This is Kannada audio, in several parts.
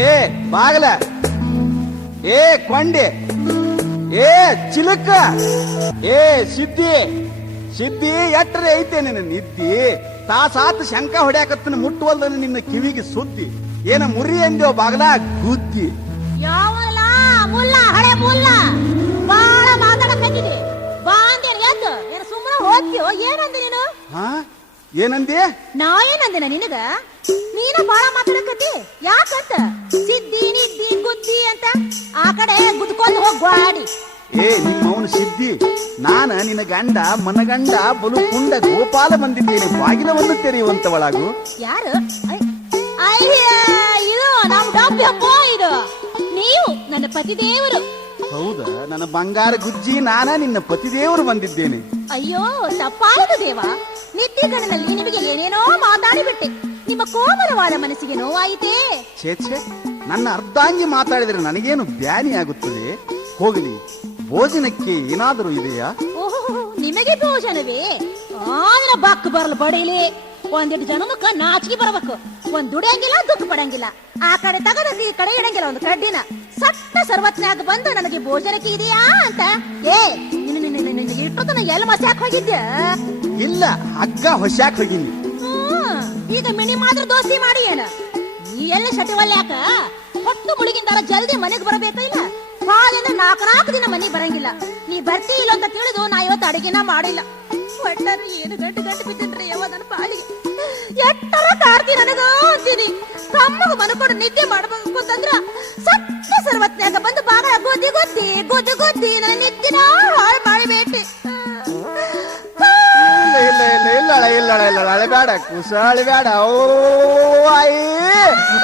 ಏ ಬಾಗಲ, ಏ ಕೊಂಡೆ, ಏ ಚಿಲಕ, ಏ ಸಿದ್ದಿ ಸಿದ್ದಿ ಎಟ್ಟರೆ ಐತೆ ನಿನ್ನ ನಿದ್ದಿ. ತಾಸಾತ್ ಶಂಕ ಹೊಡ್ಯಾಕತ್ತನ ಮುಟ್ಟುವಲ್ದನ ನಿನ್ನ ಕಿವಿಗೆ ಸುದ್ದಿ. ಏನ ಮುರಿ ಅಂದ್ಯೋ ಬಾಗಲ ಗುದ್ದಿ. ಯಾವಲ್ಲ ಮುಲ್ಲ ಹಳೆ ಮುಲ್ಲ ಬಾಳ ಮಾತಾಡಕ್ಕಾಗಿದೆ. ಬಾ ಅಂದೇನು ಎದ್ದು ಏನು ಸುಮ್ಮನೆ ಹೋಗ್ತೀಯೋ? ಏನಂದೆ ನೀನು? ಹಾ ಏನಂದಿ? ನಾ ಏನಂದಿನ ನಿನಗ? ನೀನ ಬಾಳ ಮಾತಾಡಕತ್ತಿ. ಯಾಕಂತ ಸಿದ್ದಿ ನಿದ್ದಿ ಗುದ್ದಿ ಅಂತ ಆ ಕಡೆ ಗುದ್ಕೊಂಡು ಹೋಗ್ ಗಾಡಿ. ಏ ನಿಮ್ಮವನು ಸಿದ್ದಿ, ನಾನ ನಿನ್ನ ಗಂಡ ಮನಗಂಡ ಬಲು ಕುಂಡ ಗೋಪಾಲ ಬಂದಿದ್ದೇನೆ. ಬಾಗಿಲವನ್ನು ತೆರೆಯುವಂತವಳಾಗು. ಯಾರು? ಅಯ್ಯ ಇದು ನಮ್ ಡಬ್ಬಿ ಹಬ್ಬ. ಇದು ನೀವು ನನ್ನ ಪತಿದೇವರು. ಹೌದಾ? ನನ್ನ ಬಂಗಾರ ಗುಜ್ಜಿ, ನಾನ ನಿನ್ನ ಪತಿದೇವರು ಬಂದಿದ್ದೇನೆ. ಅಯ್ಯೋ ತಪ್ಪಾಯಿತು ದೇವ. ನಿತ್ಯ ಗಣನಲ್ಲಿ ನಿಮಗೆ ಏನೇನೋ ಮಾತಾಡಿಬಿಟ್ಟೆ. ನಿಮ್ಮ ಕೋಮಲವಾದ ಮನಸ್ಸಿಗೆ ನೋವಾಯಿತೇ? ಛೇ ಛೇ, ನನ್ನ ಅರ್ಧಾಂಗಿ ಮಾತಾಡಿದರೆ ನನಗೇನು ಬ್ಯಾನಿ ಆಗುತ್ತದೆ. ಹೋಗಲಿ, ಭೋಜನಕ್ಕೆ ಏನಾದರೂ ಇದೆಯಾ? ಓಹೋ, ನಿಮಗೆ ಭೋಜನವೇ? ಆದ್ರೆ ಬಕ್ ಬರಲು ಬಡೀಲಿ. ಒಂದಿಟ್ಟು ಜನಮಕ್ಕ ನಾಚಿಕೆ ಬರಬೇಕು. ಒಂದ್ ದುಡಿಯಂಗಿಲ್ಲ, ದುಃಖ ಪಡಂಗಿಲ್ಲ. ಆ ಕಡೆ ತಗದ ಈ ಕಡೆ ಇಡಂಗಿಲ್ಲ ಒಂದು ಕಡ್ಡಿನ. ಸಟ್ಟ ಸರ್ವತ್ನಾಗ ಬಂದು ನನಗೆ ಭೋಜನಕ್ಕೆ ಇದೆಯಾ ಅಂತ. ಏ ಇಟ್ಟತನ ಎಲ್ಲಿ ಮಸ್ಯಾಕ್ ಹೋಗಿದ್ದೆ? ಇಲ್ಲ, ಹಗ್ಗ ಹೊಶ್ಯಾಕ್ ಹೋಗಿನಿ. ಈಗ ಮಿಣಿ ಮಾತ್ರ ದೋಸ್ತಿ ಮಾಡಿ ಏನ? ನೀ ಎಲ್ಲ ಶಟಿವಲ್ಯಾಕ ಹೊತ್ತು ಮುಳುಗಿಂದಾರ ಜಲ್ದಿ ಮನೆಗೆ ಬರಬೇಕ ಇಲ್ಲ? ಹಾಲಿಂದ ನಾಲ್ಕು ದಿನ ಮನೆಗೆ ಬರಂಗಿಲ್ಲ. ನೀ ಬರ್ತಿ ಇಲ್ಲ ಅಂತ ತಿಳಿದು ನಾ ಇವತ್ತು ಅಡಿಗೆನ ಮಾಡಿಲ್ಲ. ಒಟ್ಟಾರೆ ಏನು ಗಂಟು ಗಂಟು ಬಿದ್ದಿನ್ರಿ ಯಾವ ನನ್ನ ಪಾಲಿಗೆ. ಎಟ್ಟರ ಕಾಡ್ತಿ ನನಗ ಅಂತೀನಿ. ತಮ್ಮಗ ಮನಕೊಂಡು ನಿದ್ದೆ ಮಾಡ್ಬೇಕು ಅಂತಂದ್ರ ಸಟ್ಟ ಸರ್ವತ್ನ್ಯಾಗ ಬಂದು ಬಾಗ ಗೊದ್ದಿ ಗೊದ್ದಿ ಗೊದ್ದು ಗೊದ್ದಿ ನನ್ನ ನಿದ್ದಿನ ಹಾಳು ಮಾಡಿಬೇಟಿ. ಇಲ್ಲ ಇಲ್ಲ ಇಲ್ಲ ಇಲ್ಲ ಇಲ್ಲ ಅಳಬೇಡ ಕುಸ, ಅಳಬೇಡ. ಓ ಆಯಿ,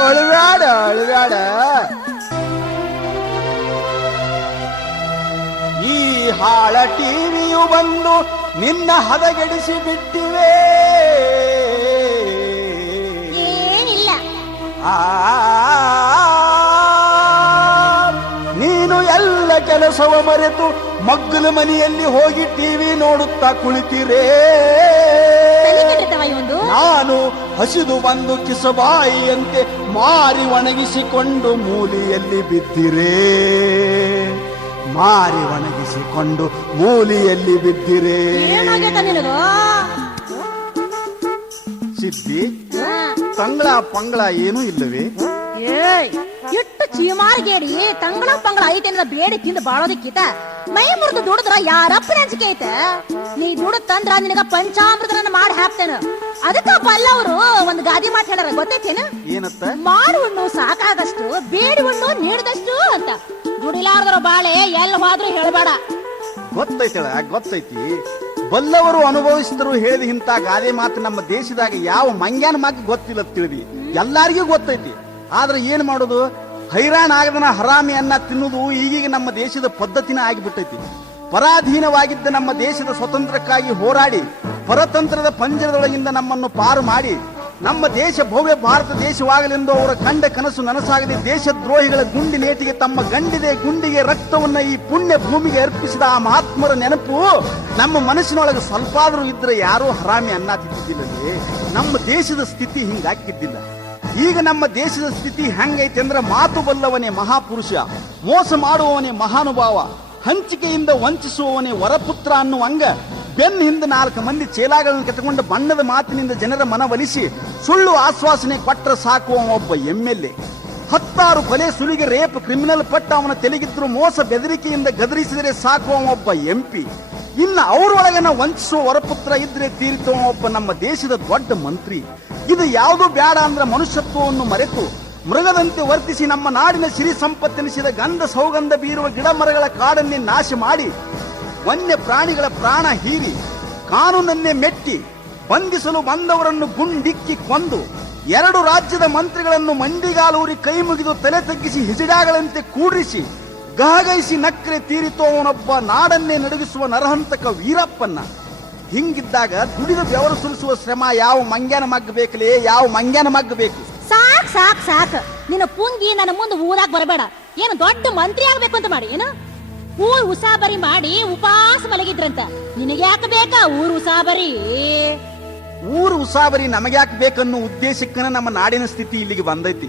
ಅಳಬೇಡ ಅಳಬೇಡ. ಈ ಹಾಳ ಟಿವಿಯು ಬಂದು ನಿನ್ನ ಹದಗೆಡಿಸಿ ಬಿಟ್ಟಿವೆ. ಏನಿಲ್ಲ, ನೀನು ಎಲ್ಲ ಕೆಲಸವ ಮರೆತು ಮಗ್ಗಲ ಮನೆಯಲ್ಲಿ ಹೋಗಿ ಟಿವಿ ನೋಡುತ್ತಾ ಕುಳಿತಿರೇ. ನಾನು ಹಸಿದು ಬಂದು ಕಿಸಬಾಯಿಯಂತೆ ಮಾರಿ ಒಣಗಿಸಿಕೊಂಡು ಮೂಲಿಯಲ್ಲಿ ಬಿದ್ದಿರೇ. ಮಾರಿ ಒಣಗಿಸಿಕೊಂಡು ಮೂಲಿಯಲ್ಲಿ ಬಿದ್ದಿರೇ. ಸಿದ್ದಿ, ತಂಗಳ ಪಂಗಳ ಏನೂ ಇಲ್ಲವೇ? ಎಷ್ಟು ಚೀಮಾರ್ಗೇಡಿ ತಂಗಳ ಪಂಗಳ ಐತೆ ಬೇಡಿ ತಿಂದು ಬಾಳೋದಕ್ಕಿತ ಮೈ ಮುರಿದು ದುಡಿದ್ರ ಯಾರಪ್ಪನ ಅಂಜಿಕೆ ಐತ? ನೀ ದುಡುತ್ತಂದ್ರ ನಿನಗ ಪಂಚಾಮೃತನ ಮಾಡಿ ಹಾಕ್ತೇನ. ಅದಕ್ಕಪ್ಪ ಅಲ್ಲ ಅವರು ಒಂದು ಗಾದಿ ಮಾತು ಹೇಳಾರ, ಗೊತ್ತೈತೇನ? ಏನತ್ತ? ಮಾರು ಉಣ್ಣು ಸಾಕಾಗಷ್ಟು, ಬೇಡಿ ಉಣ್ಣು ನೀಡಿದಷ್ಟು ಅಂತ. ದುಡಿಲಾರ್ದ್ರ ಬಾಳೆ ಎಲ್ಲ ಹೋದ್ರೂ ಹೇಳಬೇಡ. ಗೊತ್ತೈತಳ, ಗೊತ್ತೈತಿ. ಬಲ್ಲವರು ಅನುಭವಿಸಿದ್ರು ಹೇಳಿದ ಇಂತ ಗಾದೆ ಮಾತು ನಮ್ಮ ದೇಶದಾಗ ಯಾವ ಮಂಗ್ಯಾನ ಮಗ್ ಗೊತ್ತಿಲ್ಲ ತಿಳಿದಿ. ಎಲ್ಲಾರಿಗೂ ಗೊತ್ತೈತಿ. ಆದ್ರೆ ಏನ್ ಮಾಡೋದು? ಹೈರಾಣ ಆಗದನ ಹರಾಮಿ ಅನ್ನ ತಿನ್ನುವುದು ಈಗೀಗ ನಮ್ಮ ದೇಶದ ಪದ್ಧತಿನ ಆಗಿಬಿಟ್ಟೈತಿ. ಪರಾಧೀನವಾಗಿದ್ದ ನಮ್ಮ ದೇಶದ ಸ್ವತಂತ್ರಕ್ಕಾಗಿ ಹೋರಾಡಿ ಪರತಂತ್ರದ ಪಂಜರದೊಳಗಿಂದ ನಮ್ಮನ್ನು ಪಾರು ಮಾಡಿ ನಮ್ಮ ದೇಶ ಭವ್ಯ ಭಾರತ ದೇಶವಾಗಲೆಂದು ಅವರ ಕಂಡ ಕನಸು ನನಸಾಗದೆ ದೇಶದ್ರೋಹಿಗಳ ಗುಂಡಿನೇಟಿಗೆ ತಮ್ಮ ಗಂಡಿದೆ ಗುಂಡಿಗೆ ರಕ್ತವನ್ನ ಈ ಪುಣ್ಯ ಭೂಮಿಗೆ ಅರ್ಪಿಸಿದ ಆ ಮಹಾತ್ಮರ ನೆನಪು ನಮ್ಮ ಮನಸ್ಸಿನೊಳಗೆ ಸ್ವಲ್ಪಾದ್ರೂ ಇದ್ರೆ ಯಾರೂ ಹರಾಮಿ ಅನ್ನ ತಿಂತಿದ್ದಿಲ್ಲವೇ? ನಮ್ಮ ದೇಶದ ಸ್ಥಿತಿ ಹಿಂಗಾಕಿದ್ದಿಲ್ಲ. ಈಗ ನಮ್ಮ ದೇಶದ ಸ್ಥಿತಿ ಹೆಂಗೈತೆ ಅಂದ್ರೆ, ಮಾತು ಬಲ್ಲವನೇ ಮಹಾಪುರುಷ, ಮೋಸ ಮಾಡುವವನೇ ಮಹಾನುಭಾವ, ಹಂಚಿಕೆಯಿಂದ ವಂಚಿಸುವವನೇ ವರಪುತ್ರ ಅನ್ನುವಂಗ ಬೆನ್ನ ಹಿಂದೆ 4 ಮಂದಿ ಚೇಲಾಗಳನ್ನು ಕೆತ್ತಕೊಂಡು ಬಣ್ಣದ ಮಾತಿನಿಂದ ಜನರ ಮನವೊಲಿಸಿ ಸುಳ್ಳು ಆಶ್ವಾಸನೆ ಕೊಟ್ಟರೆ ಸಾಕುವ ಒಬ್ಬ MLA, 10 ಕೊಲೆ ಸುಲಿಗೆ ರೇಪ್ ಕ್ರಿಮಿನಲ್ ಪಟ್ಟ ಅವನ ತೆಲುಗಿದ್ರು ಮೋಸ ಬೆದರಿಕೆಯಿಂದ ಗದರಿಸಿದರೆ ಸಾಕುವ ಒಬ್ಬ MP, ಇನ್ನು ಅವರೊಳಗನ ವಂಚಿಸುವ ವರಪುತ್ರ ಇದ್ರೆ ತೀರಿತವ ಒಬ್ಬ ನಮ್ಮ ದೇಶದ ದೊಡ್ಡ ಮಂತ್ರಿ. ಇದು ಯಾವುದು ಬೇಡ ಅಂದ್ರೆ ಮನುಷ್ಯತ್ವವನ್ನು ಮರೆತು ಮೃಗದಂತೆ ವರ್ತಿಸಿ ನಮ್ಮ ನಾಡಿನ ಸಿರಿ ಸಂಪತ್ತೆನಿಸಿದ ಗಂಧ ಸೌಗಂಧ ಬೀರುವ ಗಿಡ ಮರಗಳ ಕಾಡನ್ನೇ ನಾಶ ಮಾಡಿ ವನ್ಯ ಪ್ರಾಣಿಗಳ ಪ್ರಾಣ ಹೀರಿ ಕಾನೂನನ್ನೇ ಮೆಟ್ಟಿ ಬಂಧಿಸಲು ಬಂದವರನ್ನು ಗುಂಡಿಕ್ಕಿ ಕೊಂದು 2 ರಾಜ್ಯದ ಮಂತ್ರಿಗಳನ್ನು ಮಂಡಿಗಾಲೂರಿ ಕೈ ಮುಗಿದು ತಲೆ ತಗ್ಗಿಸಿ ಹಿಜಡಾಗಳಂತೆ ಕೂಡಿಸಿ ಗಹಗೈಸಿ ನಕ್ರೆ ತೀರಿತೋವನೊಬ್ಬ ನಾಡನ್ನೇ ನಡುಗಿಸುವ ನರಹಂತಕ ವೀರಪ್ಪನ್ನ. ಹಿಂಗಿದ್ದಾಗ ದುಡಿದ ಬೆವರು ಸುರಿಸುವ ಶ್ರಮ ಯಾವ ಮಂಗ್ಯಾನ ಮಗ್ಗಬೇಕಲೇ? ಯಾವ ಮಂಗ್ಯಾನ ಮಗ್ಗಬೇಕು? ಸಾಕ್ ಸಾಕ್ ಸಾಕ್. ನಿನ್ನ ಪುಂಗಿ ನನ್ನ ಮುಂದೆ ಊರಾಗ ಬರಬೇಡ. ಏನು ದೊಡ್ಡ ಮಂತ್ರಿ ಆಗ್ಬೇಕು ಅಂತ ಮಾಡಿ ಏನು? ಊರ್ ಉಸಾಬರಿ ಮಾಡಿ ಉಪವಾಸ ಮಲಗಿದ್ರಂತ. ನಿನಗೆ ಯಾಕೆ ಬೇಕಾ ಊರ್ ಉಸಾಬರಿ? ಊರು ಉಸಾಬರಿ ನಮಗ್ಯಾಕೆ ಬೇಕನ್ನೋ ಉದ್ದೇಶಕ್ಕನ ನಮ್ಮ ನಾಡಿನ ಸ್ಥಿತಿ ಇಲ್ಲಿಗೆ ಬಂದೈತಿ.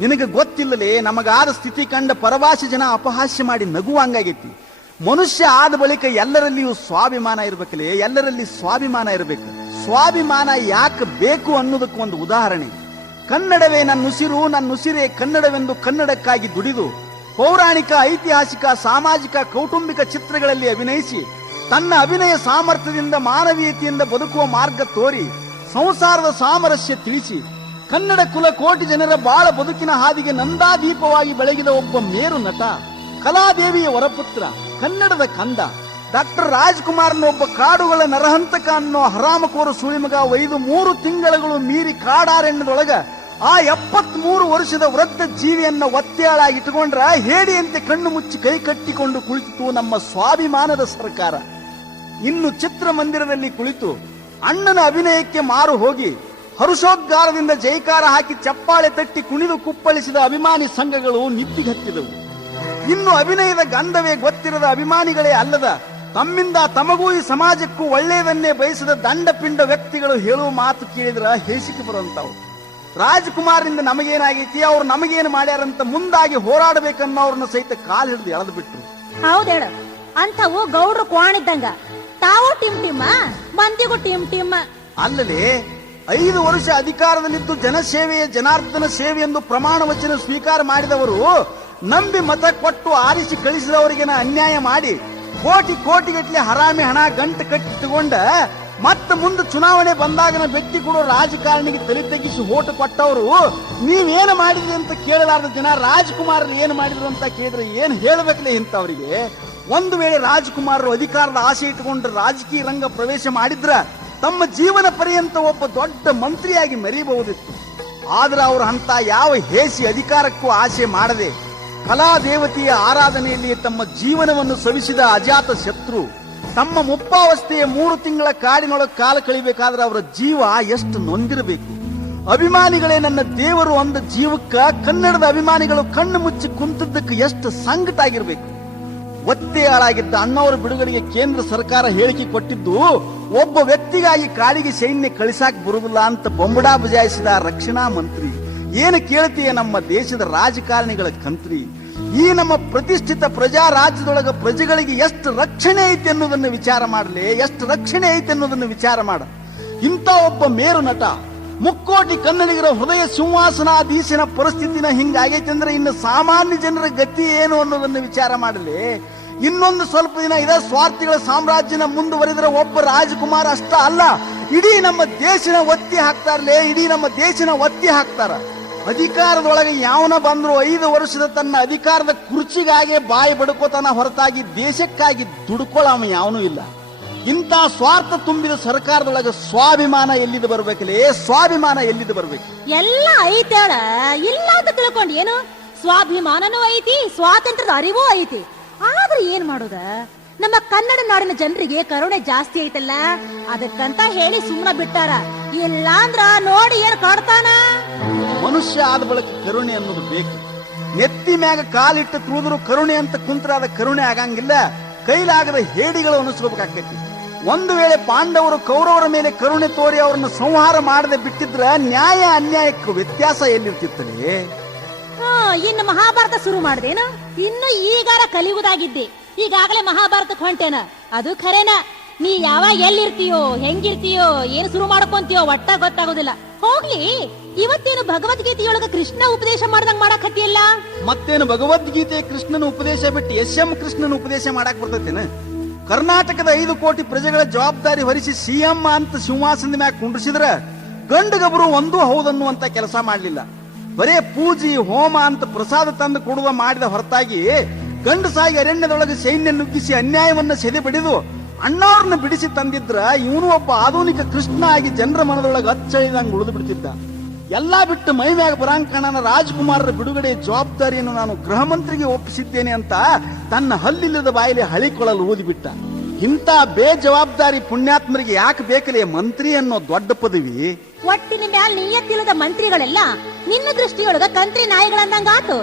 ನಿನಗೆ ಗೊತ್ತಿಲ್ಲಲೇ ನಮಗಾದ ಸ್ಥಿತಿ ಕಂಡ ಪರಭಾಷೆ ಜನ ಅಪಹಾಸ್ಯ ಮಾಡಿ ನಗುವಂಗಾಗೈತಿ. ಮನುಷ್ಯ ಆದ ಬಳಿಕ ಎಲ್ಲರಲ್ಲಿಯೂ ಸ್ವಾಭಿಮಾನ ಇರ್ಬೇಕಲೇ, ಎಲ್ಲರಲ್ಲಿ ಸ್ವಾಭಿಮಾನ ಇರಬೇಕು. ಸ್ವಾಭಿಮಾನ ಯಾಕೆ ಬೇಕು ಅನ್ನೋದಕ್ಕೆ ಒಂದು ಉದಾಹರಣೆ. ಕನ್ನಡವೇ ನನ್ನುಸಿರು, ನನ್ನುಸಿರೇ ಕನ್ನಡವೆಂದು ಕನ್ನಡಕ್ಕಾಗಿ ದುಡಿದು ಪೌರಾಣಿಕ, ಐತಿಹಾಸಿಕ, ಸಾಮಾಜಿಕ, ಕೌಟುಂಬಿಕ ಚಿತ್ರಗಳಲ್ಲಿ ಅಭಿನಯಿಸಿ ತನ್ನ ಅಭಿನಯ ಸಾಮರ್ಥ್ಯದಿಂದ ಮಾನವೀಯತೆಯಿಂದ ಬದುಕುವ ಮಾರ್ಗ ತೋರಿ ಸಂಸಾರದ ಸಾಮರಸ್ಯ ತಿಳಿಸಿ ಕನ್ನಡ ಕುಲ ಕೋಟಿ ಜನರ ಬಾಳ ಬದುಕಿನ ಹಾದಿಗೆ ನಂದಾದೀಪವಾಗಿ ಬೆಳಗಿದ ಒಬ್ಬ ಮೇರು ನಟ, ಕಲಾದೇವಿಯ ವರಪುತ್ರ, ಕನ್ನಡದ ಕಂದ ಡಾಕ್ಟರ್ ರಾಜ್ಕುಮಾರ್ನ ಒಬ್ಬ ಕಾಡುಗಳ ನರಹಂತಕ ಅನ್ನೋ ಹರಾಮಕೋರು ಸುಳಿಮಗ ಒಯ್ದು 3 ತಿಂಗಳುಗಳು ಮೀರಿ ಕಾಡಾರಣ್ಯದೊಳಗ ಆ 73 ವರ್ಷದ ವೃದ್ಧ ಜೀವಿಯನ್ನ ಒತ್ತೆಯಾಳಾಗಿಟ್ಟುಕೊಂಡ್ರ ಹೇಡಿಯಂತೆ ಕಣ್ಣು ಮುಚ್ಚಿ ಕೈ ಕಟ್ಟಿಕೊಂಡು ಕುಳಿತು ನಮ್ಮ ಸ್ವಾಭಿಮಾನದ ಸರ್ಕಾರ. ಇನ್ನು ಚಿತ್ರಮಂದಿರದಲ್ಲಿ ಕುಳಿತು ಅಣ್ಣನ ಅಭಿನಯಕ್ಕೆ ಮಾರು ಹೋಗಿ ಹರುಷೋದ್ಗಾರದಿಂದ ಜೈಕಾರ ಹಾಕಿ ಚಪ್ಪಾಳೆ ತಟ್ಟಿ ಕುಣಿದು ಕುಪ್ಪಳಿಸಿದ ಅಭಿಮಾನಿ ಸಂಘಗಳು ನಿದ್ದಿಗತ್ತಿದವು. ಇನ್ನು ಅಭಿನಯದ ಗಂಧವೇ ಗೊತ್ತಿರದ ಅಭಿಮಾನಿಗಳೇ ಅಲ್ಲದ ತಮ್ಮಿಂದ ತಮಗೂ ಈ ಸಮಾಜಕ್ಕೂ ಒಳ್ಳೆಯದನ್ನೇ ಬಯಸಿದ ದಂಡಪಿಂಡ ವ್ಯಕ್ತಿಗಳು ಹೇಳುವ ಮಾತು ಕೇಳಿದ್ರ ಹೇಸಿಕೆ ಬರುವಂತಾವು. ರಾಜ್ಕುಮಾರ್ನಿಂದ ನಮಗೇನಾಗೈತಿ, ಅವ್ರು ನಮಗೇನು ಮಾಡ್ಯಾರಂತ ಮುಂದಾಗಿ ಹೋರಾಡಬೇಕನ್ನೋರ್ನ ಸಹಿತ ಕಾಲು ಹಿಡಿದು ಎಳೆದು ಬಿಟ್ರು. ಹೌದೇಳ, ಅಂತವು ಗೌಡ್ರು ಕೋಣಿದ್ದಂಗ, ತಾವು ಟಿಮ್ ಟಿಮ್ಮ ಮಂದಿಗೂ ಟಿಮ್ ಟಿಮ್ಮ. ಅಲ್ಲದೆ 5 ವರ್ಷ ಅಧಿಕಾರದಲ್ಲಿದ್ದು ಜನಸೇವೆಯ ಜನಾರ್ದನ ಸೇವೆ ಎಂದು ಪ್ರಮಾಣ ವಚನ ಸ್ವೀಕಾರ ಮಾಡಿದವರು ನಂಬಿ ಮತ ಕೊಟ್ಟು ಆರಿಸಿ ಕಳಿಸಿದವರಿಗೆನ ಅನ್ಯಾಯ ಮಾಡಿ ಕೋಟಿ ಕೋಟಿಗಟ್ಟಲೆ ಹರಾಮಿ ಹಣ ಗಂಟು ಕಟ್ಟಿಕೊಂಡ ಮತ್ತೆ ಮುಂದೆ ಚುನಾವಣೆ ಬಂದಾಗನ ವ್ಯಕ್ತಿ ಕೊಡೋ ರಾಜಕಾರಣಿಗೆ ತಲೆ ತೆಗಿಸಿ ಓಟು ಕೊಟ್ಟವರು ನೀವೇನು ಮಾಡಿದ್ರಿ ಅಂತ ಕೇಳಲಾರ್ದ ಜನ ರಾಜ್ಕುಮಾರ್ ಏನು ಮಾಡಿದ್ರು ಅಂತ ಕೇಳಿದ್ರೆ ಏನು ಹೇಳಬೇಕಲೇ ಇಂಥವರಿಗೆ. ಒಂದು ವೇಳೆ ರಾಜ್ಕುಮಾರರು ಅಧಿಕಾರದ ಆಸೆ ಇಟ್ಟುಕೊಂಡು ರಾಜಕೀಯ ರಂಗ ಪ್ರವೇಶ ಮಾಡಿದ್ರ ತಮ್ಮ ಜೀವನ ಪರ್ಯಂತ ಒಬ್ಬ ದೊಡ್ಡ ಮಂತ್ರಿಯಾಗಿ ಮೆರೀಬಹುದಿತ್ತು. ಆದ್ರೆ ಅವರು ಅಂತ ಯಾವ ಹೇಸಿ ಅಧಿಕಾರಕ್ಕೂ ಆಸೆ ಮಾಡದೆ ಕಲಾದೇವತೆಯ ಆರಾಧನೆಯಲ್ಲಿ ತಮ್ಮ ಜೀವನವನ್ನು ಸವಿಸಿದ ಅಜಾತ ಶತ್ರು ತಮ್ಮ ಮುಪ್ಪಾವಸ್ಥೆಯ 3 ತಿಂಗಳ ಕಾಡಿನೊಳಗೆ ಕಾಲ ಕಳಿಬೇಕಾದ್ರೆ ಅವರ ಜೀವ ಎಷ್ಟು ನೊಂದಿರಬೇಕು. ಅಭಿಮಾನಿಗಳೇ ನನ್ನ ದೇವರು ಅಂದ ಜೀವಕ್ಕ ಕನ್ನಡದ ಅಭಿಮಾನಿಗಳು ಕಣ್ಣು ಮುಚ್ಚಿ ಕುಂತದ್ದಕ್ಕೆ ಎಷ್ಟು ಸಂಕಟ ಆಗಿರ್ಬೇಕು. ಒತ್ತೆಯಾಳಾಗಿದ್ದ ಅಣ್ಣವರ ಬಿಡುಗಡೆಗೆ ಕೇಂದ್ರ ಸರ್ಕಾರ ಹೇಳಿಕೆ ಕೊಟ್ಟಿದ್ದು ಒಬ್ಬ ವ್ಯಕ್ತಿಗಾಗಿ ಕಾಡಿಗೆ ಸೈನ್ಯ ಕಳಿಸಾಕ್ ಬರುವುದಿಲ್ಲ ಅಂತ ಬೊಂಬಡಾ ಬಜಾಯಿಸಿದ ರಕ್ಷಣಾ ಮಂತ್ರಿ. ಏನು ಕೇಳ್ತೀಯ ನಮ್ಮ ದೇಶದ ರಾಜಕಾರಣಿಗಳ ಕಂತ್ರಿ. ಈ ನಮ್ಮ ಪ್ರತಿಷ್ಠಿತ ಪ್ರಜಾ ರಾಜ್ಯದೊಳಗ ಪ್ರಜೆಗಳಿಗೆ ಎಷ್ಟು ರಕ್ಷಣೆ ಐತಿ ಅನ್ನೋದನ್ನು ವಿಚಾರ ಮಾಡಲಿ, ಎಷ್ಟು ರಕ್ಷಣೆ ಐತಿ ಅನ್ನೋದನ್ನು ವಿಚಾರ ಮಾಡ. ಇಂಥ ಒಬ್ಬ ಮೇರು ನಟ, ಮುಕ್ಕೋಟಿ ಕನ್ನಡಿಗರ ಹೃದಯ ಸಿಂಹಾಸನಾಧೀಶನ ಪರಿಸ್ಥಿತಿನ ಹಿಂಗಾಗೈತೆ ಅಂದ್ರೆ ಇನ್ನು ಸಾಮಾನ್ಯ ಜನರ ಗತಿ ಏನು ಅನ್ನೋದನ್ನು ವಿಚಾರ ಮಾಡಲಿ. ಇನ್ನೊಂದು ಸ್ವಲ್ಪ ದಿನ ಇದ ಸ್ವಾರ್ಥಿಗಳ ಸಾಮ್ರಾಜ್ಯನ ಮುಂದುವರೆದ್ರೆ ಒಬ್ಬ ರಾಜಕುಮಾರ್ ಅಷ್ಟ ಅಲ್ಲ, ಇಡೀ ನಮ್ಮ ದೇಶನ ಒತ್ತಿ ಹಾಕ್ತಾರಲೇ, ಇಡೀ ನಮ್ಮ ದೇಶನ ಒತ್ತಿ ಹಾಕ್ತಾರ. ಅಧಿಕಾರದೊಳಗೆ ಯಾವನ ಬಂದ್ರು 5 ವರ್ಷದ ತನ್ನ ಅಧಿಕಾರದ ಕುರ್ಚಿಗಾಗಿ ಬಾಯಿ ಬಡ್ಕೋತಾನ ಹೊರತಾಗಿ ದೇಶಕ್ಕಾಗಿ ದುಡ್ಕೊಳ್ಳವ ಯಾವನೂ ಇಲ್ಲ. ಇಂಥ ಸ್ವಾರ್ಥ ತುಂಬಿದ ಸರ್ಕಾರದೊಳಗೆ ಸ್ವಾಭಿಮಾನ ಎಲ್ಲಿದ್ದು ಬರ್ಬೇಕಲೇ, ಸ್ವಾಭಿಮಾನ ಎಲ್ಲಿದ್ದು ಬರ್ಬೇಕು? ಎಲ್ಲ ಐತೇಳ, ಇಲ್ಲ ಅಂತ ತಿಳ್ಕೊಂಡು ಏನು ಸ್ವಾಭಿಮಾನನೂ ಐತಿ, ಸ್ವಾತಂತ್ರ್ಯದ ಅರಿವೂ ಐತಿ. ಆದ್ರೆ ಏನ್ ಮಾಡುದ, ನಮ್ಮ ಕನ್ನಡ ನಾಡಿನ ಜನರಿಗೆ ಕರುಣೆ ಜಾಸ್ತಿ ಐತಲ್ಲ, ಅದಕ್ಕಂತ ಹೇಳಿ ಸುಮ್ಮನೆ ಬಿಟ್ಟಾರ. ಇಲ್ಲ ಅಂದ್ರ ನೋಡಿ ಏನ್ ಕಾಡ್ತಾನ. ಮನುಷ್ಯ ಆದ ಬಳಿಕ ಕರುಣೆ ಅನ್ನೋದು ಬೇಕು. ನೆತ್ತಿ ಮ್ಯಾಗ ಕಾಲಿಟ್ಟು ತುಳಿದ್ರು ಕರುಣೆ ಅಂತ ಕುಂತ್ರ ಅದ ಕರುಣೆ ಆಗಂಗಿಲ್ಲ. ಕೈಲಾಗದ ಹೇಡಿಗಳು ಅನಿಸ್ಕೋಬೇಕಾಗ್ತೈತಿ. ಒಂದು ವೇಳೆ ಪಾಂಡವರು ಕೌರವರ ಮೇಲೆ ಕರುಣೆ ತೋರಿ ಅವರನ್ನು ಸಂಹಾರ ಮಾಡದೆ ಬಿಟ್ಟಿದ್ರ ನ್ಯಾಯ ಅನ್ಯಾಯಕ್ಕೆ ವ್ಯತ್ಯಾಸ ಎಲ್ಲಿರ್ತಿತ್ತಲೇ. ಇನ್ನು ಮಹಾಭಾರತ ಶುರು ಮಾಡ್ದೇನ, ಇನ್ನು ಈಗಾರ ಕಲಿಯುವುದಾಗಿದ್ದೆ. ಈಗಾಗಲೇ ಮಹಾಭಾರತಕ್ಕೆ ಹೊಂಟೇನ, ಅದು ಖರೇನ. ನೀ ಯಾವಾಗ ಎಲ್ಲಿರ್ತೀಯೋ, ಹೆಂಗಿರ್ತೀಯೋ, ಏನು ಶುರು ಮಾಡ್ಕೊಂತೀಯೋ ಒಟ್ಟ ಗೊತ್ತಾಗೋದಿಲ್ಲ. ಹೋಗ್ಲಿ, ಇವತ್ತೇನು ಭಗವದ್ಗೀತೆಯೊಳಗ ಕೃಷ್ಣ ಉಪದೇಶ ಮಾಡ್ದಂಗ್ ಮಾಡಕ್ ಹತ್ತಿಯಲ್ಲ. ಮತ್ತೇನು ಭಗವದ್ಗೀತೆ ಕೃಷ್ಣನ ಉಪದೇಶ ಬಿಟ್ಟು SM ಕೃಷ್ಣನ ಉಪದೇಶ ಮಾಡಕ್ ಬರ್ತೈತೇನ? ಕರ್ನಾಟಕದ 5 ಕೋಟಿ ಪ್ರಜೆಗಳ ಜವಾಬ್ದಾರಿ ಹೊರಿಸಿ CM ಅಂತ ಸಿಂಹಾಸನದ ಮ್ಯಾಗ ಕುಂಡ್ರಿಸಿದ್ರ ಗಂಡುಗಬರು ಒಂದೂ ಹೌದನ್ನುವಂತ ಕೆಲಸ ಮಾಡ್ಲಿಲ್ಲ. ಬರೇ ಪೂಜಿ ಹೋಮ ಅಂತ ಪ್ರಸಾದ ತಂದು ಕೊಡುವ ಮಾಡಿದ ಹೊರತಾಗಿ ಗಂಡಸಾಗಿ ಅರಣ್ಯದೊಳಗೆ ಸೈನ್ಯ ನುಗ್ಗಿಸಿ ಅನ್ಯಾಯವನ್ನ ಸೆದೆ ಬಡಿದು ಅಣ್ಣವ್ರನ್ನ ಬಿಡಿಸಿ ತಂದಿದ್ರ ಇವನು ಒಬ್ಬ ಆಧುನಿಕ ಕೃಷ್ಣ ಆಗಿ ಜನರ ಮನದೊಳಗೆ ಅಚ್ಚಳಿದಂಗೆ ಉಳಿದು ಬಿಡ್ತಿದ್ದ. ಎಲ್ಲಾ ಬಿಟ್ಟು ಮೈ ಮ್ಯಾಗ ಬರಾಂಕಣನ ರಾಜ್ಕುಮಾರರ ಬಿಡುಗಡೆ ಜವಾಬ್ದಾರಿಯನ್ನು ನಾನು ಗೃಹ ಮಂತ್ರಿಗೆ ಒಪ್ಪಿಸಿದ್ದೇನೆ ಅಂತ ತನ್ನ ಹಲ್ಲಿಲ್ಲದ ಬಾಯಲ್ಲಿ ಹಳಿಕೊಳ್ಳಲು ಊದಿಬಿಟ್ಟ. ಇಂಥ ಬೇಜವಾಬ್ದಾರಿ ಪುಣ್ಯಾತ್ಮರಿಗೆ ಯಾಕೆ ಬೇಕಲೇ ಮಂತ್ರಿ ಅನ್ನೋ ದೊಡ್ಡ ಪದವಿ? ಒಟ್ಟಿನ ಮ್ಯಾಲ ನಿಯತ್ತಿಲ್ಲದ ಮಂತ್ರಿಗಳೆಲ್ಲ ನಿನ್ನ ದೃಷ್ಟಿಯೊಳಗ ಕಂತ್ರಿ ನಾಯಿಗಳಂದಂಗಾತು.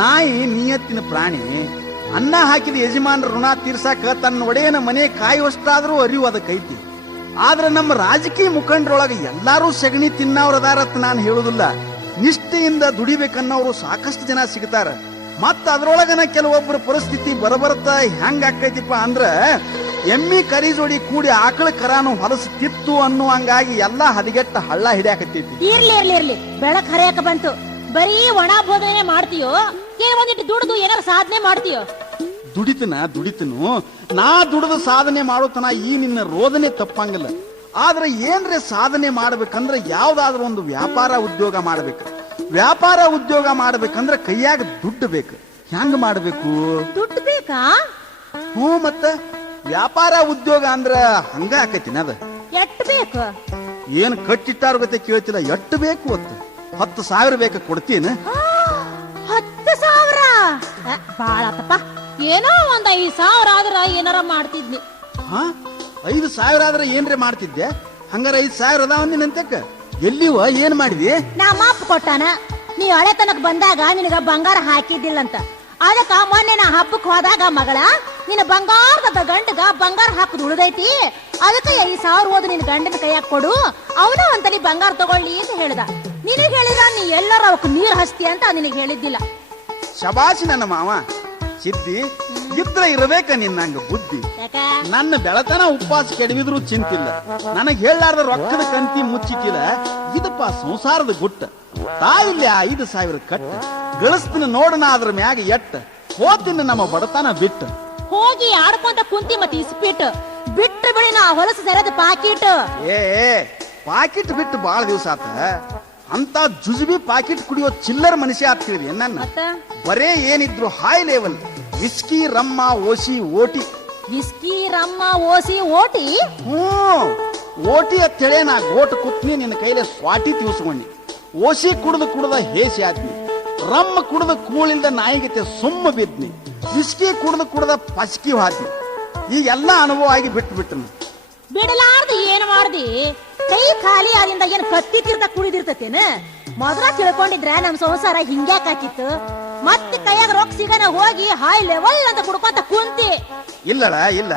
ನಾಯಿ ನಿಯತ್ತಿನ ಪ್ರಾಣಿ. ಅನ್ನ ಹಾಕಿದ ಯಜಮಾನರ ಋಣ ತೀರ್ಸಾಕ ತನ್ನ ಒಡೆಯನ ಮನೆ ಕಾಯುವಷ್ಟಾದ್ರೂ ಅರಿವು ಅದಕ್ಕೈತಿ. ಆದ್ರೆ ನಮ್ಮ ರಾಜಕೀಯ ಮುಖಂಡರೊಳಗೆ ಎಲ್ಲಾರು ಸಗಣಿ ತಿನ್ನವ್ರದಾರತ್ ನಾನು ಹೇಳುದಿಲ್ಲ. ನಿಷ್ಠೆಯಿಂದ ದುಡಿಬೇಕನ್ನೋರು ಸಾಕಷ್ಟು ಜನ ಸಿಗ್ತಾರ. ಮತ್ತ ಅದ್ರೊಳಗನ ಕೆಲವೊಬ್ಬರ ಪರಿಸ್ಥಿತಿ ಬರಬರ್ತಾ ಹೆಂಗ ಆಕೈತಿಪ್ಪ ಅಂದ್ರ ಎಮ್ಮಿ ಕರಿ ಜೋಡಿ ಕೂಡಿ ಆಕಳ ಕರಾನು ಹೊಲಸ್ತಿತ್ತು ಅನ್ನೋ ಹಂಗಾಗಿ ಎಲ್ಲಾ ಹದಿಗೆಟ್ಟ ಹಳ್ಳ ಹಿಡಿಯಾಕತ್ತೈತಿ. ಇರ್ಲಿ ಬೆಳಕ್ ಹರಿಯಾಕ ಬಂತು. ಬರೀ ಒಣ ಬೋಧನೆ ಮಾಡ್ತೀಯೋ ಏನ್ ಒಂದಿಟ್ಟು ದುಡ್ದು ಏನಾರ ಸಾಧನೆ ಮಾಡ್ತೀಯೋ? ದುಡಿತನು ನಾ ದುಡಿದು ಸಾಧನೆ ಮಾಡೋತನ ಈ ನಿನ್ನ ರೋದನೆ ತಪ್ಪಂಗಿಲ್ಲ. ಆದ್ರೆ ಏನ್ರೆ ಸಾಧನೆ ಮಾಡ್ಬೇಕಂದ್ರೆ ಯಾವ್ದಾದ್ರು ಒಂದು ವ್ಯಾಪಾರ ಉದ್ಯೋಗ ಮಾಡ್ಬೇಕು. ವ್ಯಾಪಾರ ಉದ್ಯೋಗ ಮಾಡ್ಬೇಕಂದ್ರೆ ಕೈಯಾಗ ದುಡ್ಡು ಬೇಕು. ಹೆಂಗ್ ಮಾಡ್ಬೇಕು? ದುಡ್ಡು ಬೇಕಾ? ಹ್ಞೂ, ಮತ್ತ ವ್ಯಾಪಾರ ಉದ್ಯೋಗ ಅಂದ್ರ ಹಂಗ ಆಕೈತಿನ ಅದ. ಎಷ್ಟ್ ಬೇಕು? ಏನ್ ಕಟ್ಟಿಟ್ಟಾರ ಗತೆ ಕೇಳ್ತಿಲ್ಲ. ಎಟ್ಟು ಬೇಕು? 10,000 ಬೇಕಾ? ಕೊಡ್ತೀನಿ. 10,000 ಬಾಳ ಆತಪ್ಪ. ಏನೋ ಒಂದ್ 5,000 ಆದ್ರ ಏನಾರ ಮಾಡ್ತಿದ್ನಿ. ಹಾ, 5,000 ಆದ್ರೆ ಏನ್ರೆ ಮಾಡ್ತಿದ್ದೆ? ಹಂಗಾರ 5,000 ಅದಾವ ನಿನ್ನಂತಕ್ಕ. ಎಲ್ಲಿವ? ಏನ್ ಮಾಡಿದಿ? ನಮ್ಮ ಅಪ್ಪ ಕೊಟ್ಟಾನ. ನೀ ಹಳೆ ತನಕ ಬಂದಾಗ ನಿನಗ ಬಂಗಾರ ಹಾಕಿದ್ದಿಲ್ಲಂತ. ಅದಕ್ಕ ಮೊನ್ನೆ ನಾ ಹಬ್ಬಕ್ ಹೋದಾಗ ಮಗಳ ನಿನ್ನ ಬಂಗಾರದ ಗಂಡಗ ಬಂಗಾರ ಹಾಕುದು ಉಳಿದೈತಿ, ಅದಕ್ಕೆ 5,000 ಓದು ನಿನ್ ಗಂಡನ ಕೈಯಾಗ ಕೊಡು, ಅವನ ಒಂತಲಿ ಬಂಗಾರ ತಗೊಳ್ಳಿ ಅಂತ ಹೇಳ್ದ. ನಿನಗ್ ಹೇಳಿದ್ರ ನೀ ಎಲ್ಲಾರ ಅವಕ್ ನೀರ್ ಹಸ್ತಿ ಅಂತ ನಿನಗ್ ಹೇಳಿದ್ದಿಲ್ಲ. ಶಬಾಷಿ ನನ್ನ ಮಾವ. ಸಿದ್ದಿ ಇದ್ರ ಇರಬೇಕ ನಿನ್ನಂಗ ಬುದ್ಧಿ. ನನ್ನ ಬೆಳತನ ಉಪವಾಸ ಕೆಡವಿದ್ರು ಚಿಂತಿಲ್ಲ. ನನಗ್ ಹೇಳಾರ್ದ ರೊಕ್ಕದ ಕಂತಿ ಮುಚ್ಚಿಟ್ಟಿಲ್ಲ. ಇದಪ್ಪ ಸಂಸಾರದ ಗುಟ್ಟ. ತಾಯಿಲ್ಲ 5,000 ಕಟ್ಟ ಗಳಿಸ್ತೀನಿ ನೋಡಣ ಅದ್ರ ಮ್ಯಾಗ ಎಟ್ಟ. ಹೋತಿನ ನಮ್ಮ ಬಡತನ ಬಿಟ್ಟ. ಹೋಗಿ ಆಡ್ಕೊಂತ ಕುಂತಿ ಮತ್ತೆ ಇಸ್ಪಿಟ್ ಬಿಟ್ಟು ಬಿಡಿ ನಾ ಹೊಲಸು ಸರದ ಪಾಕಿಟ್. ಪಾಕಿಟ್ ಬಿಟ್ಟು ಬಾಳ ದಿವಸ ಆತ. ಅಂತ ಜುಜುಬಿ ಪಾಕಿಟ್ ಕುಡಿಯೋ ಚಿಲ್ಲರ್ ಮನುಷ್ಯ ಆಗ್ತಿದ್ವಿ ನನ್ನ. ಬರೇ ಏನಿದ್ರು ಹೈ ಲೆವೆಲ್ ವಿಸ್ಕಿ ರಮ್ಮ ಓಸಿ ಓಟಿ. ವಿಸ್ಕಿ ರಮ್ಮ ಓಸಿ ಓಟಿ? ಓಟಿ ಅಂತೇಳಿ ನಾ ಗೋಟ್ ಕುತ್ನಿ ನಿನ್ನ ಕೈಲಿ ಸ್ವಾಟಿ ತಿಳ್ಸ್ಕೊಂಡಿ. ಓಸಿ ಕುಡ್ದ ಹೇಸಿ ಆದ್ನಿ. ರಮ್ಮ ಕುಡ್ದ ಕೂಳಿಂದ ನಾಯಿಗತೆ ಸುಮ್ಮ ಬಿದ್ನಿ. ವಿಸ್ಕಿ ಕುಡ್ದ ಪಸ್ಕಿ ಹಾದ್ನಿ. ಈಗೆಲ್ಲ ಅನುಭವ ಆಗಿ ಬಿಟ್ಟನು. ಬಿಡಲಾರ್ದು ಏನ್ ಮಾಡ್ದಿ? ಕೈ ಖಾಲಿ ಆದಿಂದ ಏನ್ ಕತ್ತಿ ತೀರ್ಥ ಕುಡಿದಿರ್ತತೇನ? ಮೊದಲ ತಿಳ್ಕೊಂಡಿದ್ರೆ ನಮ್ ಸಂಸಾರ ಹಿಂಗ್ಯಾಕಾಕಿತ್ತು. ಮತ್ತೆ ಕೈಯಾಗ ರೊಕ್ಕ ಸಿಗನ ಹೋಗಿ ಹೈ ಲೆವೆಲ್ ಅಂತ ಕುಡ್ಕೊಂತ ಕುಂತಿ. ಇಲ್ಲ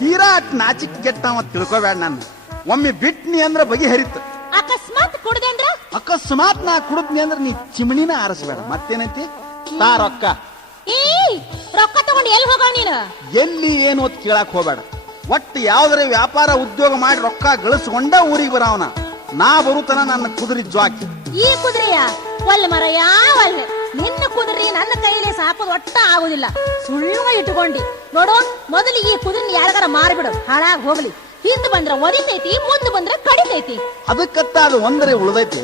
ತೀರಾ ನಾಚಿಕ್ ಗೆಟ್ಟವ ತಿಳ್ಕೊಬೇಡ. ನಾನು ಒಮ್ಮೆ ಬಿಟ್ನಿ ಅಂದ್ರ ಬಗೆಹರಿತು. ಅಕಸ್ಮಾತ್ ಕುಡ್ದೆ ಅಂದ್ರ? ಅಕಸ್ಮಾತ್ ನಾ ಕುಡಿದ್ನಿ ಅಂದ್ರ ನೀ ಚಿಮಣಿನ ಆರಿಸ್ಬೇಡ. ಮತ್ತೇನೈತಿ? ತಾ ರೊಕ್ಕ. ರೊಕ್ಕ ತಗೊಂಡು ಎಲ್ಲಿ ಹೋಗ ನೀನು? ಎಲ್ಲಿ ಏನು ಅಂತ ಕೇಳಕ್ ಹೋಗ್ಬೇಡ. ಒಟ್ಟು ಯಾವ್ದಾರ ವ್ಯಾಪಾರ ಉದ್ಯೋಗ ಮಾಡಿ ರೊಕ್ಕ ಗಳಿಸ್ಕೊಂಡ ಊರಿಗೆ ಬರವನ. ನಾ ಬರುತನ ನನ್ನ ಕುದುರೆ ಜ್ವಾಕಿ. ಈ ಕುದುರೆಯ ಒಲ್ಲ ಮರ ಯಾವಲ್ಲ. ನಿನ್ನ ಕುದುರೆ ನನ್ನ ಕೈಯಲ್ಲಿ ಸಾಕೋದು ಒಟ್ಟ ಆಗುದಿಲ್ಲ. ಸುಳ್ಳು ಇಟ್ಟುಕೊಂಡಿ ನೋಡು. ಮೊದಲು ಈ ಕುದುರೆ ಯಾರಿಗಾರ ಮಾರಿಬಿಡು, ಹಾಳಾಗಿ ಹೋಗ್ಲಿ. ಹಿಂದ್ ಬಂದ್ರ ಒದಿತೈತಿ, ಮುಂದ್ ಬಂದ್ರ ಕಡಿತೈತಿ. ಅದಕ್ಕತ್ತ ಅದು ಒಂದರೆ ಉಳ್ದೈತಿ.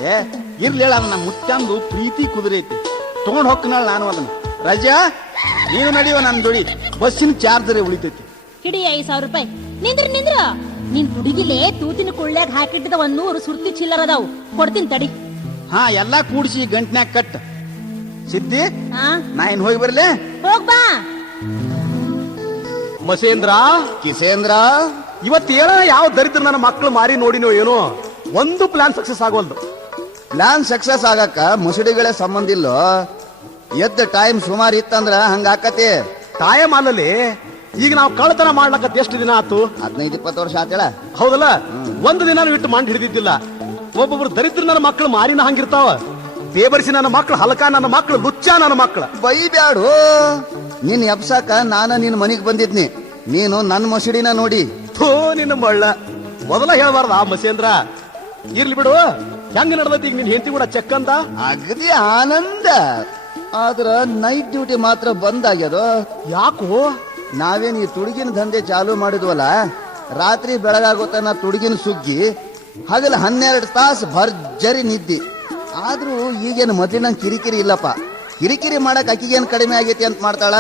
ಇರ್ಲಿ ಹೇಳ, ನಮ್ಮ ಮುತ್ತಂದು ಪ್ರೀತಿ ಕುದುರೆ ಐತಿ. ತಗೊಂಡ್ ಹೋಗ್ಕನಾಳ ನಾನು ಅದನ್ನ. ರಜಾ ನೀನು ನಡೆಯುವ ನನ್ನ ಜೋಡಿ. ಬಸ್ಸಿನ ಚಾರ್ಜರೇ ಉಳಿತೈತಿ. ಹಿಡಿ 5,000 ರೂಪಾಯಿ. ನಿಂದ್ರ ನಿನ್ ಹುಡುಗಿಲೆ ತೂತಿನ ಕೊಳ್ಳ್ಯಾಗ ಹಾಕಿಟ್ಟಿದ 100 ಸುರ್ತಿ ಚಿಲ್ಲರ್ ಅದಾವು. ಕೊಡ್ತೀನಿ ತಡಿ. ಹಾ, ಎಲ್ಲಾ ಕೂಡಿಸಿ ಗಂಟ್ನ್ಯಾಗ ಕಟ್ಟ. ಸಿದ್ದಿ, ನಾ ಏನ್ ಹೋಗಿ ಬರ್ಲೆ? ಹೋಗ್ಬಾ. ಮಸೇಂದ್ರ, ಕಿಸೇಂದ್ರ, ಇವತ್ತು ಹೇಳ ಯಾವ ದರಿದ್ರ ನನ್ನ ಮಕ್ಕಳು ಮಾರಿ ನೋಡಿನೋ ಏನೋ ಒಂದು ಪ್ಲಾನ್ ಸಕ್ಸಸ್ ಆಗೋಲ್ದು. ಪ್ಲಾನ್ ಸಕ್ಸಸ್ ಆಗಕ್ಕ ಮುಸುಡಿಗಳೇ ಸಂಬಂಧ ಇಲ್ಲೋ. ಎದ್ದ ಟೈಮ್ ಸುಮಾರು ಇತ್ತಂದ್ರ ಹಂಗ ಆಕತಿ. ಟೈಮ್ ಅಲ್ಲಲ್ಲಿ. ಈಗ ನಾವು ಕಳ್ಳತನ ಮಾಡ್ಲಕ್ಕ ಎಷ್ಟು ದಿನ ಆತು? 15-20 ವರ್ಷ ಆತೇಳ. ಹೌದಲ್ಲ? ಒಂದು ದಿನ ಇಟ್ಟು ಮಾಡಿ ಹಿಡಿದಿದ್ದಿಲ್ಲ. ಒಬ್ಬೊಬ್ರು ದರಿದ್ರ ನನ್ನ ಮಕ್ಕಳು ಮಾರಿನ ಹಂಗಿರ್ತಾವ. ಬೇಬರಿಸಿ ನನ್ನ ಮಕ್ಕಳು, ಹಲಕ ನನ್ನ ಮಕ್ಕಳು, ಲುಚ್ಚ ನನ್ನ ಮಕ್ಕಳು. ಬೈಬ್ಯಾಡು. ನೀನ್ ಎಬ್ಸಾಕ ನಾನ ನಿನ್ ಮನಿಗ್ ಬಂದಿದ್ನಿ. ನೀನು ನನ್ ಮಸುಡಿನ ನೋಡಿ. ಥೋ ನಿನ್ನ ಮಳ್ಳ. ಮೊದಲ ಹೇಳ್ಬಾರ್ದ ಆ ಮಸೇಂದ್ರ. ಇರ್ಲಿ ಬಿಡು. ಹೆಂಗ ನಡ್ದೈತಿ ಈಗ ನಿನ್ ಹೆಂಡತಿ ಕೂಡ ಚೆಕ್ ಅಂತ? ಅಗದಿ ಆನಂದ. ಆದ್ರ ನೈಟ್ ಡ್ಯೂಟಿ ಮಾತ್ರ ಬಂದ್ ಆಗ್ಯದ. ಯಾಕೋ? ನಾವೇನ್ ಈ ತುಡುಗಿನ ದಂಧೆ ಚಾಲು ಮಾಡಿದ್ವಲ್ಲ, ರಾತ್ರಿ ಬೆಳಗಾಗೋತನ ತುಡುಗಿನ ಸುಗ್ಗಿ, ಹಗಲ 12 ತಾಸು ಭರ್ಜರಿ ನಿದ್ದಿ. ಆದ್ರೂ ಈಗೇನು ಮೊದಲಿನಂಗ್ ಕಿರಿಕಿರಿ ಇಲ್ಲಪ್ಪ. ಕಿರಿಕಿರಿ ಮಾಡಕ್ ಅಕ್ಕಿಗೇನ್ ಕಡಿಮೆ ಆಗೈತಿ ಅಂತ ಮಾಡ್ತಾಳ.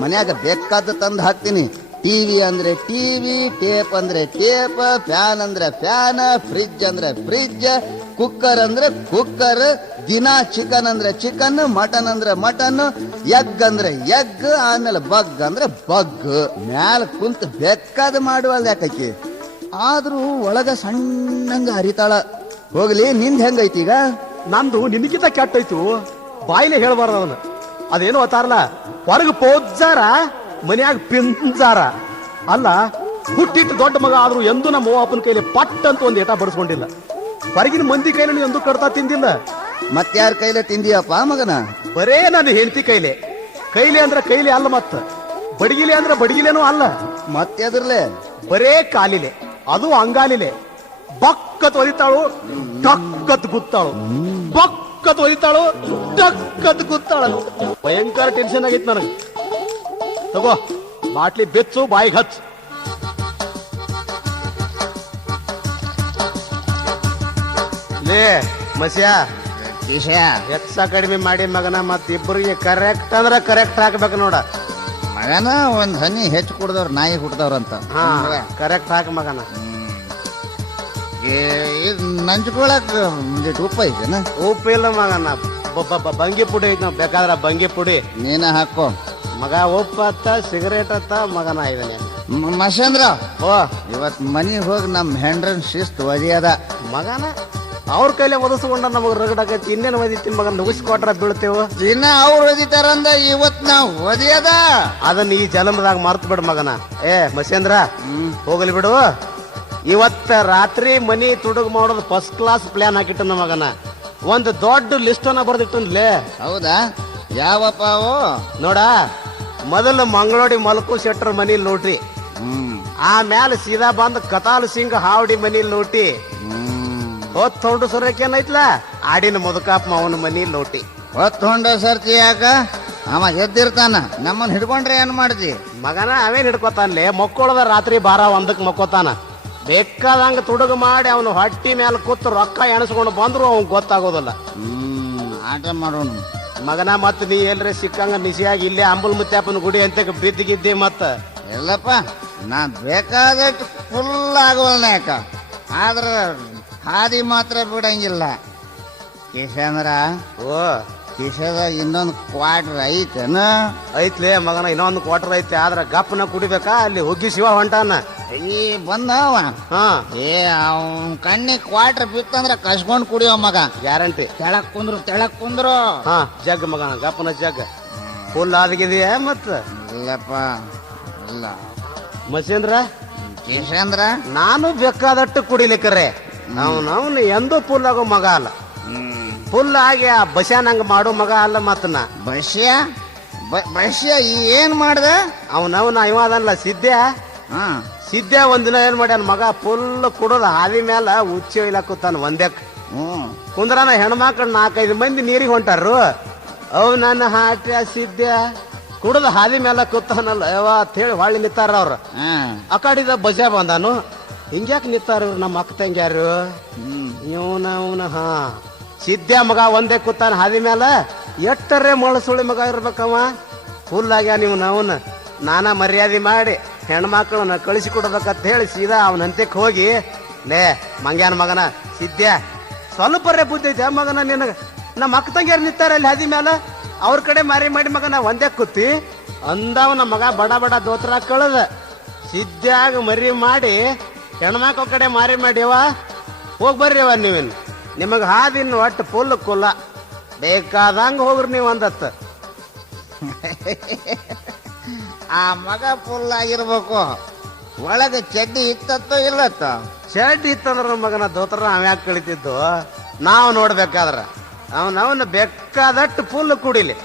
ಮನ್ಯಾಗ ಬೇಕಾದ ತಂದು ಹಾಕ್ತೀನಿ. ಟಿವಿ ಅಂದ್ರೆ ಟಿವಿ, ಟೇಪ್ ಅಂದ್ರೆ ಟೇಪ್, ಫ್ಯಾನ್ ಅಂದ್ರೆ ಫ್ಯಾನ್, ಫ್ರಿಜ್ ಅಂದ್ರೆ ಫ್ರಿಜ್, ಕುಕ್ಕರ್ ಅಂದ್ರೆ ಕುಕ್ಕರ್, ದಿನ ಚಿಕನ್ ಅಂದ್ರೆ ಚಿಕನ್, ಮಟನ್ ಅಂದ್ರೆ ಮಟನ್, ಎಗ್ ಅಂದ್ರೆ ಎಗ್, ಆಮೇಲೆ ಬಗ್ ಅಂದ್ರೆ ಬಗ್. ಮ್ಯಾಲ ಕುಂತ ಬೇಕಾದ ಮಾಡುವಲ್ ಯಾಕಿ. ಆದ್ರೂ ಒಳಗ ಸಣ್ಣಂಗ ಹರಿತಾಳ. ಹೋಗ್ಲಿ, ನಿಂದ ಹೆಂಗೈತಿ ಈಗ? ನಂದು ನಿನಗಿಂತ ಕೆಟ್ಟೈತು. ಬಾಯಿಲೆ ಹೇಳ್ಬಾರ್ದು ಅದನ್ನ. ಅದೇನೋ ಅತ್ತಾರಲ್ಲ, ಹೊರಗ ಪೋಜ್ಜಾರ, ಮನ್ಯಾಗ ಪಿಂಜಾರ. ಅಲ್ಲ, ಹುಟ್ಟಿಟ್ಟು ದೊಡ್ಡ ಮಗ ಆದ್ರೂ ಎಂದೂ ನಮ್ಮ ಅಪ್ಪನ ಕೈಲಿ ಪಟ್ ಅಂತ ಒಂದು ಏಟ ಬಡಿಸ್ಕೊಂಡಿಲ್ಲ. ಹೊರಗಿನ ಮಂದಿ ಕೈಲಿ ಎಂದೂ ಕಡ್ತಾ ತಿಂದಿಲ್ಲ. ಮತ್ಯಾರ ಕೈಲೇ ತಿಂದಿಯಪ್ಪ ಮಗನ? ಬರೇ ನನ್ನ ಹೆಂಡತಿ ಕೈಲಿ. ಕೈಲಿ ಅಂದ್ರೆ ಕೈಲಿ ಅಲ್ಲ, ಮತ್ತ ಬಡಗಿಲೆ ಅಂದ್ರೆ ಬಡಗಿಲೇನೂ ಅಲ್ಲ, ಮತ್ತೆದ್ರಲೆ ಬರೇ ಕಾಲಿಲೆ, ಅದು ಅಂಗಾಲಿಲೆ. ಬಕ್ಕತ್ ಒದಿತಾಳು, ಟಕ್ಕತ್ ಗುತ್ತಾಳು, ಬಕ್ಕತ್ ಒದಿತಾಳು, ಟಕ್ಕತ್ ಗುತ್ತಾಳು. ಭಯಂಕರ ಟೆನ್ಷನ್ ಆಗಿತ್ತು ನನಗೆ. ತಗೋ ಬಾಟ್ಲಿ ಬೆಚ್ಚು, ಬಾಯಿಗೆ ಹಚ್ಚು. ಲೇ ಮಸ್ಯಾ, ಹೆಚ್ಚ ಕಡಿಮೆ ಮಾಡಿ ಮಗನ, ಮತ್ ಇಬ್ಬರಿಗೆ ಕರೆಕ್ಟ್ ಅಂದ್ರೆ ಕರೆಕ್ಟ್ ಹಾಕ್ಬೇಕು ನೋಡ ಮಗನ. ಒಂದ್ ಹನಿ ಹೆಚ್ಚು ಕುಡ್ದವ್ರ ನಾಯಿ ಹುಡ್ದವ್ರಂತ. ಹಾ ಕರೆಕ್ಟ್ ಹಾಕ ಮಗನ. ನಂಚ್ಕೊಳಕ್ ಉಪ್ಪ ಐತೆನ? ಉಪ್ಪು ಇಲ್ಲ ಮಗನ, ಬಂಗಿ ಪುಡಿ ಐತಿ, ನಾವು ಬೇಕಾದ್ರ ಬಂಗಿ ಪುಡಿ ನೀನ ಹಾಕೋ ಮಗ. ಉಪ್ಪು ಅತ್ತ ಸಿಗರೇಟ್ ಅತ್ತ ಮಗನ ಇದನ್ನ. ಮಸೇಂದ್ರ, ಓ ಇವತ್ ಮನಿಗ್ ಹೋಗಿ ನಮ್ ಹೆಂಡ್ರನ್ ಶಿಸ್ತು ಒದಿಯದ ಮಗನ. ಅವ್ರ ಕೈಲೇ ಒದಸ್ಕೊಂಡ ನಮಗ್ ರಗಡಾಕೈತಿ. ಇನ್ನೇನು ಒದಿತೀನಿ ಮಗನ, ನುಗ್ಗಿಸ್ಕೊಟ್ರ ಬೀಳ್ತೇವ. ದಿನ ಅವ್ರು ಒದಿತಾರಂದ ಇವತ್ ನಾವ್ ಒದಿಯದ. ಅದನ್ನ ಈ ಜನ್ಮದಾಗ ಮರ್ತ್ ಬಿಡ ಮಗನ. ಏ ಮಸೇಂದ್ರ, ಹೋಗಲಿ ಬಿಡು. ಇವತ್ತ ರಾತ್ರಿ ಮನಿ ತುಡುಗ್ ಮಾಡೋದು ಫಸ್ಟ್ ಕ್ಲಾಸ್ ಪ್ಲಾನ್ ಹಾಕಿಟ್ಟನ ಮಗನ. ಒಂದು ದೊಡ್ಡ ಲಿಸ್ಟ್ ಅನ್ನ ಬರ್ದಿಟ್ಟನ್ಲೇ. ಹೌದಾ? ಯಾವಪ್ಪ ಅವು? ನೋಡ, ಮೊದಲು ಮಂಗಳೋಡಿ ಮಲ್ಕು ಶೆಟ್ರ ಮನಿಲ್ ನೋಡ್ರಿ. ಆಮ್ಯಾಲ ಸೀದಾ ಬಂದ್ ಕತಾಲ್ ಸಿಂಗ್ ಹಾವಡಿ ಮನಿಲ್ ನೋಟಿ. ಹೊತ್ತು ಹೊಂಡು ಸೊರಕೇನೈತ್ಲ, ಆಡಿನ ಮುದುಕಾಪ್ ಅವನ ಮನಿಲ್ ನೋಟಿ. ಹೊತ್ತು ಹೊಂಡ ಸರ್ತಿ ಯಾಕ? ಅವ ಎದ್ದಿರ್ತಾನ, ನಮ್ಮನ್ ಹಿಡ್ಕೊಂಡ್ರೆ ಏನ್ ಮಾಡ್ತಿ ಮಗನ? ಅವೇನ್ ಹಿಡ್ಕೊತಾನ್ಲೆ, ಮಕ್ಕೊಳದ ರಾತ್ರಿ 12-1 ಮಕ್ಕೋತಾನ. ಬೇಕಾದಂಗ ತುಡುಗು ಮಾಡಿ ಅವನು ಹೊಟ್ಟಿ ಮೇಲೆ ಕೂತು ರೊಕ್ಕ ಎಣಸ್ಕೊಂಡು ಬಂದ್ರು ಅವ್ನ್ ಗೊತ್ತಾಗೋದಿಲ್ಲ. ಆಟ ಮಾಡೋಣ ಮಗನ. ಮತ್ ನೀ ಎಲ್ರಿ ಸಿಕ್ಕಂಗ ನಿಶಿಯಾಗಿ ಇಲ್ಲೇ ಅಂಬುಲ್ ಮುತ್ಯಾಪನ ಗುಡಿ ಅಂತ ಬಿದ್ದಿಗಿದ್ದಿ. ಮತ್ತ ಎಲ್ಲಪ್ಪ, ನಾ ಬೇಕಾದಷ್ಟು ಫುಲ್ ಆಗೋಲ್ಲ ಯಾಕ, ಆದ್ರ ಹಾದಿ ಮಾತ್ರ ಬಿಡಂಗಿಲ್ಲ. ಕಿಶಂದ್ರ, ಓ ಕಿಶದಾಗ ಇನ್ನೊಂದು ಕ್ವಾರ್ಟರ್ ಐತನ? ಐತ್ಲೇ ಮಗನ, ಇನ್ನೊಂದು ಕ್ವಾರ್ಟರ್ ಐತೆ. ಆದ್ರ ಗಪ್ಪನ ಕುಡಿಬೇಕಾ? ಅಲ್ಲಿ ಹೋಗಿ ಶಿವ ಹೊಂಟಾನ. ಈ ಬಂದವ. ಹಾ ಏ ಅವನ್ ಕಣ್ಣಿ ಕ್ವಾರ್ಟರ್ ಬಿತ್ತಂದ್ರ ಕಸ್ಕೊಂಡ್ ಕುಡಿಯೋ ಮಗ. ಗ್ಯಾರಂಟಿ. ತೆಳಕ್ ಕುಂದ್ರು. ಹಾ ಜಗ್ ಮಗನ, ಗಪ್ಪನ ಜಗ್ ಫುಲ್ ಆದಗಿದೆಯಾ? ಮತ್ತ ಇಲ್ಲಪ್ಪ ಇಲ್ಲ ಮಸೇಂದ್ರ. ಕಿಶಂದ್ರ, ನಾನು ಬೇಕಾದಟ್ಟು ಕುಡಿಲಿಕ್ಕರೆ ಅವನು ಎಂದೂ ಫುಲ್ ಆಗೋ ಮಗ ಅಲ್ಲ. ಫುಲ್ ಆಗಿ ಆ ಬಸ್ಯಾನಂಗ ಮಾಡೋ ಮಗ ಅಲ್ಲ. ಮತ್ತನ ಬಸ್ಯ ಏನ್ ಮಾಡ್ದ? ಅವನವನ ಇವಾದಲ್ಲ ಸಿದ್ದೆ. ಹಾ, ಸಿದ್ದೆ ಒಂದಿನ ಏನ್ ಮಾಡ್ಯಾನ ಮಗ, ಫುಲ್ ಕುಡೋದ ಹಾದಿ ಮೇಲೆ ಉಚ್ಚಿ ಒಯ್ಲಾಕುತ್ತಾನ ಒಂದೇಕ್. ಕುಂದ್ರಾನ ಹೆಣ್ಮಕ್ಳು 4-5 ಮಂದಿ ನೀರಿಗೆ ಹೊಂಟಾರು. ಅವ್ ನನ್ನ ಹಾಟ್ಯ ಸಿದ್ದೆ ಕುಡದ ಹಾದಿ ಮೇಲೆ ಕೂತಾನಲ್ಲ ಅಂತ ಹೇಳಿ ಹೊಳ್ಳಿ ನಿಂತಾರ ಅವ್ರು. ಆ ಕಡಿದ ಬಜಾ ಬಂದಾನು. ಹಿಂಗ್ಯಾಕ್ ನಿಂತಾರ ಇವ್ರು, ನಮ್ಮ ಅಕ್ಕ ತಂಗ್ಯಾರು ಇವನ. ಹಾ ಸಿದ್ದೆ ಮಗ ಒಂದೇ ಕೂತಾನ ಹಾದಿ ಮೇಲೆ. ಎಟ್ಟರೆ ಮೊಳಸುಳಿ ಮಗ ಇರ್ಬೇಕವ. ಫುಲ್ ಆಗ್ಯ ನೀವು ಅವನ. ನಾನಾ ಮರ್ಯಾದೆ ಮಾಡಿ ಹೆಣ್ಮಕ್ಳನ್ನ ಕಳಿಸಿ ಕೊಡ್ಬೇಕಂತ ಹೇಳಿ ಸೀದಾ ಅವನ ಅಂತ್ಯಕ್ಕೆ ಹೋಗಿ, ಲೇ ಮಂಗ್ಯಾನ ಮಗನ ಸಿದ್ದೆ, ಸ್ವಲ್ಪರೇ ಬುದ್ಧಿ ಐತೆ ಮಗನ ನಿನಗ. ನಮ್ಮ ಅಕ್ಕ ತಂಗಿಯರು ನಿಂತಾರ ಅಲ್ಲಿ ಹಾದಿ ಮೇಲೆ, ಅವ್ರ ಕಡೆ ಮಾರಿ ಮಾಡಿ ಮಗನ ಒಂದೇ ಕೂತಿ ಅಂದವ. ನಮ್ಮ ಮಗ ಬಡ ಬಡ ದೋತ್ರ ಕಳದ ಸಿದ್ದ್ಯಾಗ ಮರಿ ಮಾಡಿ ಹೆಣ್ಮಕ್ಳ ಕಡೆ ಮಾರಿ ಮಾಡ್ಯವ. ಹೋಗಿ ಬರ್ರಿವ ನೀವೇನು, ನಿಮಗ ಹಾದಿನ ಒಟ್ಟು ಫುಲ್ ಕುಲ್ಲ, ಬೇಕಾದಂಗ ಹೋಗ್ರಿ ನೀವು ಅಂದತ್ತ. ಆ ಮಗ ಫುಲ್ ಆಗಿರ್ಬೇಕು. ಒಳಗ ಚಡ್ಡಿ ಇತ್ತತ್ತೋ ಇಲ್ಲತ್ತ? ಶರ್ಟ್ ಇತ್ತಂದ್ರ ಮಗನ ದೋತ್ರ ಅವ್ಯಾಕೆ ಕಳಿತಿದ್ದು ನಾವು ನೋಡ್ಬೇಕಾದ್ರ. ಅವನವನ್ನ ಬೇಕಾದಟ್ಟು ಫುಲ್ ಕುಡಿಲಿ,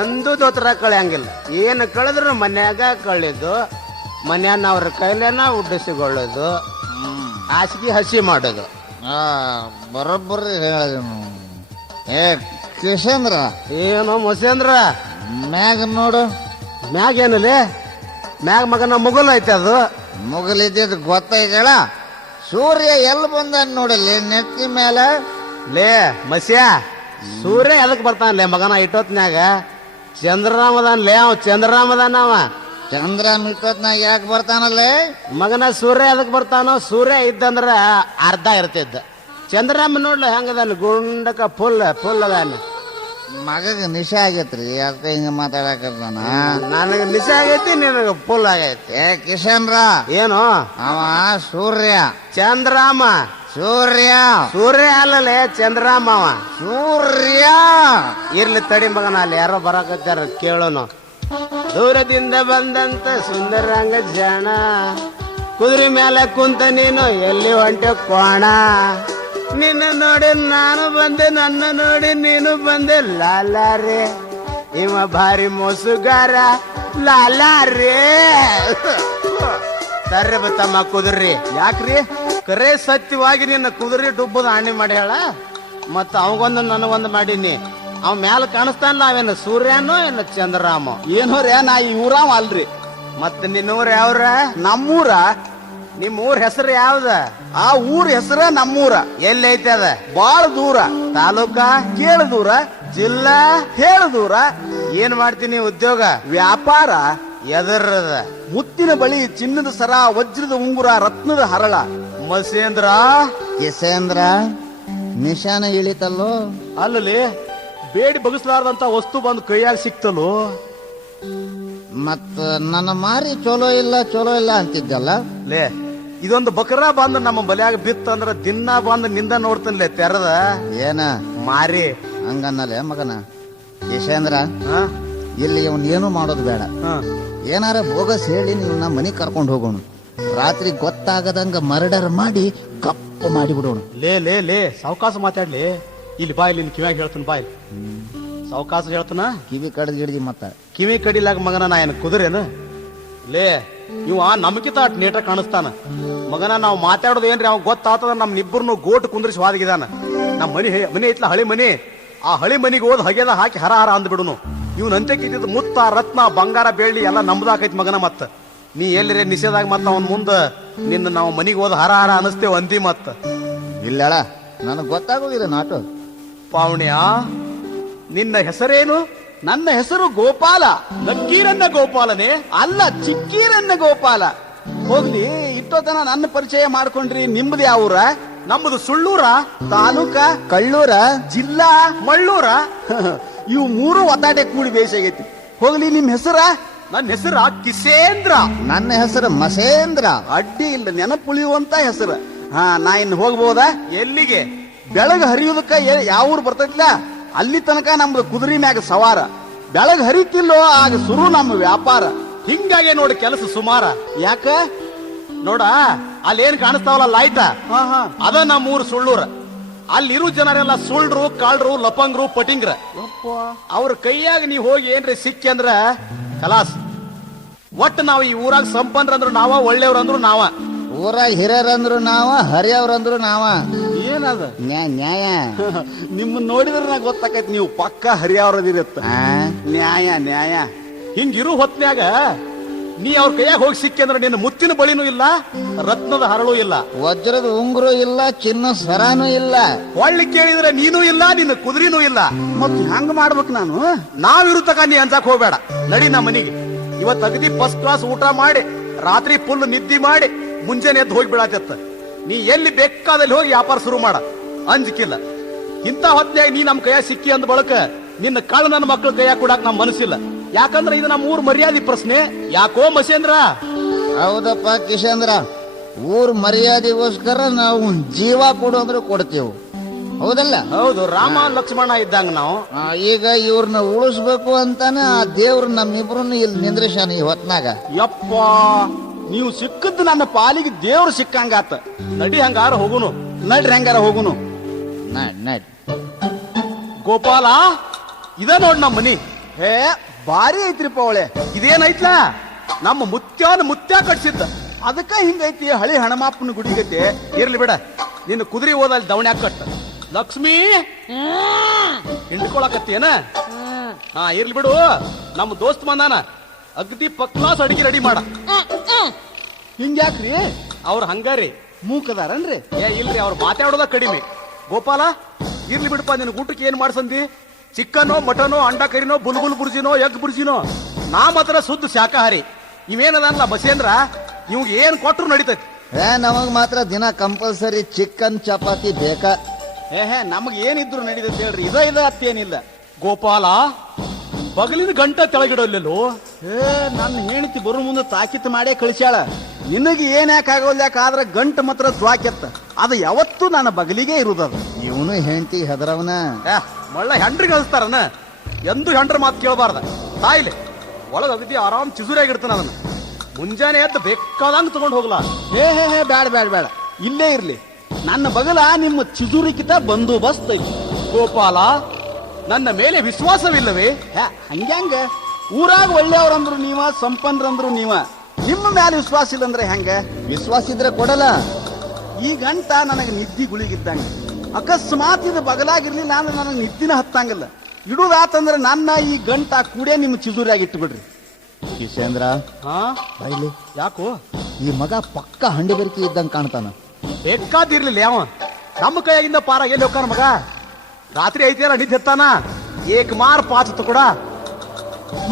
ಎಂದೂ ದೋತ್ರ ಕಳಿಯಂಗಿಲ್ಲ. ಏನು ಕಳೆದ್ರು ಮನ್ಯಾಗ ಕಳಿದು, ಮನ್ಯಾನ ಅವ್ರ ಕೈಲೇನ ಉಡ್ಡಿಸಿಕೊಳ್ಳೋದು, ಹಾಸಿಗೆ ಹಸಿ ಮಾಡೋದು. ಬರೋಬ್ಬರಿ ಹೇಳಿದನು. ಏ ಕಿಶಂದ್ರ, ಏನು ಮಸೇಂದ್ರ, ಮ್ಯಾಗ ನೋಡು. ಮ್ಯಾಗ ಏನಲ್ಲಿ ಮ್ಯಾಗ ಮಗನ ಮುಗುಲ್ ಐತೆ. ಅದು ಮುಗಲಿದ್ದ ಗೊತ್ತೈತಳ. ಸೂರ್ಯ ಎಲ್ಲಿ ಬಂದ ನೋಡಲಿ ನೆತ್ತಿ ಮೇಲೆ. ಲೇ ಮಸ್ಯಾ, ಸೂರ್ಯ ಎದಕ್ ಬರ್ತಾನಲೇ ಮಗನ ಇಟ್ಟೊತ್ನ್ಯಾಗ? ಚಂದ್ರರಾಮದಾನ್ಲೇ ಅವ, ಚಂದ್ರರಾಮದಾನ ಅವ. ಚಂದ್ರ ಮಿಟ್ಟೊತ್ನಾಗ ಯಾಕೆ ಬರ್ತಾನಲ್ಲೇ ಮಗನ? ಸೂರ್ಯ ಎದಕ್ ಬರ್ತಾನೋ? ಸೂರ್ಯ ಇದ್ದಂದ್ರ ಅರ್ಧ ಇರ್ತಿದ್ದ. ಚಂದ್ರರಾಮ ನೋಡ್ಲ ಹೆಂಗದಾನ, ಗುಂಡಕ ಫುಲ್ ಅದಾನ. ಮಗಗ ನಿಶೆ ಆಗೈತ್ರಿ, ಅದಕ್ಕೆ ಹಿಂಗ ಮಾತಾಡಕತ್ತಾನ. ನನಗೆ ನಿಶೆ ಆಗೈತಿ, ನಿನಗ ಫುಲ್ ಆಗೈತಿ. ಏ ಕಿಶನ್ರ, ಏನು ಅವ ಸೂರ್ಯ. ಚಂದ್ರಾಮ ಸೂರ್ಯ ಅಲ್ಲಲೇ, ಚಂದ್ರಾಮ ಅವ. ಸೂರ್ಯ ಇರ್ಲಿ ತಡಿ ಮಗನ, ಅಲ್ಲಿ ಯಾರೋ ಬರಾಕತ್ತಾರ ಕೇಳೋನು. ದೂರದಿಂದ ಬಂದಂತ ಸುಂದರಂಗ ಜಾಣ, ಕುದುರೆ ಮೇಲೆ ಕುಂತ ನೀನು ಎಲ್ಲಿ ಹೊಂಟೆ ಕೋಣ. ನಿನ್ನ ನೋಡಿ ನಾನು ಬಂದೆ, ನನ್ನ ನೋಡಿ ನೀನು ಬಂದೆ. ಲಾಲಾರೇ ಇವ ಭಾರಿ ಮೋಸುಗಾರ, ಲಾಲಾರೇ. ಸರ್ರಿ ಬತ್ತಮ್ಮ ಕುದುರ್ರಿ. ಯಾಕ್ರಿ? ಕರೆ ಸತ್ಯವಾಗಿ ನಿನ್ನ ಕುದುರೆ ಡುಬ್ಬದ ಆಣಿ ಮಾಡಿ ಹೇಳ. ಮತ್ತ ಅವಂಗೊಂದು ನನಗೊಂದು ಮಾಡೀನಿ. ಅವ್ ಮ್ಯಾಲ ಕಾಣಿಸ್ತಾನ, ಅವೇನು ಸೂರ್ಯನೋ ಏನು ಚಂದ್ರರಾಮ? ಏನೋರ್ಯಾ, ನಾ ಈ ಊರಾವ ಅಲ್ರಿ. ಮತ್ತ ನಿನ್ನೂರ ಯಾವ್ರ? ನಮ್ಮೂರ. ನಿಮ್ ಊರ್ ಹೆಸರು ಯಾವ್ದ? ಆ ಊರ್ ಹೆಸರ ನಮ್ಮೂರ. ಎಲ್ಲಿ ಐತಿ ಅದ? ಬಾಳ ದೂರ. ತಾಲೂಕ ಕೇಳ ದೂರ. ಜಿಲ್ಲಾ ಹೇಳ ದೂರ. ಏನ್ ಮಾಡ್ತೀನಿ ಉದ್ಯೋಗ? ವ್ಯಾಪಾರ. ಎದರದ? ಮುತ್ತಿನ ಬಳಿ, ಚಿನ್ನದ ಸರ, ವಜ್ರದ ಉಂಗುರ, ರತ್ನದ ಹರಳ. ಮಸೇಂದ್ರ ಕಿಸೇಂದ್ರ ನಿಶಾನ ಇಳಿತಲ್ಲೋ. ಅಲ್ಲಿ ಬೇಡಿ ಬಗಸ್ಲಾರ್ದಂತ ವಸ್ತು ಬಂದು ಕೈಯಾಗ ಸಿಕ್ತಲ್ಲೋ. ಮತ್ತ ನನ್ನ ಮಾರಿ ಚಲೋ ಇಲ್ಲ ಅಂತಿದ್ದಲ್ಲ. ಲೇ, ಇದೊಂದು ಬಕರ ಬಂದು ನಮ್ಮ ಬಲಿಯಾಗ ಬಿತ್ತಂದ್ರ ದಿನ ಬಂದು ನಿಂದ ನೋಡ್ತನ್ಲೇ ತೆರದ. ಏನ ಮಾರಿ ಹಂಗನ್ನಲೆ ಮಗನ. ಕಿಸೇಂದ್ರ, ಹ? ಇಲ್ಲಿ ಇವನ್ ಏನು ಮಾಡೋದು ಬೇಡ. ಹ. ಏನಾರ ಬೋಗಸ್ ಹೇಳಿ ನೀವನ್ನ ಮನೆಗ್ ಕರ್ಕೊಂಡು ಹೋಗೋಣ. ರಾತ್ರಿ ಗೊತ್ತಾಗದಂಗ ಮರ್ಡರ್ ಮಾಡಿ ಗಪ್ಪ ಮಾಡಿಬಿಡೋಣ. ಲೇ ಸಾವಕಾಶ ಮಾತಾಡ್ಲಿ. ಇಲ್ಲಿ ಬಾಯ್, ನಿನ್ ಕಿವ್ಯಾಗ ಹೇಳ್ತಾನ ಬಾಯ್. ಸಾವಕಾಶ ಹೇಳ್ತಾನ. ಕಿವಿ ಕಡ್ದು ಗಿಡ್ದಿ ಮತ್ತ ಕಿವಿ ಕಡಿಲಾಗ ಮಗನ ನಾ ಏನು ಕುದುರೇನು? ಲೇ, ಇವ ನಮ್ಕಿತ ಅಟ್ ನೇಟ ಕಾಣಿಸ್ತಾನ ಮಗನ. ನಾವು ಮಾತಾಡೋದು ಏನ್ರಿ ಅವ್ ಗೊತ್ತಾತದ ನಮ್ನಿಬ್ಬರನ್ನು ಗೋಟ್ ಕುಂದ್ರಿಸಿ ವಾದಗಿದಾನ. ನಮ್ಮ ಮನಿ ಐತ್ಲ, ಹಳಿ ಮನಿ. ಆ ಹಳಿ ಮನಿಗೆ ಹೋದ್ ಹಗೆದ ಹಾಕಿ ಹರ ಅಂದ್ಬಿಡುನು. ಇವ್ನ ಅಂತ್ಯಕ್ಕಿದ್ದ ಮುತ್ತ, ರತ್ನ, ಬಂಗಾರ, ಬೆಳ್ಳಿ ಎಲ್ಲ ನಮ್ದಾಕೈತಿ ಮಗನ. ಮತ್ತ ನೀ ಎಲ್ಲಿರೇ ನಿಷೇಧಾಗ ಮತ್ತ ಅವನ್ ಮುಂದ ನಿನ್ನ ನಾವು ಮನಿಗೆ ಹೋದ ಹರ ಅನಸ್ತೇವ್ ಅಂದಿ. ಮತ್ತ ಇಲ್ಲಳ ನನಗ್ ಗೊತ್ತಾಗೋದಿಲ್ಲ ನಾಟು. ಪಾವಣ್ಯ, ನಿನ್ನ ಹೆಸರೇನು? ನನ್ನ ಹೆಸರು ಗೋಪಾಲ. ನಕ್ಕೀರನ್ನ ಗೋಪಾಲನೇ? ಅಲ್ಲ, ಚಿಕ್ಕೀರನ್ನ ಗೋಪಾಲ. ಹೋಗ್ಲಿ, ಇಷ್ಟೊತ್ತನ ನನ್ನ ಪರಿಚಯ ಮಾಡ್ಕೊಂಡ್ರಿ. ನಿಮ್ದು ಯಾವ ಊರ? ನಮ್ಮದು ಸುಳ್ಳೂರ. ತಾಲೂಕ ಕಳ್ಳೂರ. ಜಿಲ್ಲಾ ಮಳ್ಳೂರ. ಇವು ಮೂರು ಒತ್ತಾಟೆ ಕೂಡಿ ಬೇಸಾಗೈತಿ. ಹೋಗ್ಲಿ, ನಿಮ್ ಹೆಸರ? ನನ್ನ ಹೆಸರ ಕಿಸೇಂದ್ರ. ನನ್ನ ಹೆಸರು ಮಸೇಂದ್ರ. ಅಡ್ಡಿ ಇಲ್ಲ, ನೆನಪುಳಿಯುವಂತ ಹೆಸರು. ಹಾ, ನಾ ಇನ್ನು ಹೋಗ್ಬೋದಾ? ಎಲ್ಲಿಗೆ? ಬೆಳಗ್ ಹರಿಯುದಕ್ಕ ಯಾವ ಊರು ಬರ್ತೈತಿಲ್ಲ, ಅಲ್ಲಿ ತನಕ ನಮ್ದು ಕುದುರೆ ಮ್ಯಾಗ ಸವಾರ. ಬೆಳಗ್ ಹರಿತಿಲ್ಲೋ ಆಗ ಶುರು ನಮ್ಮ ವ್ಯಾಪಾರ. ಹಿಂಗಾಗಿ ನೋಡಿ ಕೆಲಸ ಸುಮಾರ. ಯಾಕ? ನೋಡ, ಅಲ್ಲಿ ಏನ್ ಕಾಣಿಸ್ತಾವಲ್ಲ ಲೈಟ, ಅದ ನಮ್ಮೂರು ಸುಳ್ಳೂರ. ಅಲ್ಲಿರು ಜನರೆಲ್ಲ ಸುಳ್ರು, ಕಾಳ್ರು, ಲಪಂಗ್ರು, ಪಟಿಂಗ್ರ. ಅವ್ರ ಕೈಯಾಗ ನೀ ಹೋಗಿ ಏನ್ರಿ ಸಿಕ್ಕಿ ಅಂದ್ರ ಕಲಾಸ್. ಒಟ್ಟು ನಾವು ಈ ಊರಾಗ ಸಂಪನ್ರ ಅಂದ್ರು ನಾವ, ಒಳ್ಳೆಯವ್ರ ಅಂದ್ರು ನಾವ. ಊರಾಗ ಹಿರಿಯರಂದ್ರು ನಾವ, ಹರಿಯವ್ರಂದ್ರು ನಾವ. ಏನದ ನ್ಯಾಯ. ನಿಮ್ಮನ್ನ ನೋಡಿದ್ರೆ ನಾ ಗೊತ್ತಾಕೈತಿ ನೀವು ಪಕ್ಕ ಹರಿಯಾವ್ರದಿರತ್ತ. ನ್ಯಾಯ ನ್ಯಾಯ. ಹಿಂಗಿರು ಹೊತ್ನ್ಯಾಗ ನೀ ಅವ್ರ ಕೈಯಾಗ ಹೋಗಿ ಸಿಕ್ಕಿ ಅಂದ್ರ ನಿನ್ನ ಮುತ್ತಿನ ಬಳಿನೂ ಇಲ್ಲ, ರತ್ನದ ಹರಳು ಇಲ್ಲ, ವಜ್ರದ ಉಂಗುರು ಇಲ್ಲ, ಚಿನ್ನ ಸರಾನು ಇಲ್ಲ. ಒಳ್ಳಿ ಕೇಳಿದ್ರೆ ನೀನು ಇಲ್ಲ, ನಿನ್ನ ಕುದುರಿನೂ ಇಲ್ಲ. ಮತ್ ಹೆಂಗ ಮಾಡ್ಬೇಕು ನಾನು? ನಾವಿರುತ್ತಕ ನೀ ಅಂಜಾಕ್ ಹೋಗ್ಬೇಡ. ನಡಿ ನಮ್ಮ ಮನಿಗೆ. ಇವತ್ತು ಅಗದಿ ಫಸ್ಟ್ ಕ್ಲಾಸ್ ಊಟ ಮಾಡಿ, ರಾತ್ರಿ ಫುಲ್ ನಿದ್ದಿ ಮಾಡಿ, ಮುಂಜಾನೆ ಎದ್ದು ಹೋಗಿ ಬಿಡಾತತ್ತ. ನೀ ಎಲ್ಲಿ ಬೇಕಾದಲ್ಲಿ ಹೋಗಿ ವ್ಯಾಪಾರ ಶುರು ಮಾಡ, ಅಂಜಿಕಿಲ್ಲ. ಇಂಥ ಹೊತ್ನ್ಯಾಗ ನೀ ನಮ್ ಕೈಯಾಗ ಸಿಕ್ಕಿ ಅಂದ ಬಳಕ ನಿನ್ನ ಕಾಳು ನನ್ನ ಮಕ್ಕಳ ಕೈಯಾಗ ಕೊಡಾಕ್ ನಮ್ ಮನಸ್ಸಿಲ್ಲ. ಯಾಕಂದ್ರೆ ಇದು ನಮ್ಮ ಊರ್ ಮರ್ಯಾದೆ ಪ್ರಶ್ನೆ. ಯಾಕೋ ಮಸೇಂದ್ರ? ಹೌದಪ್ಪ ಕಿಶೇಂದ್ರ, ಊರ್ ಮರ್ಯಾದೆಗೋಸ್ಕರ ನಾವು ಜೀವ ಕೊಡೋದ್ರು ಕೊಡ್ತೇವು, ಹೌದಲ್ಲ? ಹೌದು, ರಾಮ ಲಕ್ಷ್ಮಣ ಇದ್ದಂಗ ನಾವು. ಈಗ ಇವ್ರನ್ನ ಉಳಿಸ್ಬೇಕು ಅಂತಾನೆ ಆ ದೇವ್ರು ನಮ್ಮಿಬ್ರನ್ನ ಇಲ್ಲಿ ನಿಂದ್ರಿಸಾನ ಈ ಹೊತ್ನಾಗ. ಯಪ್ಪ, ನೀವು ಸಿಕ್ಕದ್ದು ನನ್ನ ಪಾಲಿಗೆ ದೇವ್ರು ಸಿಕ್ಕಂಗಾತ. ನಡಿ ಹಂಗಾರ ಹೋಗುನು. ನಡ್ರಿ ಹೆಂಗಾರ ಹೋಗುನು. ನಡ್ ಗೋಪಾಲ, ಇದ ನೋಡ್ ನಮ್ಮ ಮನಿ. ಹೇ, ಭಾರಿ ಐತ್ರಿಪ್ಪ ಅವಳೆ. ಇದೇನೈತ್ಲ? ನಮ್ಮ ಮುತ್ಯ ಕಟ್ಸಿದ್ದ. ಅದಕ್ಕ ಹಿಂಗೈತಿ ಹಳಿ ಹಣಮಾಪನ ಗುಡಿಗತೆ. ಇರ್ಲಿ ಬಿಡ, ನಿನ್ನ ಕುದುರೆ ಹೋದಲ್ಲಿ ದವಣ್ಯಾಕ ಕಟ್ಟ. ಲಕ್ಷ್ಮಿ ಹಿಂಡ್ಕೊಳಕತ್ತೇನ? ಹಾ, ಇರ್ಲಿ ಬಿಡು. ನಮ್ಮ ದೋಸ್ತ್ ಬಂದಾನ, ಅಗದಿ ಪಕ್ಲಾಸ್ ಅಡಿಗೆ ರೆಡಿ ಮಾಡ. ಹಿಂಗ್ಯಾಕ್ರಿ? ಅವ್ರ ಹಂಗಾರಿ ಮೂಕದಾರನ್ರಿ? ಇಲ್ರಿ, ಅವ್ರು ಮಾತಾಡೋದ ಕಡಿಮೆ. ಗೋಪಾಲ, ಇರ್ಲಿ ಬಿಡಪ್ಪ. ನಿನ್ ಊಟಕ್ಕೆ ಏನ್ ಮಾಡ್ಸಂದಿ? ಚಿಕನೋ, ಮಟನೋ, ಅಂಡ ಕರಿನೋ, ಬುಲ್ಬುಲ್ ಬುರ್ಜಿನೋ, ಎಗ್ ಬುರ್ಜಿನೋ? ನಾ ಮಾತ್ರ ಶುದ್ಧ ಶಾಕಾಹಾರಿ. ಇವೇನದಲ್ಲ ಬಸೇಂದ್ರ, ಇವ್ಗೆ ಏನ್ ಕೊಟ್ರು ನಡೀತೈತಿ. ನಮಗ್ ಮಾತ್ರ ದಿನ ಕಂಪಲ್ಸರಿ ಚಿಕನ್ ಚಪಾತಿ ಬೇಕಾ? ನಮಗ್ ಏನಿದ್ರು ನಡೀತೈತಿ ಹೇಳ್ರಿ. ಇದ ಅತ್ತೇನಿಲ್ಲ. ಗೋಪಾಲ, ಬಗಲಿನ ಗಂಟ ತೆಳಗಿಡಲ್ಲೋ. ನನ್ನ ಹೆಂಡತಿ ಬರೋ ಮುಂದೆ ತಾಕಿತ್ ಮಾಡೇ ಕಳಿಸ್ಯಾಳ. ನಿನಗೆ ಏನ್ ಯಾಕಾಗೋಲ್ಯಾಕಾದ್ರ ಗಂಟ ಮಾತ್ರ ಜ್ವಾಕೆತ್ತ. ಅದು ಯಾವತ್ತೂ ನನ್ನ ಬಗಲಿಗೆ ಇರುದದು. ಇವನು ಹೆಂಡತಿ ಹೆದರವನ. ಮಳ್ಳ ಹೆಂಡ್ರಿಗೆ ಅನಿಸ್ತಾರನ? ಎಂದು ಹೆಂಡ್ರ ಮಾತು ಕೇಳಬಾರ್ದ. ತಾಯಿಲೆ ಒಳಗ ಅಗದಿ ಆರಾಮ್ ಚಿಸುರಾಗಿಡ್ತಾನ. ಅದನ್ನ ಮುಂಜಾನೆ ಎದ್ದು ಬೇಕಾದಂಗ ತಗೊಂಡ್ ಹೋಗ್ಲಾ. ಬ್ಯಾಡ ಬ್ಯಾಡ ಬ್ಯಾಡ, ಇಲ್ಲೇ ಇರ್ಲಿ. ನನ್ನ ಬಗಲ ನಿಮ್ಮ ಚಿಜುರಿಕಿತ ಬಂದೋಬಸ್ತ್ ಐತಿ. ಗೋಪಾಲ, ನನ್ನ ಮೇಲೆ ವಿಶ್ವಾಸವಿಲ್ಲವೇ? ಹಂಗ್ಯಾಂಗ ಊರಾಗ ಒಳ್ಳೆಯವ್ರಂದ್ರು ನೀವ, ಸಂಪನ್ರಂದ್ರು ನೀವ, ನಿಮ್ಮ ಮ್ಯಾಲ ವಿಶ್ವಾಸ ಇಲ್ಲ ಅಂದ್ರೆ ಹೆಂಗ? ವಿಶ್ವಾಸ ಇದ್ರೆ ಕೊಡಲ್ಲ. ಈ ಗಂಟ ನನಗೆ ನಿದ್ದಿ ಗುಳಿಗಿದ್ದಂಗ. ಅಕಸ್ಮಾತ್ ಇದು ಬಗಲಾಗಿರ್ಲಿಲ್ಲ ಅಂದ್ರೆ ನನಗೆ ನಿದ್ದಿನ ಹತ್ತಂಗಲ್ಲ. ಇಡುದಾತಂದ್ರೆ ನನ್ನ ಈ ಗಂಟ ಕೂಡೇ ನಿಮ್ಮ ಚಿಜುರಿಯಾಗಿ ಇಟ್ಬಿಡ್ರಿ. ಕಿಶೇಂದ್ರ, ಹಾ, ಬೈಲಿ. ಯಾಕೋ ಈ ಮಗ ಪಕ್ಕ ಹಂಡಿ ಬೆರಕಿ ಇದ್ದಂಗ ಕಾಣ್ತಾನ. ಬೇಕಾದಿರ್ಲಿಲ್ಲ ಅವ ನಮ್ಮ ಕೈಯಾಗಿಂದ ಪಾರಾಗ ಎಲ್ಲಿ ಹೋಗ್ತಾನ ಮಗ? ರಾತ್ರಿ ಐತಿಯಲ್ಲ ನಿದ್ದೆ ಎತ್ತಾನ, ಏಕ್ ಮಾರ್ ಪಾಚ್ ಕೂಡ.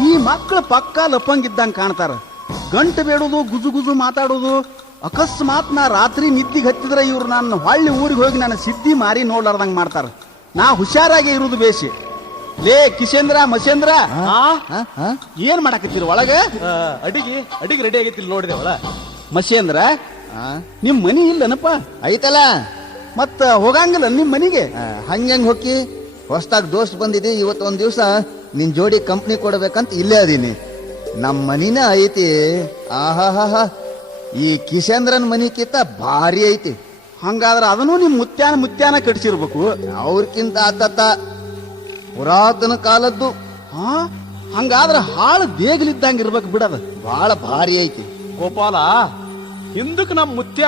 ಈ ಮಕ್ಕಳು ಪಕ್ಕ ಲಪಂಗಿದ್ದಂಗ ಕಾಣ್ತಾರ. ಗಂಟು ಬೇಡುದು, ಗುಜು ಗುಜು ಮಾತಾಡೋದು. ಅಕಸ್ಮಾತ್ ನಾ ರಾತ್ರಿ ನಿದ್ದಿಗೆ ಹತ್ತಿದ್ರೆ ಇವ್ರು ನನ್ನ ಹೊಳ್ಳಿ ಊರಿಗೆ ಹೋಗಿ ನನ್ನ ಸಿದ್ಧಿ ಮಾರಿ ನೋಡ್ಲಾರ್ದಂಗ ಮಾಡ್ತಾರ. ನಾ ಹುಷಾರಾಗಿ ಇರುವುದು ಬೇಸಿ. ಲೇ ಕಿಶೇಂದ್ರ, ಮಸೇಂದ್ರ, ಏನ್ ಮಾಡಾಕತ್ತೀರ ಒಳಗ? ಅಡಿಗೆ ರೆಡಿ ಆಗೈತಿಲ್ ನೋಡಿದೆ ಒಳ. ಮಸೇಂದ್ರ, ನಿಮ್ ಮನಿ ಇಲ್ಲನಪ್ಪ? ಐತಲ್ಲ, ಮತ್ತ ಹೋಗಂಗಿಲ್ಲ ನಿಮ್ ಮನಿಗೆ? ಹಂಗ್ ಹೊಕ್ಕಿ. ಹೊಸ್ದಾಗ್ ದೋಸ್ತ್ ಬಂದಿದೆ, ಇವತ್ತು ಒಂದ್ ದಿವ್ಸ ನಿನ್ ಜೋಡಿ ಕಂಪ್ನಿ ಕೊಡ್ಬೇಕಂತ ಇಲ್ಲೇ ಅದೀನಿ. ನಮ್ ಮನಿನ ಐತಿ. ಆಹಾಹಾ, ಈ ಕಿಶೇಂದ್ರನ್ ಮನಿಕಿಂತ ಭಾರಿ ಐತಿ. ಹಂಗಾದ್ರ ಅದನ್ನು ನಿಮ್ ಮುತ್ಯಾನ ಕಟ್ಸಿರ್ಬೇಕು. ಅವ್ರಕ್ಕಿಂತ ಆತತ್ತ ಪುರಾತನ ಕಾಲದ್ದು. ಹಂಗಾದ್ರ ಹಾಳು ದೇಗಲಿದ್ದಂಗ ಇರ್ಬೇಕು ಬಿಡದ. ಬಹಳ ಭಾರಿ ಐತಿ. ಗೋಪಾಲ, ಹಿಂದಕ್ ನಮ್ ಮುತ್ಯ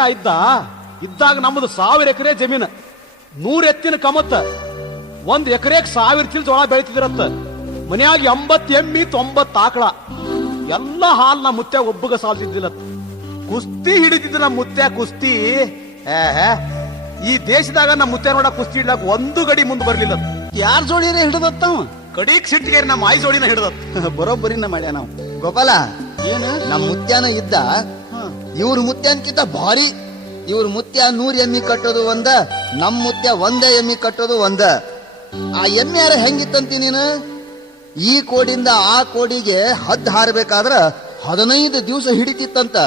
ಇದ್ದಾಗ ನಮ್ಮದು 1000 ಎಕರೆ ಜಮೀನು, 100 ಎತ್ತಿನ ಕಮತ್ತ, 1 ಎಕರೆಗೆ 1000 ಚೀಲ ಜೋಳ ಬೆಳಿತಿದ್ರಂತ. ಮನ್ಯಾಗ 80 ಎಮ್ಮಿ 90 ಆಕಳ. ಎಲ್ಲ ಹಾಲ್ ನಮ್ಮ ಮುತ್ಯ ಒಬ್ಬಗ ಸಾಲ್ತಿದ್ದಿಲ್ಲ. ಕುಸ್ತಿ ಹಿಡಿತಿದ್ದ ನಮ್ಮ ಮುತ್ಯ ಕುಸ್ತಿ. ಈ ದೇಶದಾಗ ನಮ್ಮ ಮುತ್ಯ ನೋಡ ಕುಸ್ತಿ ಹಿಡ್ಲಾಕ ಒಂದು ಗಡಿ ಮುಂದೆ ಬರ್ಲಿಲ್ಲ. ಯಾರ ಜೋಡಿನೇ ಹಿಡಿದತ್ತವ? ಕಡೀಕ್ ಸಿಟ್ಟಿಗೆ ನಮ್ಮ ಆಯಿ ಜೋಡಿನ ಹಿಡ್ದತ್. ಬರೋಬ್ಬರಿನ ಮಾಡ್ಯ ನಾವು. ಗೋಪಾಲ, ಏನು ನಮ್ ಮುತ್ಯಾನ ಇದ್ದ, ಇವ್ರ ಮುತ್ಯಾನ್ಕಿಂತ ಭಾರಿ. ಇವ್ರ ಮುತ್ಯ 100 ಎಮ್ಮಿ ಕಟ್ಟೋದು ಒಂದ, ನಮ್ ಮುತ್ಯ 1 ಎಮ್ಮಿ ಕಟ್ಟೋದು ಒಂದ. ಆ ಎಮ್ಮೆ ಯಾರ ಹೆಂಗಿತ್ತಂತಿ ನೀನು? ಈ ಕೋಡಿಂದ ಆ ಕೋಡಿಗೆ ಹದ್ದು ಹಾರಬೇಕಾದ್ರ 15 ದಿವಸ ಹಿಡಿತಿತ್ತಂತ.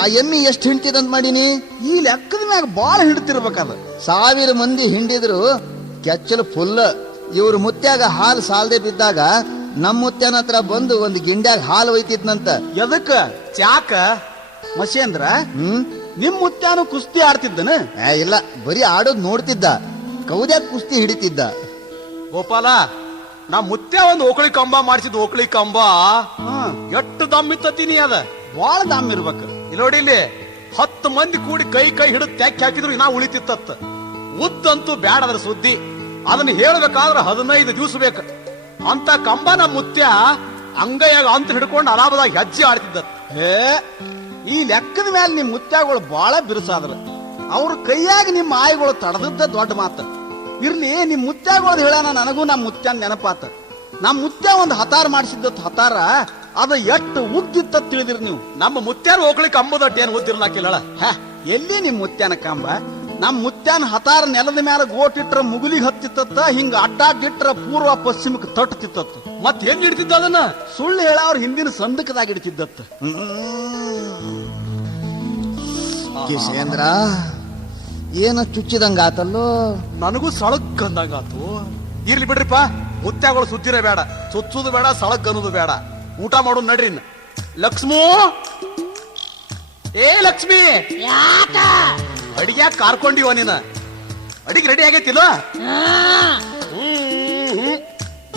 ಆ ಎಮ್ಮಿ ಎಷ್ಟು ಹಿಂಡ್ತಿದಂತ ಮಾಡೀನಿ? ಈ ಲೆಕ್ಕದ ಮ್ಯಾಗ ಬಾಳ ಹಿಡ್ತಿರ್ಬೇಕದ. 1000 ಮಂದಿ ಹಿಂಡಿದ್ರು ಕೆಚ್ಚಲು ಫುಲ್. ಇವ್ರ ಮುತ್ಯಾಗ ಹಾಲು ಸಾಲದೆ ಬಿದ್ದಾಗ ನಮ್ ಮುತ್ಯನ ಹತ್ರ ಬಂದು ಒಂದು ಗಿಂಡ್ಯಾಗ ಹಾಲು ಒಯ್ತಿದ್ನಂತ. ಎದಕ್ಕ? ಚಾಕ ಮಸೇಂದ್ರ, ನಿಮ್ ಮುತ್ಯಾನು ಕುಸ್ತಿ ಆಡ್ತಿದ್ದನ? ಇಲ್ಲ, ಬರೀ ಆಡೋದ್ ನೋಡ್ತಿದ್ದ, ಕೌದ್ಯಾಗ ಕುಸ್ತಿ ಹಿಡಿತಿದ್ದ. ಗೋಪಾಲ, ನಾ ಮುತ್ಯ ಒಂದು ಓಕಳಿ ಕಂಬ ಮಾಡಿಸಿದ್. ಓಕಳಿ ಕಂಬ ಎಷ್ಟು ದಮ್ ಇತ್ತತೀನಿ ಅದ. ಬಾಳ ದಾಮ್ ಇರ್ಬೇಕು. ಇಲ್ಲಿ ನೋಡಿ, ಇಲ್ಲಿ 10 ಮಂದಿ ಕೂಡಿ ಕೈ ಹಿಡಿದು ತ್ಯಾಕ್ ಹಾಕಿದ್ರು ಇನ್ನ ಉಳಿತಿತ್ತ. ಉದ್ದಂತೂ ಬ್ಯಾಡ ಅದ್ರ ಸುದ್ದಿ. ಅದನ್ನ ಹೇಳ್ಬೇಕಾದ್ರ 15 ದಿವಸ ಬೇಕು ಅಂತ ಕಂಬ ನಮ್ಮ ಮುತ್ಯ ಅಂಗೈಯಾಗ ಅಂತ ಹಿಡ್ಕೊಂಡು ಅಲಾಬದಾಗ ಹೆಜ್ಜೆ ಆಡ್ತಿದ್ದ. ಈ ಲೆಕ್ಕದ ಮೇಲೆ ನಿಮ್ ಮುತ್ಯಾಗಳು ಬಾಳ ಬಿರುಸಾದ್ರ. ಅವ್ರ ಕೈಯಾಗ ನಿಮ್ಮ ಆಯಿಗಳು ತಡದದ್ದ ದೊಡ್ಡ ಮಾತು. ಇರ್ಲಿ, ನಿಮ್ ಮುತ್ಯಾಗಳದ್ ಹೇಳೋಣ. ನನಗೂ ನಮ್ ಮುತ್ಯಾನ್ ನೆನಪಾತ. ನಮ್ ಮುತ್ಯ ಒಂದು ಹತಾರ ಮಾಡಿಸಿದ್ದ. ಹತಾರ ಅದ ಎಷ್ಟು ಉದ್ದಿತ್ತ ತಿಳಿದಿರಿ ನೀವು? ನಮ್ಮ ಮುತ್ಯಾನ ಹೋಗ್ಲಿಕ್ಕೆ ಕಂಬದಟ್ಟು ಏನು ಓದಿರ್ಲಾಕಿಲ್ಲ. ಎಲ್ಲಿ ನಿಮ್ ಮುತ್ಯಾನ ಕಂಬ? ನಮ್ ಮುತ್ಯಾನ ಹತಾರ ನೆಲದ ಮೇಲೆ ಗೋಟಿಟ್ರ ಮುಗುಲಿಗೆ ಹತ್ತಿತ್ತ. ಹಿಂಗ ಅಡ್ಡಾಡಿಟ್ರ ಪೂರ್ವ ಪಶ್ಚಿಮಕ್ಕೆ ತಟ್ಟತಿತ್ತ. ಮತ್ ಹೆಂಗ್ ಇಡ್ತಿದ್ದ ಅದನ್ನ? ಸುಳ್ಳು ಹೇಳ ಅವ್ರ ಹಿಂದಿನ ಸಂದಕದಾಗ ಇಡ್ತಿದ್ದತ್ತ. ಕಿಶೇಂದ್ರ, ಏನ ಚುಚ್ಚಿದಂಗ ಆತಲ್ಲೋ? ನನಗೂ ಸಳಕ್ ಅಂದಂಗಾತು. ಇರ್ಲಿ ಬಿಡ್ರಿಪ್ಪ, ಮುತ್ಯಾಗಳು ಸುದ್ದಿರೇ ಬೇಡ, ಚುಚ್ಚುದು ಬೇಡ, ಸಳಕ್ ಅನ್ನೋದು ಬೇಡ. ಊಟ ಮಾಡು ನಡ್ರಿ. ಲಕ್ಷ್ಮೂ, ಏ ಲಕ್ಷ್ಮಿ, ಯಾಕ ಅಡಿಗೆ ಕಾರ್ಕೊಂಡಿವ ನೀನ? ಅಡಿಗೆ ರೆಡಿ ಆಗೈತಿಲ್ಲ?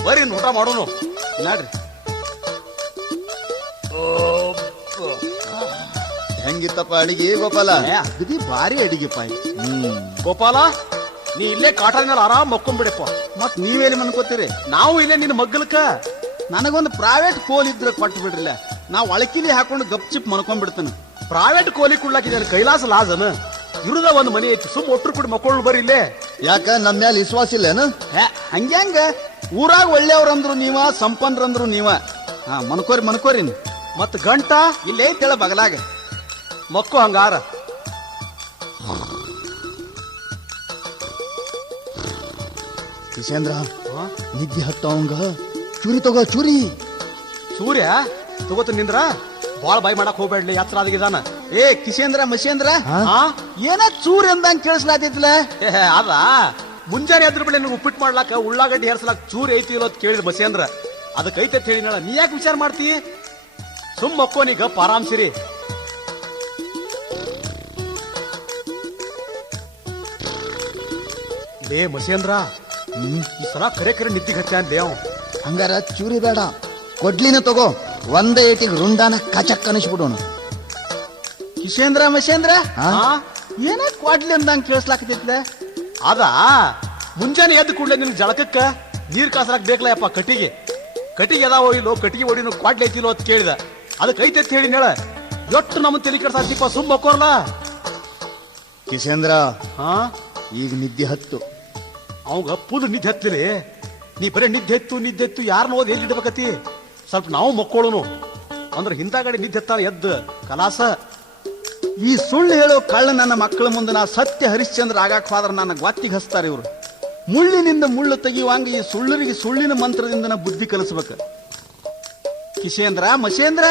ಬರ್ರಿ ಊಟ ಮಾಡೋನು. ನೋಡ್ರಿ ಹೆಂಗಿತ್ತಪ್ಪ ಅಡಿಗೆ ಗೋಪಾಲ? ಅಗದಿ ಭಾರಿ ಅಡಿಗೆ ಪಾಯಿ. ಗೋಪಾಲ, ನೀ ಇಲ್ಲೇ ಕಾಟದ ಮೇಲೆ ಆರಾಮ್ ಮಕ್ಕೊಂಡ್ಬಿಡಪ್ಪ. ಮತ್ ನೀವೇಲಿ ಮನ್ಕೋತೀರಿ? ನಾವು ಇಲ್ಲೇ ನಿನ್ನ ಮಗ್ಗಲ್ಕ. ನನಗೊಂದು ಪ್ರೈವೇಟ್ ಕೋಲ್ ಇದ್ರೆ ಕೊಟ್ಟು ಬಿಡ್ರಿಲ್ಲ. ನಾ ಒಳಕಿಲಿ ಹಾಕೊಂಡು ಗಪ್ ಚಿಪ್ ಮನ್ಕೊಂಡ್ಬಿಡ್ತಾನೆ. ಪ್ರೈವೇಟ್ ಕೋಲಿ ಕುಡ್ಲಾಕಿದ್ದೇನೆ, ಕೈಲಾಸ ಲಾಜನ ಇರುದ ಒಂದು ಮನೆ ಐತಿ. ಸುಮ್ ಒಟ್ರು ಕೂಡಿ ಮಕ್ಕಳು ಬರ್ರಿ ಇಲ್ಲೇ. ಯಾಕ ನಮ್ಮ ಮ್ಯಾಲ ವಿಶ್ವಾಸ ಇಲ್ಲೇನು? ಹಂಗ್ಯಾಂಗ? ಊರಾಗ ಒಳ್ಳೆಯವ್ರಂದ್ರು ನೀವ, ಸಂಪನ್ರಂದ್ರು ನೀವ. ಮನ್ಕೋರಿ. ಮತ್ ಗಂಟ ಇಲ್ಲೇ ಐತೇಳ ಬಗಲಾಗ. ಮಕ್ಕು ಹಂಗಾರ. ಕಿಶೇಂದ್ರ, ನಿದ್ದೆ ಹತ್ತವಂಗ ಚೂರಿ ತಗೋ, ಚೂರಿ. ಸೂರ್ಯ ತಗೋತ ನಿಂದ್ರ ಬಾಳ ಬಾಯ್ ಮಾಡಕ್ ಹೋಗ್ಬೇಡ್ಲಿ, ಎತ್ತರ ಆಗಿದಾನ. ಏ ಕಿಶೇಂದ್ರ, ಮಸೇಂದ್ರ, ಏನ ಚೂರ್ ಎಂದಂಗ್ ಕೇಳಿಸ್ಲಾತಿದ್ಲ? ಅದ ಮುಂಜಾನೆ ಎದ್ರ ಬೆಳೆ ಉಪ್ಪಿಟ್ಟು ಮಾಡ್ಲಾಕ ಉಳ್ಳಾಗಡ್ಡಿ ಹೇರ್ಸಲಾಕ ಚೂರಿ ಐತಿ ಇಲ್ಲೋ ಕೇಳಿದ ಮಸೇಂದ್ರ. ಅದಕ್ಕೆ ಐತೆ ಹೇಳಿ ನಾಳ. ನೀ ಯಾಕೆ ವಿಚಾರ ಮಾಡ್ತಿ? ಸುಮ್ ಮಕ್ಕೋನೀಗ ಆರಾಮ್ಸಿರಿ. ಲೇ ಮಸೇಂದ್ರ ಈ ಸಲ ಕರೆ ಕರೆ ನಿದ್ದಿಗೆ ಹಚ್ಚ ಅಂದ್ಲೇ ಅವ. ಹಂಗಾರ ಚೂರಿ ಬೇಡ, ಕೊಡ್ಲಿನ ತಗೋ, ಒಂದೇ ಏಟಿಗೆ ರುಂಡಾನ ಕಚಕ್ ಅನಿಸ್ಬಿಡೋಣ. ಕಿಶೇಂದ್ರ ಮಶೇಂದ್ರ ಹಾ? ಏನ ಕ್ವಾಡ್ಲಿ ಅಂದಂಗ್ ಕೇಳಿಸ್ಲಾಕತೈತ್ಲೆ. ಅದ ಮುಂಜಾನೆ ಎದ್ದು ಕೂಡಲೇ ನಿನ್ ಜಳಕಕ್ಕ ನೀರ್ ಕಾಸರಾಕ್ ಬೇಕಲ್ಲ ಯಪ್ಪ. ಕಟ್ಟಿಗೆ ಅದಾವೋ ಇಲ್ಲೋ, ಕಟ್ಟಿಗೆ ಹೊಡಿನೋ ಕ್ವಾಡ್ಲಿ ಐತಿಲ್ಲೋ ಅಂತ ಕೇಳಿದ. ಅದಕ್ಕೆ ಐತೆ ಅಂತ ಹೇಳಿ ಹೇಳ. ಎಷ್ಟು ನಮ್ಮ ತಲೆ ಕೆಡ್ಸಾತಿಪ್ಪ, ಸುಮ್ಮ ಮಕ್ಕೋರ್ಲ. ಕಿಶೇಂದ್ರ, ಹಾ ಈಗ ನಿದ್ದೆ ಹತ್ತು. ಅವಾಗ ಫುಲ್ ನಿದ್ದೆ ಹತ್ತಿರಿ. ನೀ ಬರೀ ನಿದ್ದೆ ಎತ್ತು ಯಾರನ್ನ ಓದಿ ಎಲ್ಲಿ ಇಡ್ಬೇಕತಿ. ಸ್ವಲ್ಪ ನಾವು ಮಕ್ಕೊಳ್ಳೋನು ಅಂದ್ರೆ ಹಿಂದಾಗಡೆ ನಿದ್ದೆ ಎತ್ತಾನ ಎದ್ದು ಕಲಾಸ. ಈ ಸುಳ್ಳು ಹೇಳೋ ಕಳ್ಳ ನನ್ನ ಮಕ್ಕಳ ಮುಂದೆ ನಾ ಸತ್ಯ ಹರಿಶ್ಚಂದ್ರ ಆಗಾಕ್ ಹೋದ್ರ ನನ್ನ ಗ್ವಾತ್ತಿಗೆ ಹಸ್ತಾರೆ ಇವ್ರು. ಮುಳ್ಳಿನಿಂದ ಮುಳ್ಳು ತೆಗೆಯುವಂಗ ಈ ಸುಳ್ಳರಿಗೆ ಸುಳ್ಳಿನ ಮಂತ್ರದಿಂದ ನಾ ಬುದ್ಧಿ ಕಲಿಸ್ಬೇಕು. ಕಿಶೇಂದ್ರ ಮಶೇಂದ್ರ,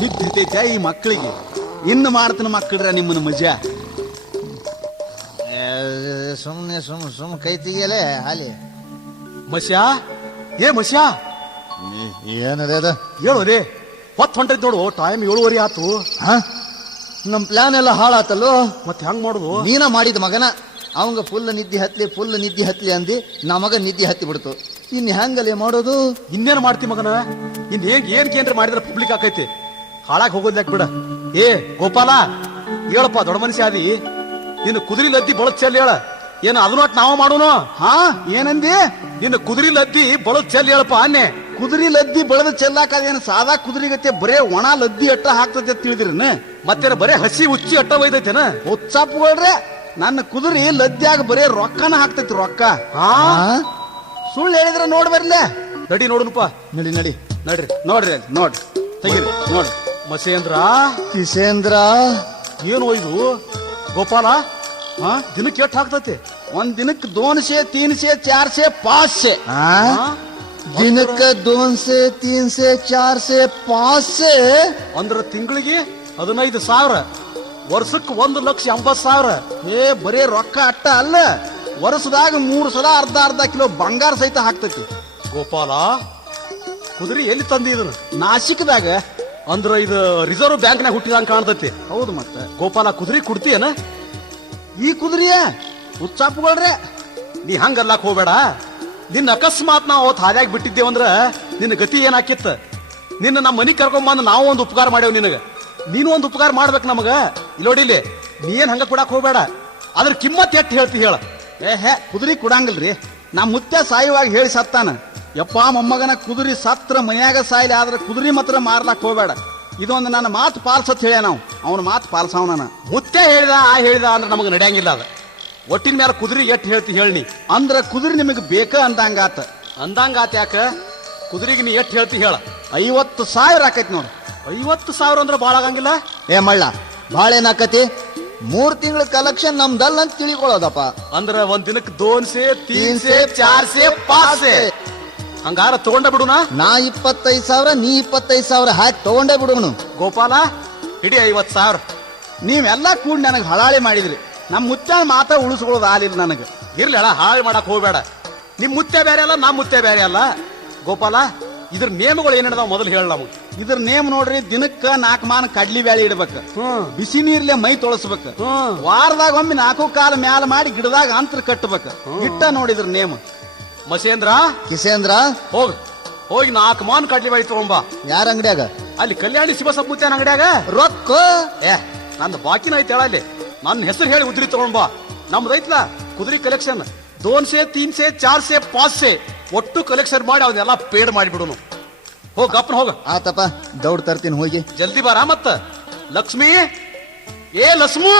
ನಿದ್ದೆ ಈ ಮಕ್ಕಳಿಗೆ ಇನ್ನು ಮಾಡ್ತಾನ ಮಕ್ಕಳ್ರ ನಿಮ್ಮನ್ನ ಮಜಾ. ಸುಮ್ನೆ ಸುಮ್ ಕೈ ತೆಗಿಯಲೇ ಹಾಲಿ. ಮಶ್ಯಾ ಮಶ್ಯಾ ಏನದೇ ಅದ? ಹೇಳೋದೇ ಹೊತ್ತು ಹೊಂಟೈತ್ ನೋಡು. ಟೈಮ್ 7:30 ಆತು. ನಮ್ ಪ್ಲಾನ್ ಎಲ್ಲ ಹಾಳಾತಲ್ಲೋ. ಮತ್ತೆ ಹೆಂಗ್ ಮಾಡುದು? ನೀನ ಮಾಡಿದ ಮಗನ. ಅವಂಗ ಫುಲ್ ನಿದ್ದೆ ಹತ್ಲಿ ಅಂದಿ, ನಮಗ ನಿದ್ದೆ ಹತ್ತಿ ಬಿಡ್ತು. ಇನ್ ಹೆಂಗಲೇ ಮಾಡೋದು? ಇನ್ನೇನ್ ಮಾಡ್ತಿ ಮಗನ? ಇನ್ ಏನ್ರ ಮಾಡಿದ್ರೆ ಪಬ್ಲಿಕ್ ಆಕೈತಿ. ಹಾಳಾಗ್ ಹೋಗೋದ್ ಯಾಕೆ ಬಿಡ. ಏ ಗೋಪಾಲ, ಹೇಳಪ್ಪ, ದೊಡ್ಡ ಮನುಷ್ಯ ಆದಿ. ನಿನ್ನ ಕುದುರೆ ಲದ್ದಿ ಬಳದ್ ಚೆಲ್ಲಿ ಹೇಳ. ಏನು ಅದನ್ನೊಟ್ಟು ನಾವು ಮಾಡೋನು? ಹಾ ಏನಂದಿ? ನಿನ್ನ ಕುದುರೆ ಲದ್ದಿ ಬಳದ್ ಚೆಲ್ಲಿ ಹೇಳಪ್ಪ ಅನ್ನೆ. ಕುದುರೆ ಲದ್ದಿ ಬೆಳೆದ ಚೆಲ್ಲಾಕದೇನು ಸಾದಾ ಕುದುರೆಗತ್ತೆ ಬರೇ ಒಣ ಲದ್ದಿ ಅಟ್ಟ ಹಾಕ್ತದೆ ತಿಳಿದ್ರನ? ಮತ್ತೆ ಬರೇ ಹಸಿ ಉಚ್ಚಿ ಅಟ್ಟ ಒಯ್ದೈತೇನ? ಉತ್ಸಾಪಗಳ್ರೆ, ನನ್ನ ಕುದುರೆ ಲದ್ದಿಯಾಗ ಬರೇ ರೊಕ್ಕನ ಹಾಕ್ತೈತಿ, ರೊಕ್ಕ. ಹಾ ಸುಳ್ಳು ಹೇಳಿದ್ರೆ ನೋಡ್ ಬರ್ಲೆ. ನಡಿ ನೋಡುನಪ್ಪ. ನಡಿ ನಡ್ರಿ ನೋಡ್ರಿ ನೋಡ್ರಿ ತೆಗೀರಿ ನೋಡ್ರಿ. ಮಸೇಂದ್ರ, ಕಿಶೇಂದ್ರ, ಏನು ಒಯ್ದು ಗೋಪಾಲ? ಹಾ ದಿನಕ್ಕೆ ಎಷ್ಟು ಹಾಕ್ತತಿ? ಒಂದ್ ದಿನಕ್ಕೆ 200, 300, 400, 500. ದಿನಕ್ಕ 200, 300, 400, 500. ಅಂದ್ರ ತಿಂಗಳಿಗೆ 15,000, ವರ್ಷಕ್ಕೆ 1,80,000. ಬರೇ ರೊಕ್ಕ ಅಟ್ಟ ಅಲ್ಲ, ವರ್ಷದಾಗ 3 ಸಲ ಅರ್ಧ ಕಿಲೋ ಬಂಗಾರ ಸಹಿತ ಹಾಕ್ತೈತಿ. ಗೋಪಾಲ, ಕುದುರೆ ಎಲ್ಲಿ ತಂದಿ ಇದನ್ನ? ನಾಸಿಕದಾಗ. ಅಂದ್ರ ಇದು ರಿಸರ್ವ್ ಬ್ಯಾಂಕ್ನಾಗ ಹುಟ್ಟಿದಂಗ ಕಾಣ್ತೈತಿ. ಹೌದು ಮತ್ತೆ. ಗೋಪಾಲ, ಕುದುರೆ ಕುಡ್ತೀಯನ? ಈ ಕುದುರೆಯ ಉತ್ಸಾಪಗಳ್ರೆ, ನೀ ಹಂಗಲ್ಲಾಕ್ ಹೋಗ್ಬೇಡ. ನಿನ್ನ ಅಕಸ್ಮಾತ್ ನಾವು ಅವತ್ತು ಹಾದ್ಯಾಗ ಬಿಟ್ಟಿದ್ದೇವಂದ್ರ ನಿನ್ನ ಗತಿ ಏನಾಕಿತ್ತ? ನಿನ್ನ ನಮ್ಮ ಮನಿಗ್ ಕರ್ಕೊಂಬಂದ್ ನಾವು ಒಂದು ಉಪಕಾರ ಮಾಡೇವ್ ನಿನಗ. ನೀನು ಒಂದು ಉಪಕಾರ ಮಾಡ್ಬೇಕು ನಮಗ. ಇಲ್ಲೋಡಿಲಿ, ನೀ ಏನ್ ಹಂಗ ಕೊಡಾಕ್ ಹೋಗ್ಬೇಡ. ಅದ್ರ ಕಿಮ್ಮತ್ ಎಟ್ಟು ಹೇಳ್ತಿ ಹೇಳ. ಕುದುರೆ ಕೊಡಂಗಿಲ್ರಿ. ನಾ ಮುತ್ಯ ಸಾಯುವಾಗ ಹೇಳಿ ಸತ್ತಾನ, ಯಪ್ಪ ಮೊಮ್ಮಗನ ಕುದುರೆ ಸತ್ರ ಮನ್ಯಾಗ ಸಾಯ್ಲಿ, ಆದ್ರೆ ಕುದುರೆ ಮಾತ್ರ ಮಾರ್ಲಾಕ್ ಹೋಗ್ಬೇಡ. ಇದೊಂದು ನನ್ನ ಮಾತು ಪಾಲ್ಸತ್ ಹೇಳ್ಯ. ನಾವು ಅವನ ಮಾತು ಪಾಲ್ಸವನ. ಮುತ್ತೆ ಹೇಳಿದ ಅಂದ್ರೆ ನಮಗ ನಡೆಯಂಗಿಲ್ಲ. ಅದ ಒಟ್ಟಿನ ಮೇಲೆ ಕುದುರೆ ಎಟ್ಟು ಹೇಳ್ತಿ ಹೇಳಿ. ಅಂದ್ರ ಕುದುರೆ ನಿಮಗ್ ಬೇಕ ಅಂದಂಗಾತ. ಯಾಕ? ಕುದುರೆಗೆ ನೀ ಎಟ್ಟು ಹೇಳ್ತಿ ಹೇಳ. 50,000 ಆಕೈತಿ ನೋಡು. 50,000 ಅಂದ್ರೆ ಬಾಳ ಆಗಂಗಿಲ್ಲ. ಏ ಮಳ್ಳ, ಬಾಳ ಏನಾಕತಿ? 3 ತಿಂಗಳ ಕಲೆಕ್ಷನ್ ನಮ್ದಲ್ಲ ಅಂತ ತಿಳಿಕೊಳ್ಳೋದಪ್ಪ. ಅಂದ್ರ ಒಂದ್ ದಿನಕ್ಕೆ 200, 300, 400, 500 ಹಂಗಾರ ತಗೊಂಡ ಬಿಡುನಾ? ನಾ 25,000, ನೀ 25,000 ಹಾಕಿ ತಗೊಂಡೇ ಬಿಡುವನು. ಗೋಪಾಲ, ಹಿಡಿ 50,000. ನೀವೆಲ್ಲ ಕೂಡ ನನಗೆ ಹಳಾಳಿ ಮಾಡಿದ್ರಿ. ನಮ್ಮ ಮುತ್ಯ ಮಾತ ಉಳಿಸ್ಕೊಳ್ಳೋದು ಆಲಿಲ್ಲ ನನಗೆ. ಇರ್ಲಿ ಅಲ್ಲ, ಹಾಳು ಮಾಡಕ್ ಹೋಗ್ಬೇಡ. ನಿಮ್ ಮುತ್ತೆ ಬೇರೆ ಅಲ್ಲ, ನಮ್ ಮುತ್ತೆ ಬೇರೆ ಅಲ್ಲ. ಗೋಪಾಲ, ಇದ್ರ ನೇಮಗಳು ಏನಿದಾವ ಮೊದಲು ಹೇಳ ನಮಗೆ. ಇದ್ರ ನೇಮ್ ನೋಡ್ರಿ, ದಿನಕ್ಕ 4 ಮಾನ ಕಡ್ಲಿ ಬ್ಯಾಳಿ ಇಡ್ಬೇಕು. ಬಿಸಿ ನೀರ್ಲೆ ಮೈ ತೊಳಸ್ಬೇಕು. ವಾರದಾಗ ಒಮ್ಮೆ 4 ಕಾಲ ಮ್ಯಾಲ ಮಾಡಿ ಗಿಡದಾಗ ಅಂತರ ಕಟ್ಟಬೇಕು. ಇಟ್ಟ ನೋಡಿದ್ರ ನೇಮ್. ಮಸೇಂದ್ರ, ಕಿಶೇಂದ್ರ, ಹೋಗಿ 4 ಮಾನ್ ಕಡ್ಲಿ ಬ್ಯಾಳಿ ತಗೊಂಬಾ. ಯಾರ ಅಂಗಡಿಯಾಗ? ಅಲ್ಲಿ ಕಲ್ಯಾಣಿ ಶಿವಸಬ್ ಮುತ್ಯಾನ ಅಂಗಡಿಯಾಗ. ರೊಕ್ಕ ನಂದು ಬಾಕಿನ ಐತೆ ಹೇಳಲ್ಲಿ. ನನ್ನ ಹೆಸರು ಹೇಳಿ ಉದ್ರಿ ತಗೊಂಬಾ. ನಮ್ದು ಐತ್ಲಾ ಕುದುರೆ ಕಲೆಕ್ಷನ್ 200, 300, 400, 500 ಒಟ್ಟು ಕಲೆಕ್ಷನ್ ಮಾಡಿ ಅವನ್ನೆಲ್ಲ ಪೇಡ್ ಮಾಡಿಬಿಡುನು. ಹೋಗ ಅಪ್ಪನ ಹೋಗ. ಆತಪ್ಪ, ದೌಡ್ ತರ್ತೀನಿ, ಹೋಗಿ ಜಲ್ದಿ ಬಾರ. ಮತ್ತ ಲಕ್ಷ್ಮಿ, ಏ ಲಕ್ಷ್ಮು,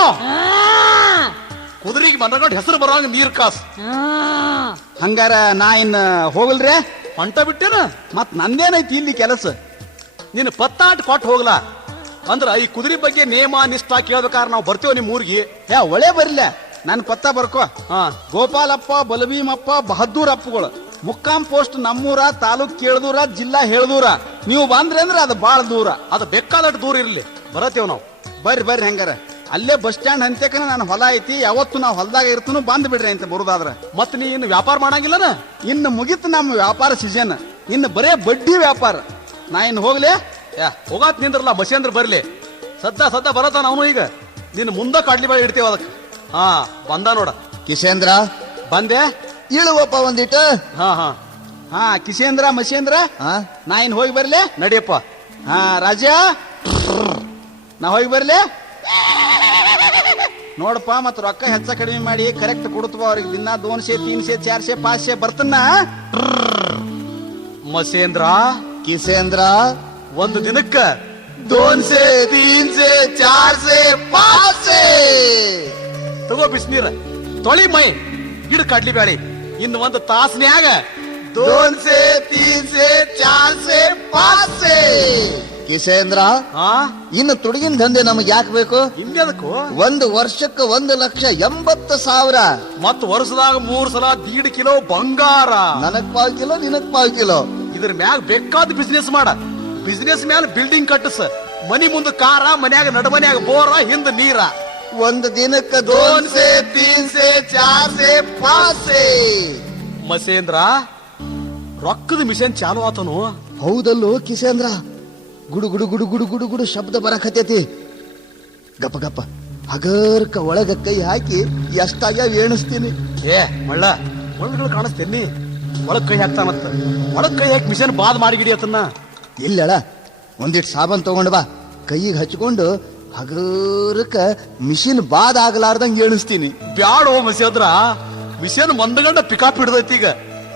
ಕುದುರೆಗೆ ಮನಗಂಡ್ ಹೆಸರು ಬರೋಂಗ ನೀರ್ ಕಾಸ್. ಹಂಗಾರ ನಾ ಇನ್ನ ಹೋಗಲ್ರೆ? ಹೊಂಟ ಬಿಟ್ಟೇನ? ಮತ್ ನಂದೇನೈತಿ ಇಲ್ಲಿ ಕೆಲಸ? ನೀನು ಪತ್ತಾಟ ಕೊಟ್ಟು ಹೋಗ್ಲಾ. ಅಂದ್ರ ಈ ಕುದುರೆ ಬಗ್ಗೆ ನೇಮ ನಿಷ್ಠಾ ಕೇಳ್ಬೇಕಾರ ನಾವು ಬರ್ತೇವ ನಿಮ್ ಊರಿಗೆ. ಒಳ್ಳೆ ಬರ್ಲ, ನನ್ ಪತ್ತ ಬರ್ಕೋ. ಹಾ, ಗೋಪಾಲಪ್ಪ, ಬಲಭೀಮಪ್ಪ, ಬಹದ್ದೂರ್ ಅಪ್ಪಗಳು, ಮುಕ್ಕಾಂ ಪೋಸ್ಟ್ ನಮ್ಮೂರ, ತಾಲೂಕ್ ಕೇಳದೂರ, ಜಿಲ್ಲಾ ಹೇಳದೂರ. ನೀವು ಬಂದ್ರಿ ಅಂದ್ರೆ ಅದು ಬಾಳ ದೂರ. ಅದು ಬೇಕಾದಷ್ಟು ದೂರ ಇರ್ಲಿ, ಬರತ್ತೇವ್ ನಾವು. ಬರ್ರಿ ಹೆಂಗಾರ. ಅಲ್ಲೇ ಬಸ್ ಸ್ಟ್ಯಾಂಡ್ ಹಂತಕನ ನನ್ನ ಹೊಲ ಐತಿ, ಯಾವತ್ತು ನಾವು ಹೊಲದಾಗ ಇರ್ತನು, ಬಂದ್ ಬಿಡ್ರಿ ಅಂತ ಬರುದಾದ್ರ. ಮತ್ ನೀ ಇನ್ನು ವ್ಯಾಪಾರ ಮಾಡಂಗಿಲ್ಲನ? ಇನ್ನು ಮುಗಿತು ನಮ್ಮ ವ್ಯಾಪಾರ ಸೀಸನ್. ಇನ್ನು ಬರೇ ಬಡ್ಡಿ ವ್ಯಾಪಾರ. ನಾ ಇನ್ನು ಹೋಗ್ಲಿ? ಹೋಗಾತ್ ನಿಂದ್ರಲ್ಲ, ಮಸೇಂದ್ರ ಬರ್ಲಿ. ಸದ್ದ ಬರತಾನ ಅವನು. ಈಗ ನಿನ್ನ ಮುಂದ ಕಡ್ಲಿ ಬೇಳೆ ಇಡ್ತೇವ ಅದಕ್ಕೆ. ಹಾ ಬಂದ ನೋಡ. ಕಿಶೇಂದ್ರ ಬಂದೆ. ಇಳುವಪ್ಪ ಒಂದಿಟ್ಟು. ಹಾ ಹಾ ಹಾ ಕಿಶೇಂದ್ರ ಮಶೇಂದ್ರ, ಹಾ ನಾ ಇನ್ ಹೋಗಿ ಬರ್ಲೆ. ನಡಿಯಪ್ಪ. ಹಾ ರಾಜ, ನಾ ಹೋಗಿ ಬರ್ಲೆ. ನೋಡಪ್ಪ ಮತ್ ರೊಕ್ಕ ಹೆಚ್ಚ ಕಡಿಮೆ ಮಾಡಿ ಕರೆಕ್ಟ್ ಕೊಡ್ತವ ಅವ್ರಿಗೆ. ದಿನ 200 300 400 500 ಬರ್ತನ. ಮಸೇಂದ್ರ, ಕಿಶೇಂದ್ರ ಒಂದು ದಿನಕ್ಕ 200 300 400 500. ತಗೋ ಬಿಸಿನೀರ, ತೊಳಿ ಮೈ, ಗಿಡ ಕಡ್ಲಿ ಬ್ಯಾಳಿ. ಇನ್ನು ಒಂದು ತಾಸ್ನ್ಯಾಗ 200 300 400 500. ಕಿಶೇಂದ್ರ, ಹಾ ಇನ್ನು ತುಡುಗಿನ ದಂಧೆ ನಮಗೆ ಯಾಕೆ ಬೇಕು? ಇನ್ನದಕ್ಕೂ ಒಂದು ವರ್ಷಕ್ಕೆ 1,80,000. ಮತ್ ವರ್ಷದಾಗ 3 ಸಲ 1.5 ಕಿಲೋ ಬಂಗಾರ. ನನಗ್ 1/4 ಕಿಲೋ, ನಿನಗ್ 1/4 ಕಿಲೋ. ಇದ್ರ ಮ್ಯಾಗ ಬೇಕಾದ ಬಿಸ್ನೆಸ್ ಮಾಡ. ಬಿಸ್ನೆಸ್ ಮ್ಯಾಲ ಬಿಲ್ಡಿಂಗ್ ಕಟ್ಟಸ. ಮನಿ ಮುಂದ ಕಾರ, ಮನ್ಯಾಗ ನಡಮನ್ಯಾಗ ಬೋರ, ಹಿಂದ ನೀರ. ಒಂದು ದಿನಕ್ಕೆ 200 300 400 500. ಮಸೇಂದ್ರ, ರೊಕ್ಕದ ಮಿಷನ್ ಚಾಲು ಆತನು. ಹೌದಲ್ಲೋ ಕಿಶೇಂದ್ರ, ಗುಡು ಗುಡು ಗುಡು ಗುಡು ಗುಡು ಗುಡು ಶಬ್ದ ಬರಕತ್ತೈತಿ. ಗಪ್ಪ ಗಪ್ಪ ಹಗರ್ಕ ಒಳಗ ಕೈ ಹಾಕಿ ಎಷ್ಟಾಗ್ಯಾವ ಎಣಿಸ್ತೀನಿ. ಏ ಮಳ್ಳ, ಮಳ್ಳಗಳು ಕಾಣಿಸ್ತೇನಿ. ಒಳಗ್ ಕೈ ಹಾಕ್ತಾನತ್ತ. ಒಳಗ್ ಕೈ ಹಾಕಿ ಮಿಷನ್ ಬಾದ್ ಮಾಡಿ ಗಿಡಿಯತನ್ನ. ಇಲ್ಲಳ, ಒಂದಿಟ್ಟು ಸಾಬನ್ ತಗೊಂಡ್ ಬಾ, ಕೈಗೆ ಹಚ್ಕೊಂಡು ಹಗರ್ಕ ಮಿಷಿನ್ ಬಾದ್ ಆಗ್ಲಾರ್ದಂಗ್ ಎಣಿಸ್ತೀನಿ. ಬ್ಯಾಡೋ ಮಸೇಂದ್ರ, ಮಿಷನ್ ಮಂದಗಂಡ ಪಿಕಾಪ್ ಹಿಡ್ದೈತಿ. ಈಗ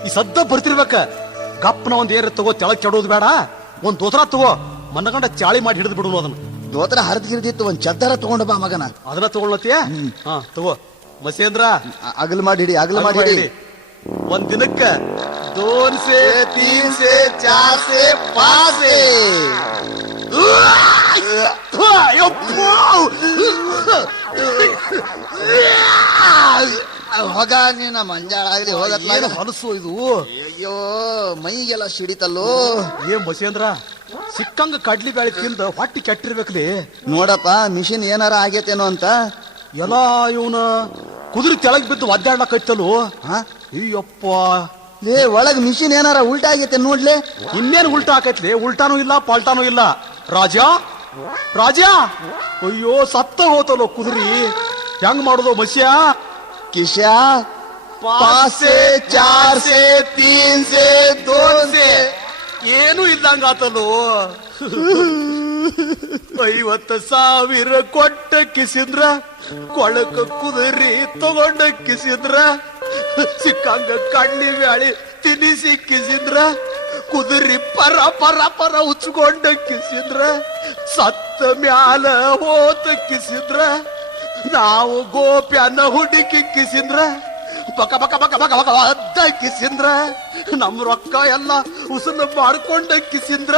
ಈ ಸದ್ದ ಬರ್ತಿರ್ಬೇಕ. ಗಪ್ಪನ ಒಂದ್ ಏರ್ ತಗೋ, ತೆಳಗ್ ಕೆಡೋದು ಬೇಡ. ಒಂದ್ ದೋತ್ರ ತಗೋ, ಮನ್ನಗಂಡ ಚಾಳಿ ಮಾಡಿ ಹಿಡಿದು ಬಿಡು ಅದನ್ನ. ದೋತ್ರ ಹರಿದ್ಗಿರ್ದಿತ್ತು, ಒಂದ್ ಚದ್ದರ ತಗೊಂಡ್ ಬಾ ಮಗನ. ಅದನ್ನ ತಗೊಳತಿಯ? ಹಾ ತಗೋ ಮಸೇಂದ್ರ. ಅಗಲ್ ಮಾಡಿ ಹಿಡಿ, ಅಗಲ್ ಮಾಡಿ ಹಿಡಿ. ಒಂದ್ ದಿನಕ್ಕ 200 300 400 500. ಹೋಗ ನೀನ ಮಂಜಾಳ ಆಗ್ಲಿ ಹೋಗತ್ಲಾಗ. ಹೊಲಸು ಇದು. ಅಯ್ಯೋ ಮೈಗೆಲ್ಲ ಸಿಡಿತಲ್ಲೋ. ಏ ಮಸೇಂದ್ರ, ಸಿಕ್ಕಂಗ ಕಡ್ಲಿ ಬ್ಯಾಳಿ ತಿಂದ ಹೊಟ್ಟಿ ಕೆಟ್ಟಿರ್ಬೇಕ್ಲಿ. ನೋಡಪ್ಪ ಮಿಷಿನ್ ಏನಾರ ಆಗೇತೇನೋ ಅಂತ. ಎಲ್ಲ ಇವನ ಕುದುರೆ ತೆಳಗ್ ಬಿದ್ದು ಒದ್ದಾಡ್ಲಕೈತಲು. ಹಾ ಅಯ್ಯಪ್ಪ, ಲೇ ಒಳಗ್ ಮಿಷಿನ್ ಏನಾರ ಉಲ್ಟಾ ಆಗೈತೆ ನೋಡ್ಲೆ. ಇನ್ನೇನು ಉಲ್ಟಾ ಆಕೈತ್ಲಿ? ಉಲ್ಟಾನೂ ಇಲ್ಲ ಪಾಲ್ಟಾನೂ ಇಲ್ಲ. ರಾಜ, ರಾಜ, ಅಯ್ಯೋ ಸತ್ತ ಹೋತಲೋ ಕುದುರಿ. ಹೆಂಗ್ ಮಾಡುದು ಮಸ್ಯ? ಕಿಶಾ 500 400 300 200. ಏನು ಇದ್ದಂಗ ಆತಲು. 50,000 ಕೊಟ್ಟ ಕಿಸಿದ್ರ, ಕೊಳಕ ಕುದುರಿ ತಗೊಂಡ ಕಿಸಿದ್ರ, ಸಿಕ್ಕಂಗ ಕಡ್ಲಿ ಬ್ಯಾಳಿ ತಿನಿಸಿ ಕಿಸಿದ್ರ, ಕುದುರಿ ಪರ ಪರ ಪರ ಉಚ್ಕೊಂಡ ಕಿಸಿದ್ರ, ಸತ್ತ ಮ್ಯಾಲ ಹೋತ ಕಿಸಿದ್ರ, ನಾವು ಗೋಪ್ಯನ ಹುಡುಕಿ ಕಿಸಿದ್ರ, ಬಕ ಬಕ ಬಕ ಬಕ ಬಕ ಅದ್ದ ಕಿಸಿಂದ್ರ, ನಮ್ ರೊಕ್ಕ ಎಲ್ಲ ಉಸನ ಮಾಡ್ಕೊಂಡ ಕಿಸಿಂದ್ರ,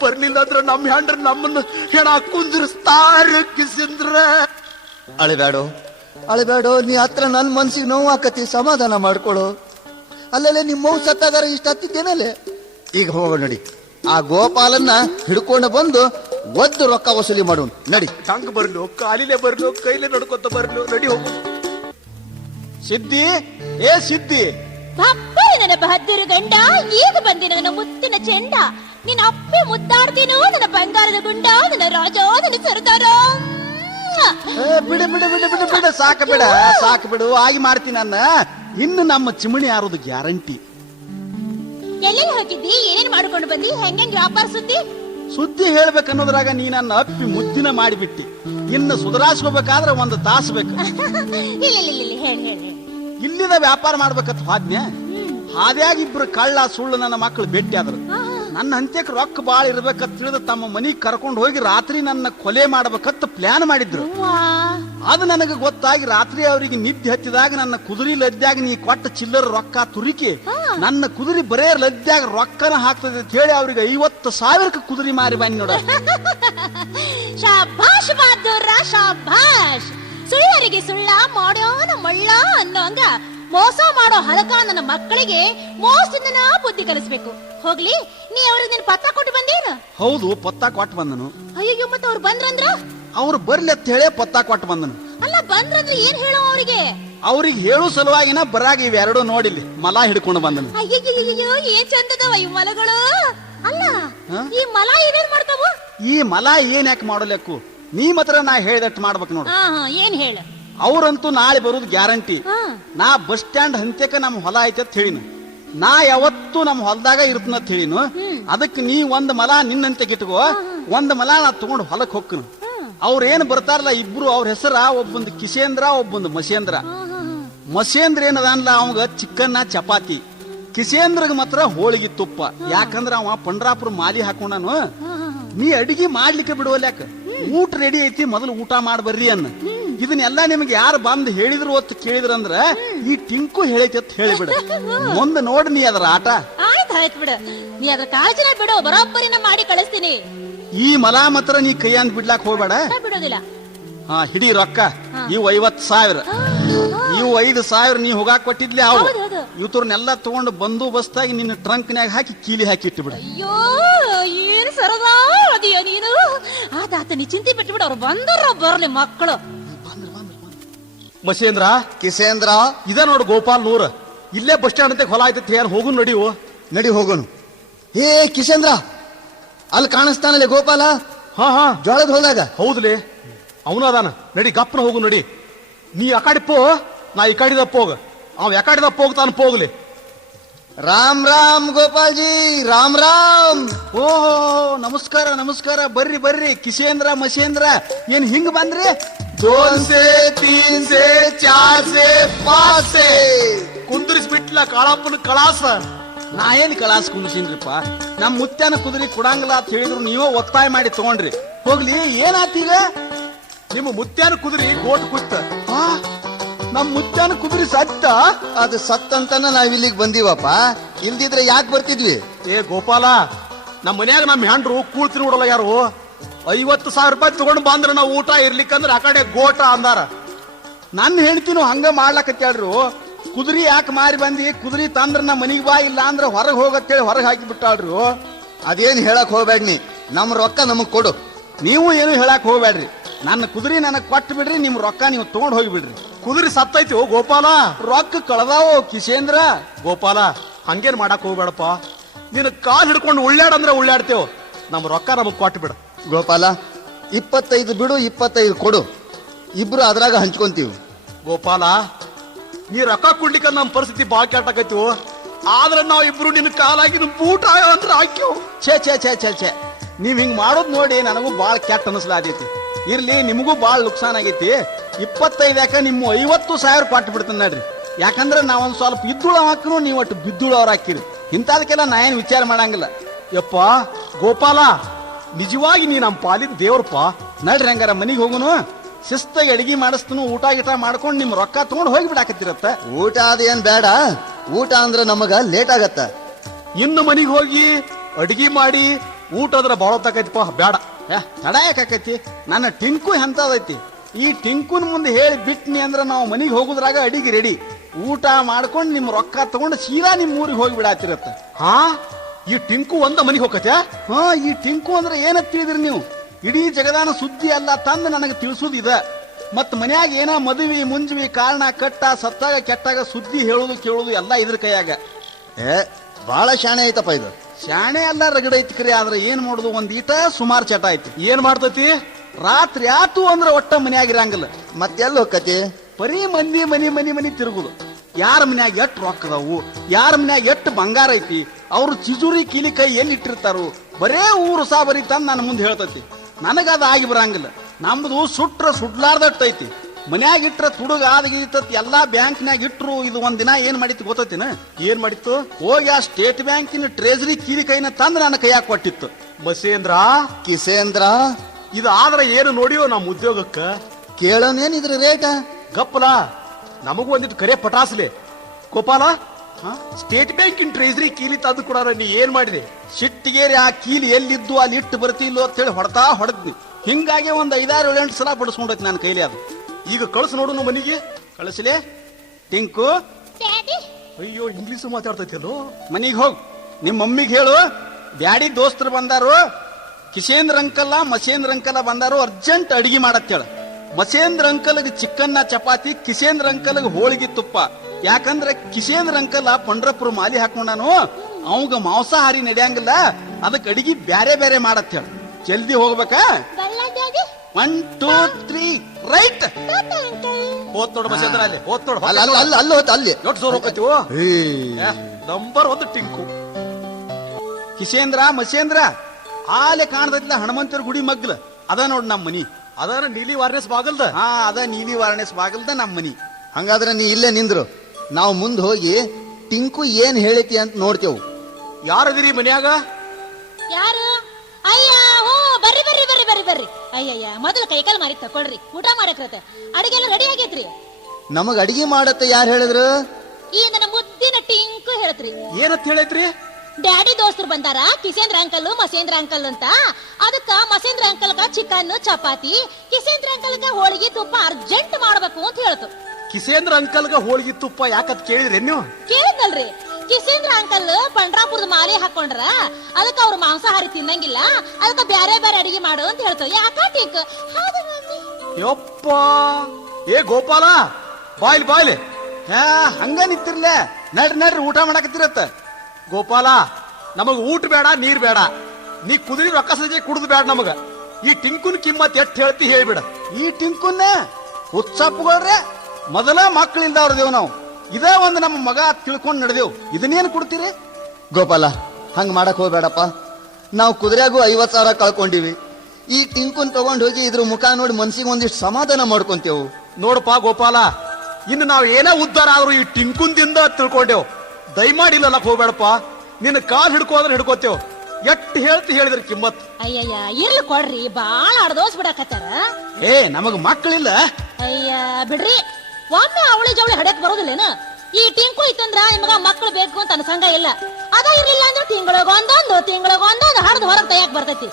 ಬರ್ಲಿಲ್ಲ ಅಂದ್ರ ನಮ್ ಹೆಂಡ್ರ ನಮ್ಮನ್ನ ಹೆಣ ಕುಂದಿರ್ಸ್ತಾರ ಕಿಸಿಂದ್ರ. ಅಳಿಬೇಡು ಅಳಿಬೇಡು, ನೀ ಹತ್ರ ನನ್ ಮನ್ಸಿಗೆ ನೋವು ಆಕತಿ, ಸಮಾಧಾನ ಮಾಡ್ಕೊಳು. ಅಲ್ಲಲ್ಲೇ ನಿಮ್ಮವ್ ಸತ್ತಾಗಾರ ಇಷ್ಟ ಹತ್ತಿದ್ದೇನಲ್ಲೇ. ಈಗ ಹೋಗ ನಡಿ, ಆ ಗೋಪಾಲನ್ನ ಹಿಡ್ಕೊಂಡು ಬಂದು ಒದ್ದು ರೊಕ್ಕ ವಸೂಲಿ ಮಾಡೋಣ. ನಡಿ. ಹಂಗ ಬರ್ಲು, ಕಾಲಿಲೆ ಬರ್ಲು, ಕೈಲೇ ನಡ್ಕೊತ ಬರ್ಲು, ನಡಿ ಹೋಗು. ಸಿದ್ದಿ, ಏ ಸಿದ್ದಿ, ಅಪ್ಪೇ ನನ್ನ ಬಹದ್ದೂರು ಗಂಡ, ಈಗ ಬಂದಿ ನನ್ನ ಮುತ್ತಿನ ಚೆಂಡ. ನಿನ್ನ ಅಪ್ಪೆ ಮುದ್ದಾಡ್ತೀನೋ, ನನ್ನ ಬಂಗಾರದ ಗುಂಡ, ನನ್ನ ರಾಜ, ನನ್ನ ಸರ್ದಾರ. ಬಿಡು ಬಿಡು ಬಿಡು ಬಿಡು ಬಿಡು, ಸಾಕು ಬಿಡ ಸಾಕು ಬಿಡು, ಆಗಿ ಮಾಡ್ತೀನಿ ನನ್ನ. ಇನ್ನು ನಮ್ಮ ಚಿಮಣಿ ಆರೋದು ಗ್ಯಾರಂಟಿ. ಎಲ್ಲೆಲ್ಲಿ ಹೋಗಿದ್ದಿ, ಏನೇನ್ ಮಾಡ್ಕೊಂಡು ಬಂದಿ, ಹೆಂಗ್ ವ್ಯಾಪಾರ ಸುದ್ದಿ? ಸುದ್ದಿ ಹೇಳ್ಬೇಕನ್ನೋದ್ರಾಗ ನೀ ನನ್ನ ಅಪ್ಪಿ ಮುದ್ದಿನ ಮಾಡಿಬಿಟ್ಟಿ. ಇನ್ನು ಸುಧಾರಿಸ್ಕೋಬೇಕಾದ್ರೆ 1 ತಾಸು ಬೇಕು. ಇಲ್ಲ ಹೇಳಿ. ಇಲ್ಲಿದ ವ್ಯಾಪಾರ ಮಾಡ್ಬೇಕತ್ ಹಾದ್ನೆ. ಹಾದ್ಯಾಗ ಇಬ್ರು ಕಳ್ಳ ಸುಳ್ಳು ನನ್ನ ಮಕ್ಕಳು ಭೇಟಿ ಆದ್ರು. ನನ್ನ ಅಂತ್ಯಕ್ಕೆ ರೊಕ್ಕ ಬಾಳ ಇರ್ಬೇಕಂತ ತಿಳಿದು ತಮ್ಮ ಮನಿಗ್ ಕರ್ಕೊಂಡು ಹೋಗಿ ರಾತ್ರಿ ನನ್ನ ಕೊಲೆ ಮಾಡ್ಬೇಕಂತ ಪ್ಲಾನ್ ಮಾಡಿದ್ರು. ಅದು ನನಗೆ ಗೊತ್ತಾಗಿ ರಾತ್ರಿ ಅವರಿಗೆ ನಿದ್ದೆ ಹತ್ತಿದಾಗ ನನ್ನ ಕುದುರೆ ಲದ್ದ್ಯಾಗ ನೀ ಕೊಟ್ಟ ಚಿಲ್ಲರ ರೊಕ್ಕ ತುರುಕಿ ನನ್ನ ಕುದುರೆ ಬರೇ ಲದ್ದ್ಯಾಗ ರೊಕ್ಕನ ಹಾಕ್ತದೆ ಅಂತ ಹೇಳಿ ಅವ್ರಿಗೆ 50,000 ಕುದುರೆ ಮಾರಿ ಬನ್ನಿ ನೋಡ. ಶಾಬಾಷ್ ಬಹದ್ದೂರ, ಶಾಬಾಷ್. ಸುಳ್ಳರಿಗೆ ಸುಳ್ಳ, ಮಾಡೋನ ಮಳ್ಳ ಅನ್ನೋಂಗ ಮೋಸ ಮಾಡೋ ಹಲಕ ನನ್ನ ಮಕ್ಕಳಿಗೆ ಮೋಸದಿಂದ ಬುದ್ಧಿ ಕಲಿಸ್ಬೇಕು. ಹೋಗ್ಲಿ, ನೀ ಅವ್ರಿಗೆ ನಿನ್ ಪತ್ತ ಕೊಟ್ಟು ಬಂದೇನು? ಹೌದು, ಪತ್ತ ಕೊಟ್ಟು ಬಂದನು. ಅಯ್ಯೋ, ಮತ್ತೆ ಅವ್ರು ಬಂದ್ರಂದ್ರ? ಅವ್ರು ಬರ್ಲಿ ಅಂತ ಹೇಳಿ ಪತ್ತ ಕೊಟ್ಟು ಬಂದನು. ಅಲ್ಲ, ಬಂದ್ರಂದ್ರೆ ಏನ್ ಹೇಳೋ ಅವ್ರಿಗೆ? ಅವ್ರಿಗೆ ಹೇಳು ಸಲುವಾಗಿನ ಬರಾಗ ಇವೆರಡು ನೋಡಿಲಿ ಮಲ ಹಿಡ್ಕೊಂಡು ಬಂದನು. ಅಯ್ಯಯ್ಯೋ, ಏನ್ ಚಂದದವ ಈ ಮಲಗಳು. ಅಲ್ಲ, ಈ ಮಲ ಏನೇನ್ ಮಾಡ್ತಾವು? ಈ ಮಲ ಏನ್ ಯಾಕೆ ಮಾಡಲೆಕ್ಕು? ನೀ ಮಾತ್ರ ನಾ ಹೇಳ್ದಟ್ಟು ಮಾಡ್ಬೇಕು ನೋಡು. ಏನ್ ಹೇಳ? ಅವ್ರಂತೂ ನಾಳೆ ಬರೋದು ಗ್ಯಾರಂಟಿ. ಹಾ. ನಾ ಬಸ್ ಸ್ಟ್ಯಾಂಡ್ ಹಂತ್ಯಕ ನಮ್ ಹೊಲ ಐತೆ ಅಂತ ಹೇಳಿನ. ನಾ ಯಾವತ್ತೂ ನಮ್ ಹೊಲದಾಗ ಇರ್ತನ ಅಂತ ಹೇಳಿನು. ಅದಕ್ಕೆ ನೀ ಒಂದ್ ಮಲ ನಿನ್ನಂತೆ ಗಿಟ್ಕೋ, ಒಂದ್ ಮಲ ನಾ ತಗೊಂಡು ಹೊಲಕ್ ಹೋಗ್ಕನು. ಅವ್ರ ಏನ್ ಬರ್ತಾರಲ್ಲ ಇಬ್ರು, ಅವ್ರ ಹೆಸರ ಒಬ್ಬೊಂದು ಕಿಶೇಂದ್ರ, ಒಬ್ಬೊಂದು ಮಸೇಂದ್ರ. ಮಸೇಂದ್ರ ಏನದಲ್ಲ ಅವಂಗ ಚಿಕನ್ನ ಚಪಾತಿ, ಕಿಶೇಂದ್ರಗ್ ಮಾತ್ರ ಹೋಳಿಗೆ ತುಪ್ಪ. ಯಾಕಂದ್ರ ಅವ ಪಂಡ್ರಾಪುರ ಮಾಲಿ ಹಾಕೊಂಡನು. ನೀ ಅಡಿಗೆ ಮಾಡ್ಲಿಕ್ಕೆ ಬಿಡುವಲ್ಯಾಕ, ಊಟ ರೆಡಿ ಐತಿ, ಮೊದಲು ಊಟ ಮಾಡಿ ಬರ್ರಿ ಅನ್ನ. ಇದನ್ನೆಲ್ಲ ನಿಮ್ಗೆ ಯಾರು ಬಂದ್ ಹೇಳಿದ್ರು ಅಂತ ಕೇಳಿದ್ರಂದ್ರ ಈ ಟಿಂಕು ಹೇಳೈತಿ ಅಂತ ಹೇಳಿಬಿಡ. ಮುಂದೆ ನೋಡಿ ನೀ ಅದರ ಆಟ. ಆಯ್ತು ಬಿಡು, ನೀ ಅದ್ರ ಕಾಳಜಿನ ಬಿಡು, ಬರೋಬ್ಬರಿನ ಮಾಡಿ ಕಳಿಸ್ತೀನಿ. ಈ ಮಲ ಮಾತ್ರ ನೀ ಕೈಯಂದ್ ಬಿಡ್ಲಾಕ್ ಹೋಗ್ಬೇಡ. ನಾ ಬಿಡೋದಿಲ್ಲ. ಹಾ, ಹಿಡಿ ರೊಕ್ಕ. ಇವು 50,000, ಇವು 5,000 ನೀ ಹೋಗಾಕ್ ಕೊಟ್ಟಿದ್ಲಿ. ಅವು ಹೌದೌದು. ಇವತ್ತವ್ರನ್ನೆಲ್ಲ ತಗೊಂಡು ಬಂದೋಬಸ್ತಾಗಿ ನಿನ್ನ ಟ್ರಂಕ್ನ್ಯಾಗ ಹಾಕಿ ಕೀಲಿ ಹಾಕಿ ಇಟ್ಟು ಬಿಡ. ಅಯ್ಯೋ ಏನ್ ಸರದಾ ಅದೀಯ ನೀನು. ಆತ ನೀ ಚಿಂತೆ ಬಿಟ್ಟು ಬಿಡು, ಅವ್ರು ಬಂದರ ಬರ್ಲಿ ಮಕ್ಕಳು. ಮಸೇಂದ್ರ, ಕಿಸೇಂದ್ರ, ಇದ ನೋಡು ಗೋಪಾಲ್ ನೂರ್, ಇಲ್ಲೇ ಬಸ್ ಸ್ಟ್ಯಾಂಡ್ ಅಂತ ಹೊಲ ಆಯ್ತೈತಿ. ಏನ್ ಹೋಗು ನಡಿವು. ನಡಿ ಹೋಗೋನು. ಏ ಕಿಸೇಂದ್ರ, ಅಲ್ಲಿ ಕಾಣಿಸ್ತಾನಲ್ಲೇ ಗೋಪಾಲ, ಹಾ ಹಾ, ಜೋಳದ ಹೋದಾಗ. ಹೌದ್ಲಿ, ಅವನು ಅದಾನ. ನಡಿ ಗಪ್ಪನ ಹೋಗು ನಡಿ. ನೀ ಆ ಕಡೆ ಪೋ, ನಾ ಈ ಕಡೆದಪ್ಪ ಹೋಗ. ಅವ್ ಯಾಕಡೆದಪ್ಪ ಹೋಗ್ತಾನ ಹೋಗ್ಲಿ. ರಾಮ್ ರಾಮ್ ಗೋಪಾಲ್ಜಿ, ರಾಮ್ ರಾಮ್. ಓಹೋ, ನಮಸ್ಕಾರ ನಮಸ್ಕಾರ. ಬರ್ರಿ ಬರ್ರಿ ಕಿಶೇಂದ್ರ ಮಸೇಂದ್ರ, ಏನ್ ಹಿಂಗ್ ಬಂದ್ರಿ? ದೋನ್ಸೆ ತೀನ್ಸೆ ಚಾರ್ಸೆ ಪಾಸೆ ಕುಂದ್ರಿಸ್ಬಿಟ್ಲ ಕಾಳಪ್ಪನ ಕಳಾಸ. ನಾ ಏನ್ ಕಲಾಸ್ ಕುಂದ್ರಿಸಿನ್ರಿಪ್ಪ, ನಮ್ ಮುತ್ಯಾನ ಕುದುರೆ ಕೊಡಂಗಿಲ್ಲ ಅಂತ ಹೇಳಿದ್ರು ನೀವೇ ಒತ್ತಾಯ ಮಾಡಿ ತಗೊಂಡ್ರಿ. ಹೋಗ್ಲಿ, ಏನಾತೀಗ? ನಿಮ್ಮ ಮುತ್ಯಾನ ಕುದುರಿ ಗೋಟ್ ಕುತ್ತ. ಆ, ನಮ್ ಮುತ್ಯಾನ ಕುದುರೆ ಸತ್ತ. ಅದು ಸತ್ತಂತನ ನಾವ್ ಇಲ್ಲಿಗೆ ಬಂದೀವಪ್ಪ, ಇಲ್ದಿದ್ರೆ ಯಾಕೆ ಬರ್ತಿದ್ವಿ? ಏ ಗೋಪಾಲ, ನಮ್ಮ ಮನ್ಯಾಗ ನಮ್ಮ ಹೆಂಡ್ರು ಕೂಳ್ ತಿನ್ಬಿಡಲ್ಲ ಯಾರು. 50,000 ರೂಪಾಯಿ ತಗೊಂಡ್ ಬಂದ್ರ ನಾವು ಊಟ ಇರ್ಲಿಕ್ಕಂದ್ರ ಆ ಕಡೆ ಗೋಟ ಅಂದಾರ. ನನ್ನ ಹೆಂಡತಿನೂ ಹಂಗ ಮಾಡ್ಲಕತ್ತೇಳ್ರು. ಕುದುರೆ ಯಾಕೆ ಮಾರಿ ಬಂದಿ? ಕುದುರೆ ತಂದ್ರ ನಮ್ಮ ಮನಿಗ್ ಬಾ, ಇಲ್ಲ ಅಂದ್ರ ಹೊರಗೆ ಹೋಗತ್ತೇಳಿ ಹೊರಗೆ ಹಾಕಿ ಬಿಟ್ಟಾಳ್ರು. ಅದೇನ್ ಹೇಳಕ್ ಹೋಗ್ಬೇಡ ನೀ, ನಮ್ ರೊಕ್ಕ ನಮಗ್ ಕೊಡು. ನೀವು ಏನು ಹೇಳಕ್ ಹೋಗ್ಬೇಡ್ರಿ. ನನ್ನ ಕುದುರೆ ನನಗ್ ಕೊಟ್ಟು ಬಿಡ್ರಿ, ನಿಮ್ ರೊಕ್ಕ ನೀವು ತಗೊಂಡ್ ಹೋಗ್ಬಿಡ್ರಿ. ಕುದುರೆ ಸತ್ತೈತಿ ಓ ಗೋಪಾಲ. ರೊಕ್ಕ ಕಳದಾವೋ ಕಿಶೇಂದ್ರ. ಗೋಪಾಲ, ಹಂಗೇನ್ ಮಾಡಕ್ ಹೋಗ್ಬೇಡಪ್ಪ. ನೀನು ಕಾಲ್ ಹಿಡ್ಕೊಂಡು ಉಳ್ಳಾಡಂದ್ರೆ ಉಳ್ಳಾಡ್ತೇವ್. ನಮ್ಮ ರೊಕ್ಕ ನಮಗ್ ಕೊಟ್ಟು ಬಿಡ. ಗೋಪಾಲ, 25 ಬಿಡು, 25 ಕೊಡು, ಇಬ್ರು ಅದ್ರಾಗ ಹಂಚ್ಕೊಂತೀವಿ. ಗೋಪಾಲ, ನೀ ರೊಕ್ಕ ಕೊಡ್ಲಿಕ್ಕ ನಮ್ಮ ಪರಿಸ್ಥಿತಿ ಬಾಳ ಕೆಟ್ಟಾಕೈತಿ. ಆದ್ರೆ ನಾವ್ ಇಬ್ರು ನಿನ್ನ ಕಾಲಾಗಿ ನಿಮ್ ಬೂಟ ಅಂದ್ರೆ ಹಾಕ್ಯವ್. ಛೇ ಛೇ ಛೇ ಛೇ ಛೇ, ನೀವ್ ಹಿಂಗ್ ಮಾಡೋದ್ ನೋಡಿ ನನಗೂ ಬಾಳ್ ಕೆಟ್ಟ ಅನಿಸ್ಲಾದೈತಿ. ಇರ್ಲಿ, ನಿಮಗೂ ಬಾಳ್ ನುಕ್ಸಾನ್ ಆಗೈತಿ. 25 ಯಾಕ ನಿಮ್ಮ 50,000 ಕೊಟ್ಟು ಬಿಡ್ತಾನೆ ನಡ್ರಿ. ಯಾಕಂದ್ರೆ ನಾವೊಂದ್ ಸ್ವಲ್ಪ ಇದ್ದುಳ ಹಾಕನು, ನೀವು ಒಟ್ಟು ಬಿದ್ದುಳವ್ರ ಹಾಕಿರಿ. ಇಂಥದಕ್ಕೆಲ್ಲ ನಾ ಏನ್ ವಿಚಾರ ಮಾಡಂಗಿಲ್ಲ. ಯಪ್ಪ ಗೋಪಾಲ, ನಿಜವಾಗಿ ನೀ ನಮ್ಮ ಪಾಲಿನ ದೇವ್ರಪ್ಪ. ನಡ್ರಿ ಹಂಗಾರ ಮನಿಗ್ ಹೋಗುನು. ಶಿಸ್ತಾಗಿ ಅಡಿಗೆ ಮಾಡಿಸ್ತನು, ಊಟ ಗೀಟ ಮಾಡ್ಕೊಂಡು ನಿಮ್ ರೊಕ್ಕ ತಗೊಂಡು ಹೋಗಿ ಬಿಡಾಕತ್ತಿರತ್ತ. ಊಟ ಅದೇನ್ ಬೇಡ, ಊಟ ಅಂದ್ರೆ ನಮಗ ಲೇಟ್ ಆಗತ್ತ. ಇನ್ನು ಮನಿಗ್ ಹೋಗಿ ಅಡಿಗೆ ಮಾಡಿ ಊಟ ಅದ್ರ ಬಾಳ ಹೊತ್ತಾಕೈತಿಪ್ಪ, ಬೇಡ. ತಡ ಯಾಕೈತಿ? ನನ್ನ ಟಿಂಕು ಎಂತದೈತಿ. ಈ ಟಿಂಕುನ್ ಮುಂದೆ ಹೇಳಿ ಬಿಟ್ನಿ ಅಂದ್ರ ನಾವು ಮನಿಗ್ ಹೋಗುದ್ರಾಗ ಅಡಿಗೆ ರೆಡಿ. ಊಟ ಮಾಡ್ಕೊಂಡು ನಿಮ್ ರೊಕ್ಕ ತಗೊಂಡು ಸೀದಾ ನಿಮ್ ಊರಿಗೆ ಹೋಗಿ ಬಿಡಾತಿರತ್ತ. ಹಾ, ಈ ಟಿಂಕು ಒಂದ ಮನಿಗ್ ಹೋಗತ್ಯಾ? ಹಾ, ಈ ಟಿಂಕು ಅಂದ್ರೆ ಏನಂತ ತಿಳಿದ್ರಿ ನೀವು? ಇಡೀ ಜಗದಾನ ಸುದ್ದಿ ಎಲ್ಲ ತಂದು ನನಗೆ ತಿಳಿಸೋದಿದ. ಮತ್ ಮನ್ಯಾಗ ಏನ ಮದುವೆ ಮುಂಜುವಿ ಕಾರಣ ಕಟ್ಟ ಸತ್ತಾಗ ಕೆಟ್ಟಾಗ ಸುದ್ದಿ ಹೇಳುದು ಕೇಳುದು ಎಲ್ಲ ಇದ್ರ ಕೈಯಾಗ. ಬಹಳ ಶಾಣೆ ಐತಪ್ಪ ಇದು. ಶಾಣೆ ಎಲ್ಲ ರಗಡ ಐತಿ ಕರಿ. ಆದ್ರೆ ಏನ್ ಮಾಡುದು, ಒಂದ್ ಈಟ ಸುಮಾರು ಚಟ ಐತಿ. ಏನ್ ಮಾಡ್ತತಿ? ರಾತ್ರಿ ಆತು ಅಂದ್ರೆ ಒಟ್ಟ ಮನ್ಯಾಗಿರಂಗಿಲ್ಲ. ಮತ್ತೆಲ್ಲ ಹೋಗತಿ? ಬರೀ ಮಂದಿ ಮನಿ ತಿರುಗುದು. ಯಾರ ಮನ್ಯಾಗ ಎಟ್ ರೊಕ್ಕದವು, ಯಾರ ಮನ್ಯಾಗ ಎಟ್ ಬಂಗಾರ ಐತಿ, ಅವ್ರು ಚಿಜುರಿ ಕೀಲಿ ಕೈ ಎಲ್ಲಿ ಇಟ್ಟಿರ್ತಾರು, ಬರೇ ಊರು ಸಾಬರಿ ತಂದ್ ನನ್ನ ಮುಂದೆ ಹೇಳ್ತತಿ. ನನಗದ ಆಗಿ ಬರಂಗಿಲ್ಲ. ನಮ್ದು ಸುಟ್ರ ಸುಡ್ಲಾರ್ದಟ್ ಐತಿ. ಮನ್ಯಾಗ ಇಟ್ರ ತುಡುಗ ಆದಗಿತತ್. ಎಲ್ಲಾ ಬ್ಯಾಂಕ್ನ್ಯಾಗ ಇಟ್ರು. ಇದು ಒಂದ್ ದಿನ ಏನ್ ಮಾಡಿತ್ತು ಗೊತ್ತೈತಿನ? ಏನ್ ಮಾಡಿತ್ತು? ಹೋಗಿ ಆ ಸ್ಟೇಟ್ ಬ್ಯಾಂಕಿನ ಟ್ರೆಜರಿ ಕೀಲಿ ಕೈನ ತಂದ್ ನನ್ನ ಕೈಯಾಗ ಕೊಟ್ಟಿತ್ತು. ಮಸೇಂದ್ರ, ಕಿಸೇಂದ್ರ, ಇದು ಆದ್ರೆ ಏನು ನೋಡಿಯೋ ನಮ್ಮ ಉದ್ಯೋಗಕ್ಕ? ಕೇಳೋನೇನಿದ್ರ ರೇಟ? ಗಪ್ಪಲ, ನಮಗೂ ಒಂದಿಟ್ಟು ಕರೆ ಪಟಾಸ್ಲೆ. ಗೋಪಾಲ, ಸ್ಟೇಟ್ ಬ್ಯಾಂಕಿನ ಟ್ರೆಜರಿ ಕೀಲಿ ತಂದು ಕೂಡ ನೀ ಏನ್ ಮಾಡಿದೆ? ಸಿಟ್ಟಿಗೇರಿ ಆ ಕೀಲಿ ಎಲ್ಲಿದ್ದು ಅಲ್ಲಿ ಇಟ್ಟು ಬರ್ತಿಲ್ಲೋ ಅಂತ ಹೇಳಿ ಹೊಡೆದ್ನಿ. ಹಿಂಗಾಗಿ ಒಂದ್ 5-7 ಸಲ ಬಡಿಸ್ಕೊಂಡೈತಿ ನನ್ನ ಕೈಲಿ. ಅದು ಈಗ ಕಳ್ಸಿ ನೋಡು ನಮ್ಮ ಮನಿಗೆ. ಕಳಿಸ್ಲೆ ಟಿಂಕು. ಅಯ್ಯೋ, ಇಂಗ್ಲಿಷ್ ಮಾತಾಡ್ತೈತಿಲ್ಲೋ. ಮನಿಗ್ ಹೋಗ್, ನಿಮ್ ಮಮ್ಮಿಗೆ ಹೇಳು ಡ್ಯಾಡಿ ದೋಸ್ತರು ಬಂದಾರು, ಕಿಶೇಂದ್ರ ಅಂಕಲ್ಲ ಮಸೇಂದ್ರ ಅಂಕಲ್ಲ ಬಂದಾರು, ಅರ್ಜೆಂಟ್ ಅಡಿಗೆ ಮಾಡತ್ತೇಳ. ಮಸೇಂದ್ರ ಅಂಕಲ್ಗೆ ಚಿಕನ್ನ ಚಪಾತಿ, ಕಿಶೇಂದ್ರ ಅಂಕಲ್ಗೆ ಹೋಳಿಗೆ ತುಪ್ಪ. ಯಾಕಂದ್ರೆ ಕಿಶೇಂದ್ರ ಅಂಕಲ್ ಪಂಡ್ರಪುರ ಮಾಲಿ ಹಾಕೊಂಡಾನು, ಅವಂಗ ಮಾಂಸಾಹಾರಿ ನಡೆಯಂಗಿಲ್ಲ. ಅದಕ್ಕೆ ಅಡಿಗೆ ಬ್ಯಾರೆ ಬ್ಯಾರೆ ಮಾಡತ್ತೇಳ. ಜಲ್ದಿ ಹೋಗ್ಬೇಕಾ? 1 2 3 ರೈಟ್ ಹೋತ್ ನೋಡು ಮಸೇಂದ್ರ ಅಲ್ಲಿ ಹೋತ್ ನೋಡು ಅಲ್ಲ ಅಲ್ಲ ಅಲ್ಲ ಅಲ್ಲಿ ಹೋತ ಅಲ್ಲಿ ಎಷ್ಟು ಜೋರ್ ಹೋಗ್ತೀವೋ ಏ, ನಂಬರ್ 1 ಟಿಂಕು. ಕಿಶೇಂದ್ರ ಮಸೇಂದ್ರ ಆಲೆ ಕಾಣದಿಲ್ಲ ಹನುಮಂತರ ಗುಡಿ ಮಗ್ಲ ಅದ ನೋಡ್ ನಮ್ ಮನಿ. ಅದರ ನೀಲಿ ವಾರ್ನೆಸ್ ಬಾಗಲ್ದ ಹಾ ಅದ ನೀಲಿ ವಾರಣೆಸ್ ಬಾಗಲ್ದ ನಮ್ ಮನಿ. ಹಂಗಾದ್ರೆ ನೀ ಇಲ್ಲೇ ನಿಂದ್ರು, ನಾವು ಮುಂದ್ ಹೋಗಿ ಟಿಂಕು ಏನ್ ಹೇಳಿತಿ ಅಂತ ನೋಡ್ತೇವು. ಯಾರದಿರಿ ಮನ್ಯಾಗ? ಯಾರು? ಅಯ್ಯ ಹೋ ಬರ್ರಿ ಬರ್ರಿ ಬರ್ರಿ ಬರ್ರಿ ಬರ್ರಿ. ಅಯ್ಯಯ್ಯ ಮೊದಲು ಕೈಕಾಲ್ ಮಾರಿ ತಕೊಳ್ರಿ, ಊಟ ಮಾಡಕ್ರತ. ಅಡಿಗೆ ಎಲ್ಲ ರೆಡಿ ಆಗೈತ್ರಿ. ನಮಗ್ ಅಡಿಗೆ ಮಾಡತ್ತ ಯಾರು ಹೇಳಿದ್ರು? ಈ ನನ್ನ ಮುದ್ದಿನ ಟಿಂಕು ಹೇಳತ್ರಿ. ಏನಂತ ಹೇಳೈತ್ರಿ? ಡ್ಯಾಡಿ ದೋಸ್ತರು ಬಂದಾರ, ಕಿಸೇಂದ್ರ ಅಂಕಲ್ ಮಸೇಂದ್ರ ಅಂಕಲ್ ಅಂತ. ಅದಕ್ಕ ಮಸೇಂದ್ರ ಅಂಕಲ್ಗ ಚಿಕನ್ ಚಪಾತಿ, ಕಿಸೇಂದ್ರ ಅಂಕಲ್ಗ ಹೋಳಿಗೆ ತುಪ್ಪ ಅರ್ಜೆಂಟ್ ಮಾಡ್ಬೇಕು ಅಂತ ಹೇಳ್ತು. ಕಿಸೇಂದ್ರ ಅಂಕಲ್ಗ ಹೋಳಿಗೆ ತುಪ್ಪ ಯಾಕತ್ ಕೇಳಿದ್ರಿ ನೀವು? ಕೇಳಿದ್ನಲ್ರಿ, ಕಿಸೇಂದ್ರ ಅಂಕಲ್ ಪಂಡ್ರಾಪುರದ ಮಾಲೆ ಹಾಕೊಂಡ್ರ ಅದಕ್ಕ ಅವ್ರು ಮಾಂಸಾಹಾರಿ ತಿನ್ನಂಗಿಲ್ಲ, ಅದಕ್ಕ ಬ್ಯಾರೆ ಬ್ಯಾರೆ ಅಡಿಗೆ ಮಾಡು ಅಂತ ಹೇಳ್ತು. ಯಾಕ ಟಿಂಕ್? ಹೌದು ಮಮ್ಮಿ. ಯಪ್ಪ ಏ ಗೋಪಾಲ ಬಾಯ್ಲಿ ಬಾಯ್ಲಿ. ಹಾ ಹಂಗ ನಿಂತಿರ್ಲೆ, ನಡ್ರಿ ಊಟ ಮಾಡಕತ್ತಿರತ್ತ. ಗೋಪಾಲ ನಮಗ್ ಊಟ ಬೇಡ ನೀರ್ ಬೇಡ, ನೀ ಕುದುರೆ ರೊಕ್ಕ ಸಜ್ಜೆ ಕುಡ್ದು ಬೇಡ ನಮಗ. ಈ ಟಿಂಕುನ್ ಕಿಮ್ಮತ್ ಎಷ್ಟ್ ಹೇಳ್ತಿ ಹೇಳ್ಬಿಡ. ಈ ಟಿಂಕುನ್ನ ಹುಚ್ಚಪ್ಪಗಳ್ರೆ ಮೊದಲ ಮಕ್ಕಳಿಂದ ಅವ್ರದೇವ್ ನಾವು. ಇದೇ ಒಂದು ನಮ್ಮ ಮಗ ತಿಳ್ಕೊಂಡ್ ನಡೆದೇವು. ಇದನ್ನೇನು ಕೊಡ್ತೀರಿ? ಗೋಪಾಲ ಹಂಗ ಮಾಡಕ್ ಹೋಗ್ಬೇಡಪ್ಪ. ನಾವು ಕುದುರೆಗೂ 50,000 ಕಳ್ಕೊಂಡಿವಿ. ಈ ಟಿಂಕುನ್ ತಗೊಂಡ್ ಹೋಗಿ ಇದ್ರ ಮುಖ ನೋಡಿ ಮನ್ಸಿಗೆ ಒಂದಿಷ್ಟು ಸಮಾಧಾನ ಮಾಡ್ಕೊಂತೇವು. ನೋಡಪ್ಪ ಗೋಪಾಲ, ಇನ್ನು ನಾವ್ ಏನೇ ಉದ್ಧಾರ ಆದ್ರೂ ಈ ಟಿಂಕುಂದಿಂದ ತಿಳ್ಕೊಂಡೇವ್. ದಯಮಾಡಿ ಇಲ್ಲಕ್ ಹೋಗ್ಬೇಡಪ್ಪ. ನಿನ್ನ ಕಾಲ್ ಹಿಡ್ಕೋದ್ರೆ ಹಿಡ್ಕೋತೇವ್. ಎಷ್ಟ್ ಹೇಳ್ತಿ ಹೇಳಿದ್ರ ಕಿಮ್ಮತ್. ಅಯ್ಯಯ್ಯ ಇರ್ಲಿ ಕೊಡ್ರಿ, ಬಾಳ ಅರ್ಧೋಸ್ ಬಿಡಕತ್ತಾರ. ಏ ನಮಗ್ ಮಕ್ಕಳಿಲ್ಲ. ಅಯ್ಯ ಬಿಡ್ರಿ, ಒಮ್ಮೆ ಅವಳಿ ಜವಳಿ ಹಡಕ್ ಬರೋದಿಲ್ಲೇನ? ಈ ಟಿಂಕು ಇತ್ತಂದ್ರ ನಿಮಗ ಮಕ್ಕಳು ಬೇಕು ಅಂತ ಅನ್ಸಂಗ ಇಲ್ಲ. ಅದ ಇರ್ಲಿಲ್ಲ ಅಂದ್ರೆ ತಿಂಗಳಿಗೊಂದೊಂದು ಹಡ್ದು ಹೊರಗ್ ತಯಾಕ್ ಬರ್ತೈತಿ.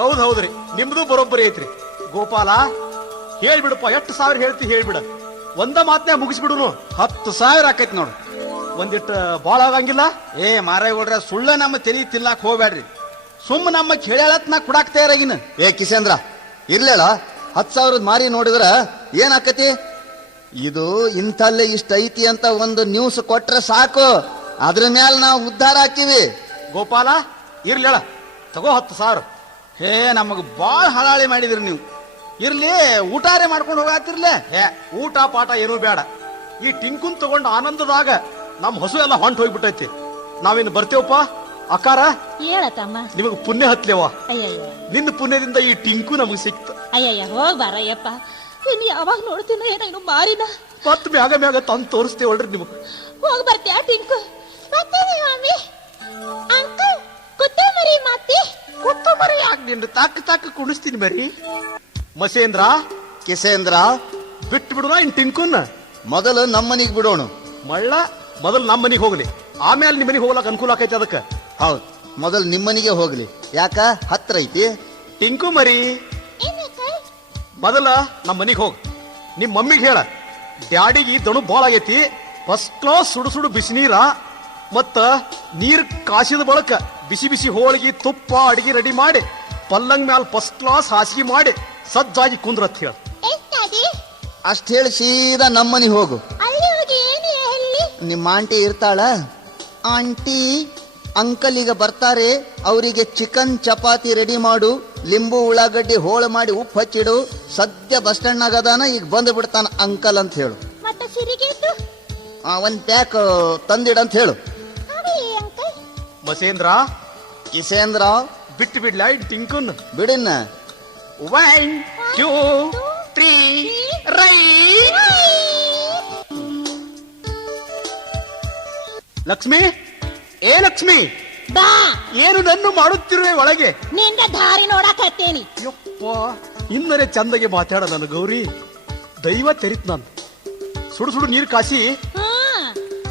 ಹೌದ್ರಿ, ನಿಮ್ದು ಬರೋಬ್ಬರಿ ಐತ್ರಿ. ಗೋಪಾಲ ಹೇಳ್ಬಿಡಪ್ಪ, ಎಷ್ಟು ಸಾವಿರ ಹೇಳ್ತಿ ಹೇಳ್ಬಿಡ. ಒಂದ ಮಾತನ್ಯಾಗ ಮುಗಿಸ್ಬಿಡುನು. 10,000 ಆಕೈತಿ ನೋಡು. ಒಂದಿಟ್ಟು ಬಾಳ ಆಗಂಗಿಲ್ಲ. ಏ ಮಾರಾಯಗೌಡ್ರ, ಸುಳ್ಳ ನಮ್ಮ ತಲಿ ತಿನ್ನಾಕ್ ಹೋಗ್ಬೇಡ್ರಿ. ಸುಮ್ಮ ನಮ್ಮ ಕೇಳತ್ ನಾ ಕುಡಾಕ್ ತಯಾರಾಗಿನ. ಏ ಕಿಸೇಂದ್ರ ಇರ್ಲೇಳ, 10,000 ಮಾರಿ ನೋಡಿದ್ರ ಏನಾಕತಿ? ಇದು ಇಂಥಲ್ಲೇ ಇಷ್ಟ ಐತಿ ಅಂತ ಒಂದು ನ್ಯೂಸ್ ಕೊಟ್ರೆ ಸಾಕು, ಅದ್ರ ಮ್ಯಾಲ ನಾವು ಉದ್ಧಾರ ಹಾಕಿವಿ. ಗೋಪಾಲ ಇರ್ಲೇಳ, ತಗೋ 10,000. ಹೇ ನಮಗ್ ಬಾಳ್ ಹಳಾಳಿ ಮಾಡಿದ್ರಿ ನೀವು. ಇರ್ಲಿ ಊಟಾರೆ ಮಾಡ್ಕೊಂಡು ಹೋಗಾತಿರ್ಲೆ. ಹೇ ಊಟ ಪಾಠ ಏನೂ ಬೇಡ. ಈ ಟಿಂಕುನ್ ತಗೊಂಡ ಆನಂದದಾಗ ನಮ್ ಹಸು ಎಲ್ಲ ಹೊಂಟ್ ಹೋಗ್ಬಿಟ್ಟೈತಿ. ನಾವಿನ್ನು ಬರ್ತೇವಪ್ಪ. ಅಕ್ಕಾರ ಹೇಳತಮ್ಮ. ನಿಮಗ್ ಪುಣ್ಯ ಹತ್ಲೇವ. ಅಯ್ಯಯ್ಯ ನಿನ್ನ ಪುಣ್ಯದಿಂದ ಈ ಟಿಂಕು ನಮಗ್ ಸಿಕ್ತ. ಅಯ್ಯಯ್ಯ ಹೋಗ್ ಬಾರಯ್ಯಪ್ಪ. ಇನ್ ಯಾವಾಗ ನೋಡ್ತೀನೋ ಏನೋ ಮಾರಿನ. ಮತ್ ಮ್ಯಾಗ ಮ್ಯಾಗ ತಂದು ತೋರಿಸ್ತೇವಲ್ರಿ ನಿಮಗ್. ಹೋಗ್ ಬರ್ತೀಯ ಟಿಂಕು? ಬರ್ತೀನಿ ಮಮ್ಮಿ. ಅಂಕಲ್ ಕೊತ್ತಂಬರಿ ಮಾತಿ. ಕೊತ್ತಂಬರಿ ಯಾಕೆ ನಿನ್ನ ತಾಕ ಕುಣಿಸ್ತೀನಿ ಮರಿ. ಮಸೇಂದ್ರ ಕಿಸೇಂದ್ರ ಬಿಟ್ಟು ಬಿಡುನ ಇನ್ ಟಿಂಕುನ್. ಮೊದಲು ನಮ್ಮನಿಗೆ ಬಿಡೋಣ. ಮಳ್ಳ ಮೊದಲು ನಮ್ಮ ಮನಿಗೆ ಹೋಗ್ಲಿ, ಆಮೇಲೆ ನಿಮ್ಮ ಮನಿಗೆ ಹೋಗ್ಲಕ್ ಅನುಕೂಲ ಆಕೈತಿ. ಅದಕ್ಕ ಹೌದು, ಮೊದಲು ನಿಮ್ಮನಿಗೆ ಹೋಗ್ಲಿ. ಯಾಕ ಹತ್ರ ಐತಿ. ಟಿಂಕು ಮರಿ ಮೊದಲ ನಮ್ಮ ಮನಿಗೆ ಹೋಗ್. ನಿಮ್ ಮಮ್ಮಿಗೆ ಹೇಳ, ಡ್ಯಾಡಿಗೆ ದಣು ಬಾಳ ಆಗೈತಿ. ಫಸ್ಟ್ ಕ್ಲಾಸ್ ಸುಡು ಸುಡು ಬಿಸಿನೀರ ಮತ್ತ ನೀರ್ ಕಾಸಿದ ಬಳಕ ಬಿಸಿ ಬಿಸಿ ಹೋಳಿಗೆ ತುಪ್ಪ ಅಡಿಗೆ ರೆಡಿ ಮಾಡಿ ಪಲ್ಲಂಗ್ ಮ್ಯಾಲ ಫಸ್ಟ್ ಕ್ಲಾಸ್ ಹಾಸಿಗೆ ಮಾಡಿ ಸಜ್ಜಾಗಿ ಕುಂದ್ರತ್ ಹೇಳ. ಅಷ್ಟ್ ಹೇಳಿ ಸೀದಾ ನಮ್ಮನಿಗೆ ಹೋಗು. ಅಲ್ಲಿ ಹೋಗಿ ಏನು ಹೇಳಿ? ನಿಮ್ಮ ಆಂಟಿ ಇರ್ತಾಳ. ಆಂಟಿ ಅಂಕಲ್ ಈಗ ಬರ್ತಾರೆ, ಅವರಿಗೆ ಚಿಕನ್ ಚಪಾತಿ ರೆಡಿ ಮಾಡು, ಲಿಂಬು ಉಳ್ಳಾಗಡ್ಡಿ ಹೋಳು ಮಾಡಿ ಉಪ್ಪು ಹಚ್ಚಿಡು. ಸದ್ಯ ಬಸ್ ಸ್ಟ್ಯಾಂಡ್ ಆಗದಾನ, ಈಗ ಬಂದು ಬಿಡ್ತಾನ ಅಂಕಲ್ ಅಂತ ಹೇಳು. ಮತ್ತೆ ಸಿರಿಗೇತು ಒಂದ್ ಪ್ಯಾಕ್ ತಂದಿಡಂತ ಹೇಳು. ಅಂಕಲ್ ಮಸೇಂದ್ರ ಕಿಸೇಂದ್ರ ಬಿಟ್ಟು ಬಿಡ್ಲಾ ಇನ್ ಟಿಂಕುನ್? ಬಿಡಿನ. 1 2 3 ರೈಟ್. ಲಕ್ಷ್ಮಿ, ಏ ಲಕ್ಷ್ಮಿ, ಬಾ. ಏನು ನನ್ನ ಮಾಡುತ್ತಿರುವೆ ಒಳಗೆ? ನಿಂದ ದಾರಿ ನೋಡಕ್ ಹತ್ತೇನಿ. ಯಪ್ಪ, ಇನ್ನರೆ ಚಂದಗೆ ಮಾತಾಡ ನನ್ನ ಗೌರಿ. ದೈವ ತೆರಿತ್ ನಾನು. ಸುಡು ಸುಡು ನೀರ್ ಕಾಸಿ.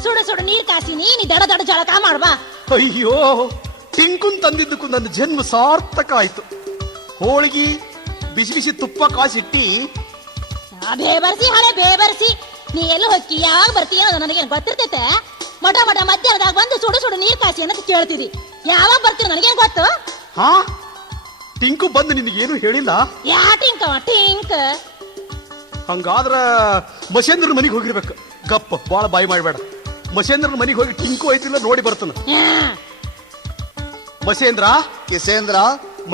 ಸುಡು ಸುಡು ನೀರ್ ಕಾಸಿನಿ, ನೀ ದಡ ದಡ ಜಳಕ ಮಾಡ್ಬಾ. ಅಯ್ಯೋ, ಟಿಂಕುನ್ ತಂದಿದ್ದಕ್ಕೂ ನನ್ನ ಜನ್ಮ ಸಾರ್ಥಕ ಆಯ್ತು. ಹೋಳಿಗೆ ಬಿಸಿ ಬಿಸಿ ತುಪ್ಪ ಕಾಸಿಟ್ಟಿ ಬೇಬರ್ಸಿ ಹಳೆ ಬೇಬರ್ಸಿ. ನೀ ಎಲ್ಲ ಹೋಗಿ ಯಾವಾಗ ಬರ್ತೀಯ ಅನ್ನೋದು ನನಗೇನು ಗೊತ್ತಿರ್ತೈತೆ? ಮೊಟ ಮಧ್ಯಾಹ್ನದಾಗ ಬಂದು ಸುಡು ಸುಡು ನೀರ್ ಕಾಸಿ ಅನ್ನೋದು ಕೇಳ್ತಿದಿ. ಯಾವಾಗ ಬರ್ತೀರ ನನಗೇನ್ ಗೊತ್ತು? ಹಾ, ಟಿಂಕು ಬಂದು ನಿನಗೇನು ಹೇಳಿಲ್ಲ? ಯಾ ಟಿಂಕ್ ಟಿಂಕ್? ಹಂಗಾದ್ರ ಮಸೇಂದ್ರ ಮನಿಗೆ ಹೋಗಿರ್ಬೇಕು. ಗಪ್ಪ, ಬಾಳ ಬಾಯಿ ಮಾಡ್ಬೇಡ. ಮಸೇಂದ್ರನ ಮನಿಗೆ ಹೋಗಿ ಟಿಂಕು ಐತಿಲ್ಲ ನೋಡಿ ಬರ್ತಾನ. ಮಸೇಂದ್ರ ಕಿಸೇಂದ್ರ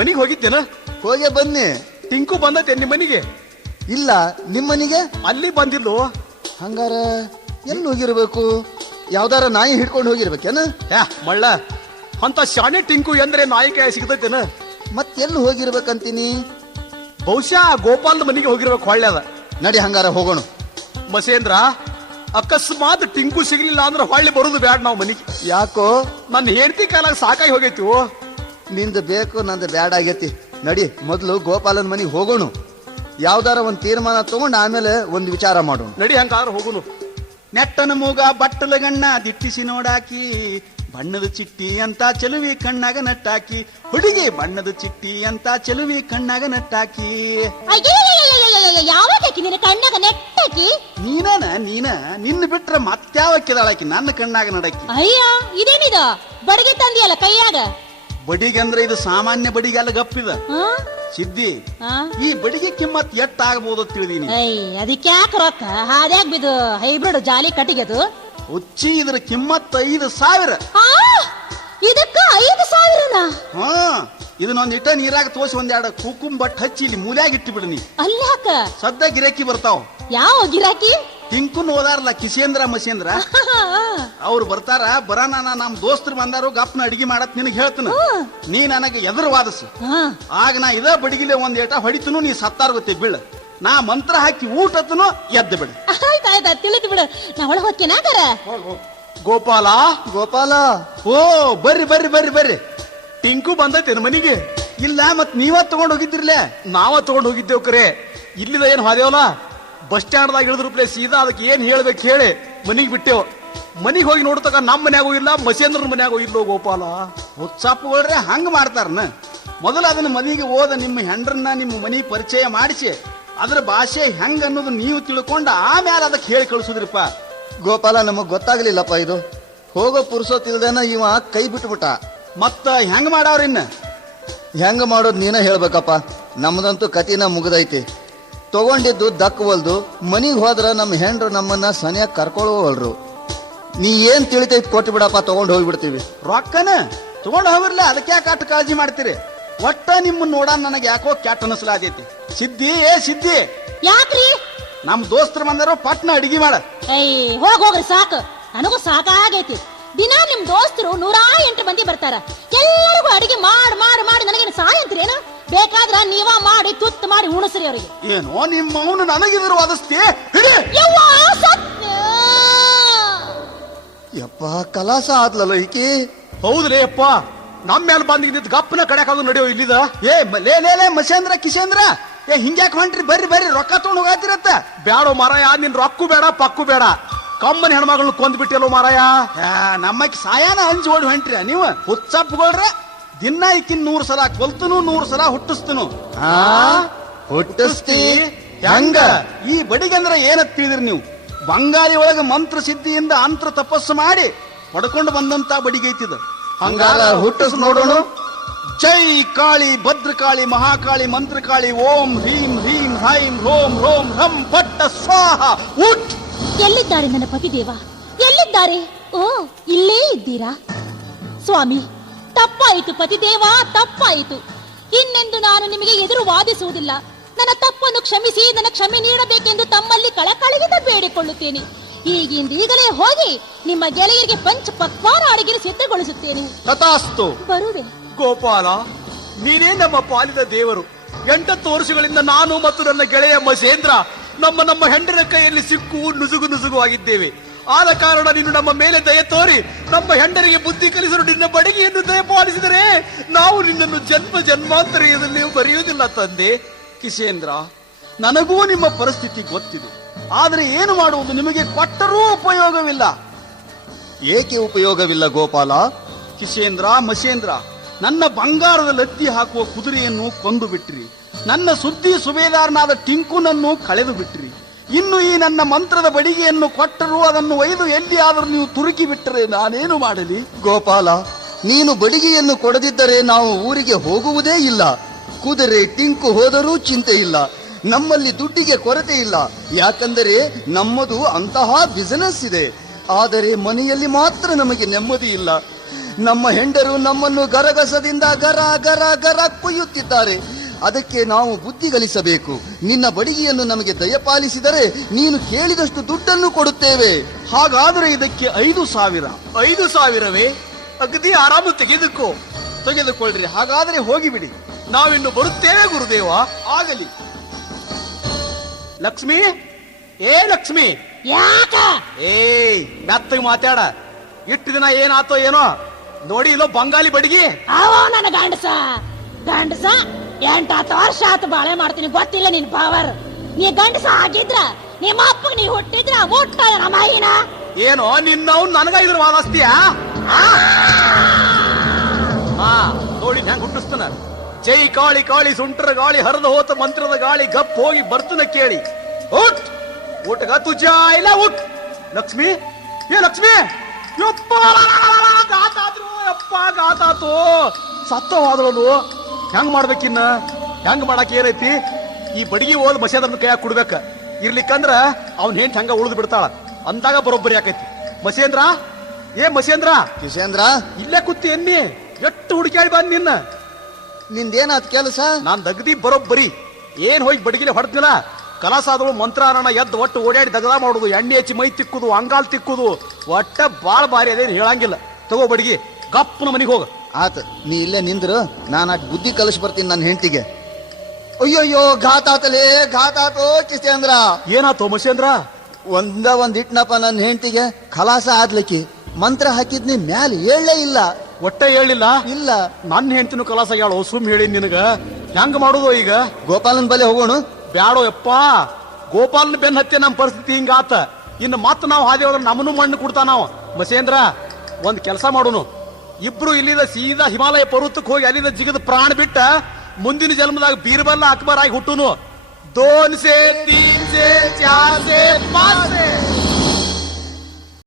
ಮನಿಗೆ ಹೋಗಿದ್ದೇನ? ಹೋಗಿ ಬನ್ನಿ. ಟಿಂಕು ಬಂದೈತೆ ನಿಮ್ಮ ಮನಿಗೆ? ಇಲ್ಲ ನಿಮ್ಮನಿಗೆ ಅಲ್ಲಿ ಬಂದಿಲ್ಲೋ. ಹಂಗಾರ ಎಲ್ಲಿ ಹೋಗಿರ್ಬೇಕು? ಯಾವ್ದಾರ ನಾಯಿ ಹಿಡ್ಕೊಂಡು ಹೋಗಿರ್ಬೇಕೇನ? ಯಾ ಮಳ್ಳ, ಅಂತ ಶಾಣೆ ಟಿಂಕು ಎಂದ್ರೆ ನಾಯಿಕೆ ಸಿಗ್ತೈತೇನ? ಮತ್ತೆಲ್ಲಿ ಹೋಗಿರ್ಬೇಕಂತೀನಿ? ಬಹುಶಃ ಗೋಪಾಲ್ ಮನೆಗೆ ಹೋಗಿರ್ಬೇಕು. ಹೊಳ್ಳೆ ಅದ. ನಡಿ ಹಂಗಾರ ಹೋಗೋಣ. ಮಸೇಂದ್ರ, ಅಕಸ್ಮಾತ್ ಟಿಂಕು ಸಿಗ್ಲಿಲ್ಲ ಅಂದ್ರೆ ಹೊಳ್ಳಿ ಬರುದು ಬ್ಯಾಡ ನಾವು ಮನೆಗೆ. ಯಾಕೋ? ನನ್ನ ಹೆಂಡತಿ ಕಾಲಾಗ ಸಾಕಾಗಿ ಹೋಗೈತಿ. ನಿಂದು ಬೇಕು ನಂದು ಬ್ಯಾಡ ಆಗೈತಿ. ನಡಿ ಮೊದಲು ಗೋಪಾಲನ್ ಮನೆಗೆ ಹೋಗೋಣ. ಯಾವ್ದಾರ ಒಂದ್ ತೀರ್ಮಾನ ತಗೊಂಡು ಆಮೇಲೆ ಒಂದು ವಿಚಾರ ಮಾಡೋಣ. ನಡಿ ಹಂಗಾದ್ರೆ ಹೋಗುನು. ನೆಟ್ಟನ ಮೂಗ ಬಟ್ಟಲ ಗಣ್ಣ ದಿಟ್ಟಿಸಿ ನೋಡಾಕಿ, ಬಣ್ಣದ ಚಿಟ್ಟಿ ಅಂತ ಚೆಲುವಿ ಕಣ್ಣಾಗ ನಟ್ಟಾಕಿ, ಹುಡುಗಿ ಬಣ್ಣದ ಚಿಟ್ಟಿ ಅಂತ ಚೆಲುವಿ ಕಣ್ಣಾಗ ನಟ್ಟಾಕಿ. ಯಾವಾಗಕಿ ನಿನ್ನ ಕಣ್ಣಾಗ ನೆಟ್ಟಾಕಿ? ನೀನ ನಿನ್ನ ಬಿಟ್ರ ಮತ್ಯಾವಕ್ಕಿದಾಳಕಿ ನನ್ನ ಕಣ್ಣಾಗ ನಡಕಿ. ಅಯ್ಯ ಇದೇನಿದ ಬಡಗಿ ತಂದಿಯಲ್ಲ ಕೈಯಾಗ? ಬಡಿಗಂದ್ರೆ ಇದು ಸಾಮಾನ್ಯ ಬಡಿಗೆಲ್ಲ ಗಪ್ಪಿದ ಆ? ಸಿದ್ದಿ. ಆ? ಈ ಬಡಿಗೆ ಕಿಮ್ಮತ್ ಎಷ್ಟ್ ಆಗ್ಬೋದು ತಿಳಿದೀನಿ. ಅದಕ್ಕೆ ಯಾಕೆ ರೊಕ್ಕ ಹಾದ್ಯಾಗ ಬಿದ್ದು ಹೈಬ್ರಿಡ್ ಜಾಲಿ ಕಟ್ಟಿಗೆದು? ಹುಚ್ಚಿ ಇದ್ರ ಕಿಮ್ಮತ್ 5,000. ಇದಕ್ಕ 5,000ನಾ? ಹಾ, ಇದನ್ನೊಂದ್ ಇಟ್ಟ ನೀರಾಗ ತೋಸಿ ಒಂದೆರಡು ಕುಕುಂ ಬಟ್ ಹಚ್ಚಿ ಇಲ್ಲಿ ಮೂಲ್ಯಾಗ ಇಟ್ಟು ಬಿಡ್ನಿ. ಅಲ್ಲಾಕ ಸದ್ದ ಗಿರಾಕಿ ಬರ್ತಾವ. ಯಾವ ಗಿರಾಕಿ? ಟಿಂಕುನ್ ಹೋದಾರಲ್ಲ ಕಿಸೇಂದ್ರ ಮಸೇಂದ್ರ, ಅವ್ರು ಬರ್ತಾರ. ಬರಾನ ನಮ್ ದೋಸ್ತರು ಬಂದಾರು, ಗಪ್ನ ಅಡಿಗೆ ಮಾಡತ್ ನಿನಗ್ ಹೇಳ್ತನ. ನೀ ನನಗೆ ಎದುರು ವಾದಸ್. ಆಗ ನಾ ಇದ ಬಡಿಗಿಲೆ ಒಂದ್ ಏಟ ಹೊಡಿತನು, ನೀ ಸತ್ತಾರ ಗೊತ್ತೇ ಬೀಳ. ನಾ ಮಂತ್ರ ಹಾಕಿ ಊಟತನು ಎದ್ದು ಬಿಡ. ಆಯ್ತಾಯ್ತ ತಿಳಿತು ಬಿಡು. ನಾ ಒಳಗೆ ಹೋಗ್ತೇನಾಕರ. ಗೋಪಾಲ, ಗೋಪಾಲ, ಓ ಬರ್ರಿ ಬರ್ರಿ ಬರ್ರಿ ಬರ್ರಿ. ಟಿಂಕು ಬಂದೈತೇನು ಮನಿಗೆ? ಇಲ್ಲ, ಮತ್ ನೀವ ತಗೊಂಡ್ ಹೋಗಿದ್ದಿರ್ಲೇ. ನಾವ ತಗೊಂಡ್ ಹೋಗಿದ್ದೇವ್ ಕರೆ. ಇಲ್ಲಿದ ಏನ್ ಹಾದೇವಲ್ಲ, ಬಸ್ ಸ್ಟ್ಯಾಂಡ್ ದಾಗ ಇಳಿದ್ರು ಪ್ಲೇ ಸೀದಾ ಅದಕ್ಕೆ ಏನ್ ಹೇಳ್ಬೇಕು ಹೇಳಿ ಮನಿಗ್ ಬಿಟ್ಟೆವ್. ಮನಿಗ್ ಹೋಗಿ ನೋಡ್ತಕ ನಮ್ಮ ಮನ್ಯಾಗೂ ಇಲ್ಲ, ಮಸೇಂದ್ರನ ಮನ್ಯಾಗೂ ಇಲ್ಲೋ ಗೋಪಾಲ. ಹುಚ್ಚಾಪುಗಳ್ರೆ ಹಂಗ ಮಾಡ್ತಾರನ. ಮೊದಲು ಅದನ್ನ ಮನೆಗೆ ಹೋದ ನಿಮ್ಮ ಹೆಂಡ್ರನ್ನ ನಿಮ್ಮ ಮನಿ ಪರಿಚಯ ಮಾಡಿಸಿ ಅದ್ರ ಭಾಷೆ ಹೆಂಗ ಅನ್ನೋದು ನೀವು ತಿಳ್ಕೊಂಡ ಆಮೇಲೆ ಅದಕ್ಕೆ ಹೇಳಿ ಕಳ್ಸುದ್ರಿಪ್ಪ. ಗೋಪಾಲ, ನಮಗ್ ಗೊತ್ತಾಗ್ಲಿಲ್ಲಪ್ಪ ಇದು. ಹೋಗೋ ಪುರ್ಸೋತಿಲ್ದೇನ ಇವ ಕೈ ಬಿಟ್ಬಿಟ್ಟ. ಮತ್ತ ಹೆಂಗ ಮಾಡವ್ರಿನ್ನ? ಹೆಂಗ ಮಾಡೋದು ನೀನ ಹೇಳ್ಬೇಕಪ್ಪ. ನಮ್ದಂತೂ ಕತಿನ ಮುಗ್ದೈತಿ. ತಗೊಂಡಿದ್ದು ದಕ್ಕವಲ್ದು. ಮನಿಗ್ ಹೋದ್ರ ನಮ್ಮ ಹೆಂಡ್ರು ನಮ್ಮನ್ನ ಸನಿಯಾಗಿ ಕರ್ಕೊಳ್ಳೋವಲ್ರು. ನೀ ಏನ್ ತಿಳಿತೈತಿ ಕೊಟ್ಟು ಬಿಡಪ್ಪ, ತಗೊಂಡ್ ಹೋಗ್ಬಿಡ್ತೀವಿ. ರೊಕ್ಕನ ತಗೊಂಡ್ ಹೋಗಿರ್ಲ, ಅದಕ್ಕೆ ಯಾಕೆ ಅಷ್ಟು ಕಾಳಜಿ ಮಾಡ್ತೀರಿ? ಒಟ್ಟ ನಿಮ್ಮನ್ನ ನೋಡ ನನಗೆ ಯಾಕೋ ಕ್ಯಾಟ್ ಅನಸ್ಲಾದೈತಿ. ಸಿದ್ದಿ, ಏ ಸಿದ್ದಿ, ಯಾಕ್ರಿ? ನಮ್ ದೋಸ್ತರು ಬಂದಾರೋ, ಪಟ್ನ ಅಡಿಗೆ ಮಾಡ. ಹೋಗ್ರಿ ಸಾಕು. ನನಗೂ ಸಾಕಾಗೈತಿ. ದಿನ ನಿಮ್ ದೋಸ್ತರು 108 ಮಂದಿ ಬರ್ತಾರ. ಎಲ್ಲರಿಗೂ ಅಡಿಗೆ ಮಾಡಿ ಮಾಡಿ ಮಾಡಿ ನನಗೇನು ಸಹಾಯ ಅಂತೀರೇನು? ಬೇಕಾದ್ರ ನೀವ ಮಾಡಿ ತುತ್ತು ಮಾಡಿ ಉಣಸ್ರಿ ಅವ್ರಿಗೆ. ಏನೋ ನಿಮ್ಮ ಅವನು ನನಗಿದ್ರು ವಾದಿಸ್ತಿ. ಯಪ್ಪ, ಕಲಾಸ ಆದ್ಲಲ್ಲ ಈಕಿ. ಹೌದ್ರೇ ಅಪ್ಪ, ನಮ್ಮ ಮೇಲೆ ಬಂದಿದ್ದ ಗಪ್ಪನ ಕಡೆಕಾದ್ರು ನಡೆಯೋ ಇಲ್ಲಿದ. ಲೇ ಮಸೇಂದ್ರ ಕಿಸೇಂದ್ರ, ಹಿಂಗ್ಯಾಕ್ ಹೊಂಟ್ರಿ? ಬರ್ರಿ ಬರ್ರಿ, ರೊಕ್ಕ ತಗೊಂಡ್ ಹೋಗಾತಿರತ್ತ. ಬ್ಯಾಡೋ ಮಾರಾಯ, ನಿನ್ ರೊಕ್ಕು ಬೇಡ ಪಕ್ಕು ಬೇಡ. ಕಮ್ಮನ ಹೆಣ್ಮಗಳನ್ನ ಕೊಂದ್ ಬಿಟ್ಟಿಲ್ಲೋ ಮಾರಾಯ. ನಮ್ಮಕ್ಕೆ ಸಾಯಾನ ಹಂಚಿ ಓಡಿ ಹೊಂಟ್ರಿ ನೀವು. ಹುಚ್ಚಪ್ಪಗಳ್ರೆ ದಿನ ಇಕ್ಕಿನ 100 ಸಲ ಕೊಲ್ತನು, 100 ಸಲ ಹುಟ್ಟಿಸ್ತನು. ಹುಟ್ಟಿಸ್ತಿ ಹೆಂಗ? ಈ ಬಡಿಗಂದ್ರ ಏನತ್ ತಿಳಿದ್ರಿ ನೀವು? ಬಂಗಾಳಿ ಒಳಗ ಮಂತ್ರ ಸಿದ್ಧಿಯಿಂದ ಅಂತ್ರ ತಪಸ್ಸು ಮಾಡಿ ಪಡ್ಕೊಂಡು ಬಂದಂತ ಬಡಿಗೈತಿದ. ಹಂಗಾರ ಹುಟ್ಟಿಸ್ ನೋಡೋಣ. ಜೈ ಕಾಳಿ, ಭದ್ರಕಾಳಿ, ಮಹಾಕಾಳಿ, ಮಂತ್ರಕಾಳಿ. ಓಂ ಹ್ರೀಂ ಹ್ರೀಂ ಹೈಂ ಹೋಂ ಹೋಂ ಹಂ ಪಟ್ಟ ಸ್ವಾಹ. ಉಟ್! ಎಲ್ಲಿದ್ದಾರೆ ನನ್ನ ಪತಿದೇವ? ಎಲ್ಲಿದ್ದಾರೆ? ಓ, ಇಲ್ಲೇ ಇದ್ದೀರಾ ಸ್ವಾಮಿ. ತಪ್ಪಾಯಿತು ಪತಿದೇವ, ತಪ್ಪಾಯಿತು. ಇನ್ನೆಂದು ನಾನು ನಿಮಗೆ ಎದುರು ವಾದಿಸುವುದಿಲ್ಲ. ನನ್ನ ತಪ್ಪನ್ನು ಕ್ಷಮಿಸಿ ನನ್ನ ಕ್ಷಮೆ ನೀಡಬೇಕೆಂದು ತಮ್ಮಲ್ಲಿ ಕಳಕಳಿಯಿಂದ ಬೇಡಿಕೊಳ್ಳುತ್ತೇನೆ. ಈಗಲೇ ಹೋಗಿ ನಿಮ್ಮ ಗೆಳೆಯರಿಗೆ ಪಂಚ ಪಕ್ವಾನ ಅಡಿಗೆ ಸಿದ್ಧಗೊಳಿಸುತ್ತೇನೆ. ತಥಾಸ್ತು. ಬರುವೆ. ಗೋಪಾಲ, ನೀನೇ ನಮ್ಮ ಪಾಲಿದ ದೇವರು. 8 ವರ್ಷಗಳಿಂದ ನಾನು ಮತ್ತು ನನ್ನ ಗೆಳೆಯ ಮಸೇಂದ್ರ ನಮ್ಮ ಹೆಂಡರ ಕೈಯಲ್ಲಿ ಸಿಕ್ಕು ನುಸುಗು ಆಗಿದ್ದೇವೆ. ಆದ ಕಾರಣ ನೀನು ನಮ್ಮ ಮೇಲೆ ದಯ ತೋರಿ ನಮ್ಮ ಹೆಂಡರಿಗೆ ಬುದ್ಧಿ ಕಲಿಸಲು ನಿನ್ನ ಬಡಿಗೆಯನ್ನು ದಯಪಾಲಿಸಿದರೆ ನಾವು ನಿನ್ನನ್ನು ಜನ್ಮ ಜನ್ಮಾಂತರದಲ್ಲಿ ಬರೆಯುವುದಿಲ್ಲ ತಂದೆ. ಕಿಸೇಂದ್ರ, ನನಗೂ ನಿಮ್ಮ ಪರಿಸ್ಥಿತಿ ಗೊತ್ತಿದೆ. ಆದ್ರೆ ಏನು ಮಾಡುವುದು? ನಿಮಗೆ ಕೊಟ್ಟರೂ ಉಪಯೋಗವಿಲ್ಲ. ಏಕೆ ಉಪಯೋಗವಿಲ್ಲ ಗೋಪಾಲ? ಕಿಸೇಂದ್ರ, ಮಸೇಂದ್ರ, ನನ್ನ ಬಂಗಾರದ ಲತ್ತಿ ಹಾಕುವ ಕುದುರೆಯನ್ನು ಕೊಂದು ಬಿಟ್ರಿ. ನನ್ನ ಸುದ್ದಿ ಸುಬೇದಾರನಾದ ಟಿಂಕುನನ್ನು ಕಳೆದು ಬಿಟ್ರಿ. ಇನ್ನು ಈ ನನ್ನ ಮಂತ್ರದ ಬಡಿಗೆಯನ್ನು ಕೊಟ್ಟರೂ ಅದನ್ನು ಒಯ್ದು ಎಲ್ಲಿಯಾದರೂ ನೀವು ತುರುಕಿ ಬಿಟ್ಟರೆ ನಾನೇನು ಮಾಡಲಿ? ಗೋಪಾಲ, ನೀನು ಬಡಿಗೆಯನ್ನು ಕೊಡದಿದ್ದರೆ ನಾವು ಊರಿಗೆ ಹೋಗುವುದೇ ಇಲ್ಲ. ಕುದುರೆ ಟಿಂಕು ಹೋದರೂ ಚಿಂತೆ ಇಲ್ಲ. ನಮ್ಮಲ್ಲಿ ದುಡ್ಡಿಗೆ ಕೊರತೆ ಇಲ್ಲ. ಯಾಕಂದರೆ ನಮ್ಮದು ಅಂತಹ ಬಿಸಿನೆಸ್ ಇದೆ. ಆದರೆ ಮನೆಯಲ್ಲಿ ಮಾತ್ರ ನಮಗೆ ನೆಮ್ಮದಿ ಇಲ್ಲ. ನಮ್ಮ ಹೆಂಡರು ನಮ್ಮನ್ನು ಗರಗಸದಿಂದ ಗರ ಗರ ಗರ ಕುಯ್ಯುತ್ತಿದ್ದಾರೆ. ಅದಕ್ಕೆ ನಾವು ಬುದ್ಧಿ ಗಳಿಸಬೇಕು. ನಿನ್ನ ಬಡಿಗೆಯನ್ನು ನಮಗೆ ದಯಪಾಲಿಸಿದರೆ ನೀನು ಕೇಳಿದಷ್ಟು ದುಡ್ಡನ್ನು ಕೊಡುತ್ತೇವೆ. ಹಾಗಾದ್ರೆ ಇದಕ್ಕೆ 5,000. 5,000ವೇ? ಅಗದಿ ಆರಾಮ ತೆಗೆದುಕೊಳ್ಳ್ರಿ. ಹಾಗಾದ್ರೆ ಹೋಗಿಬಿಡಿ. ನಾವಿನ್ನು ಬರುತ್ತೇವೆ ಗುರುದೇವ. ಆಗಲಿ. ಲಕ್ಷ್ಮಿ, ಏ ಲಕ್ಷ್ಮಿ, ಯಾಕ ಏಯ್ ಮೆತ್ತಗೆ ಮಾತಾಡ. ಇಟ್ಟು ದಿನ ಏನಾತೋ ಏನೋ ನೋಡಿ, ಇಲ್ಲೋ ಬಂಗಾಲಿ ಬಡಿಗೆ. ಅವ ನನ್ನ ಗಂಡಸ 8 ವರ್ಷ ಆತು ಬಾಳೆ ಮಾಡ್ತೀನಿ, ಗೊತ್ತಿಲ್ಲ ನಿನ್ ಪವರ್. ನೀ ಗಂಡಸ ಆಗಿದ್ರ ನಿಮ್ಮ ಅಪ್ಪಗ್ ನೀ ಹುಟ್ಟಿದ್ರ ಮುಟ್ಟದ ನಮ್ಮಯ್ಯನ. ಏನೋ ನಿನ್ನವ್ ನನಗ ಇದ್ರ ವಾದಸ್ತಿಯಾ? ಹಾ ನೋಡಿ ಹೆಂಗ್ ಹುಟ್ಟಿಸ್ತಾನ. ಜೈ ಕಾಳಿ ಕಾಳಿ ಸುಂಟರ ಗಾಳಿ ಹರಿದು ಹೋತ ಮಂತ್ರದ ಗಾಳಿ ಗಪ್ ಹೋಗಿ ಬರ್ತನ ಕೇಳಿ. ಊಟ್ ಊಟಗ ತುಜಾ ಇಲ್ಲ ಊಟ್. ಲಕ್ಷ್ಮಿ, ಏ ಲಕ್ಷ್ಮಿ, ಯಪ್ಪ ಗಾತಾದ್ರು, ಯಪ್ಪ ಗಾತಾತು. ಸತ್ತವಾದ್ರು ಹೆಂಗ್ ಮಾಡ್ಬೇಕಿನ್ನ? ಹೆಂಗ್ ಮಾಡಕ್ ಏನೈತಿ? ಈ ಬಡಿಗೆ ಹೋದ್ ಮಸೇದ್ರನ್ನ ಕೈಯಾಗ ಕುಡ್ಬೇಕ. ಇರ್ಲಿಕ್ಕಂದ್ರ ಅವ್ನ ಹೆಂಟ್ ಹಂಗ ಉಳಿದು ಬಿಡ್ತಾಳ. ಅಂದಾಗ ಬರೋಬ್ಬರಿ ಆಕೈತಿ. ಮಸೇಂದ್ರ, ಏ ಮಸೇಂದ್ರ, ಕಿಶೇಂದ್ರ, ಇಲ್ಲೇ ಕೂತಿ ಎನ್ನಿ ಎಷ್ಟು ಹುಡುಕ್ಯಾಡಿ ಬಂದ್ ನಿನ್ನ. ನಿಂದೇನಾತ್ ಕೆಲಸ? ನಾನ್ ದಗದಿ ಬರೋಬ್ಬರಿ ಏನ್ ಹೋಗಿ ಬಡಿಗಿಲೆ ಹೊಡೆದಿಲ್ಲ. ಕಲಾಸಾದಳು ಮಂತ್ರಾರಣ ಎದ್ದು ಒಟ್ಟು ಓಡಾಡಿ ದಗದ ಮಾಡುದು, ಎಣ್ಣೆ ಹಚ್ಚಿ ಮೈ ತಿಕ್ಕುದು, ಅಂಗಾಲ್ ತಿಕ್ಕುದು, ಒಟ್ಟ ಬಾಳ ಬಾರಿ ಅದೇನು ಹೇಳಂಗಿಲ್ಲ. ತಗೋ ಬಡಿಗೆ, ಗಪ್ಪನ ಮನಿಗೆ ಹೋಗ. ಆತ, ನೀ ಇಲ್ಲೇ ನಿಂದ್ರು, ನಾನು ಅಟ್ ಬುದ್ಧಿ ಕಲಿಸ್ ಬರ್ತೀನಿ ನನ್ನ ಹೆಂಡತಿಗೆ. ಅಯ್ಯೋಯ್ಯೋ, ಘಾತಾತಲೇ ಘಾತಾತೋ ಕಿಶೇಂದ್ರ. ಏನಾತೋ ಮಸೇಂದ್ರ? ಒಂದ್ ಇಟ್ನಪ್ಪ ನನ್ನ ಹೆಂಡತಿಗೆ ಖಲಾಸ ಆದ್ಲಿಕ್ಕೆ ಮಂತ್ರ ಹಾಕಿದ್ನಿ ಮ್ಯಾಲ ಹೇಳಲೇ ಇಲ್ಲ. ಒಟ್ಟ ಹೇಳಿಲ್ಲ. ಇಲ್ಲ, ನನ್ನ ಹೆಂಡತಿನ ಕಲಾಸ ಹೇಳೋ ಸುಮ್ ಹೇಳಿ ನಿನಗ. ಹೆಂಗ ಮಾಡುದು ಈಗ? ಗೋಪಾಲನ್ ಬಲೆ ಹೋಗೋಣ. ಬ್ಯಾಡೋ ಯಪ್ಪ, ಗೋಪಾಲನ ಬೆನ್ ಹತ್ತೆ ನಮ್ಮ ಪರಿಸ್ಥಿತಿ ಹಿಂಗಾತ. ಇನ್ನು ಮತ್ ನಾವು ಹಾದಿ ಹೋದ್ರೆ ನಮ್ಮನ್ನು ಮಣ್ಣು ಕೊಡ್ತಾ ನಾವು. ಮಸೇಂದ್ರ, ಒಂದ್ ಕೆಲಸ ಮಾಡೋನು, ಇಬ್ರು ಇಲ್ಲಿದ ಸೀದಾ ಹಿಮಾಲಯ ಪರ್ವತಕ್ಕೆ ಹೋಗಿ ಅಲ್ಲಿಂದ ಜಿಗದ ಪ್ರಾಣ ಬಿಟ್ಟ ಮುಂದಿನ ಜನ್ಮದಾಗ ಬೀರ್ಬಲ್ಲ ಅಕ್ಬರ್ ಆಗಿ ಹುಟ್ಟುನು. 2 से 3 से 4 से 5 से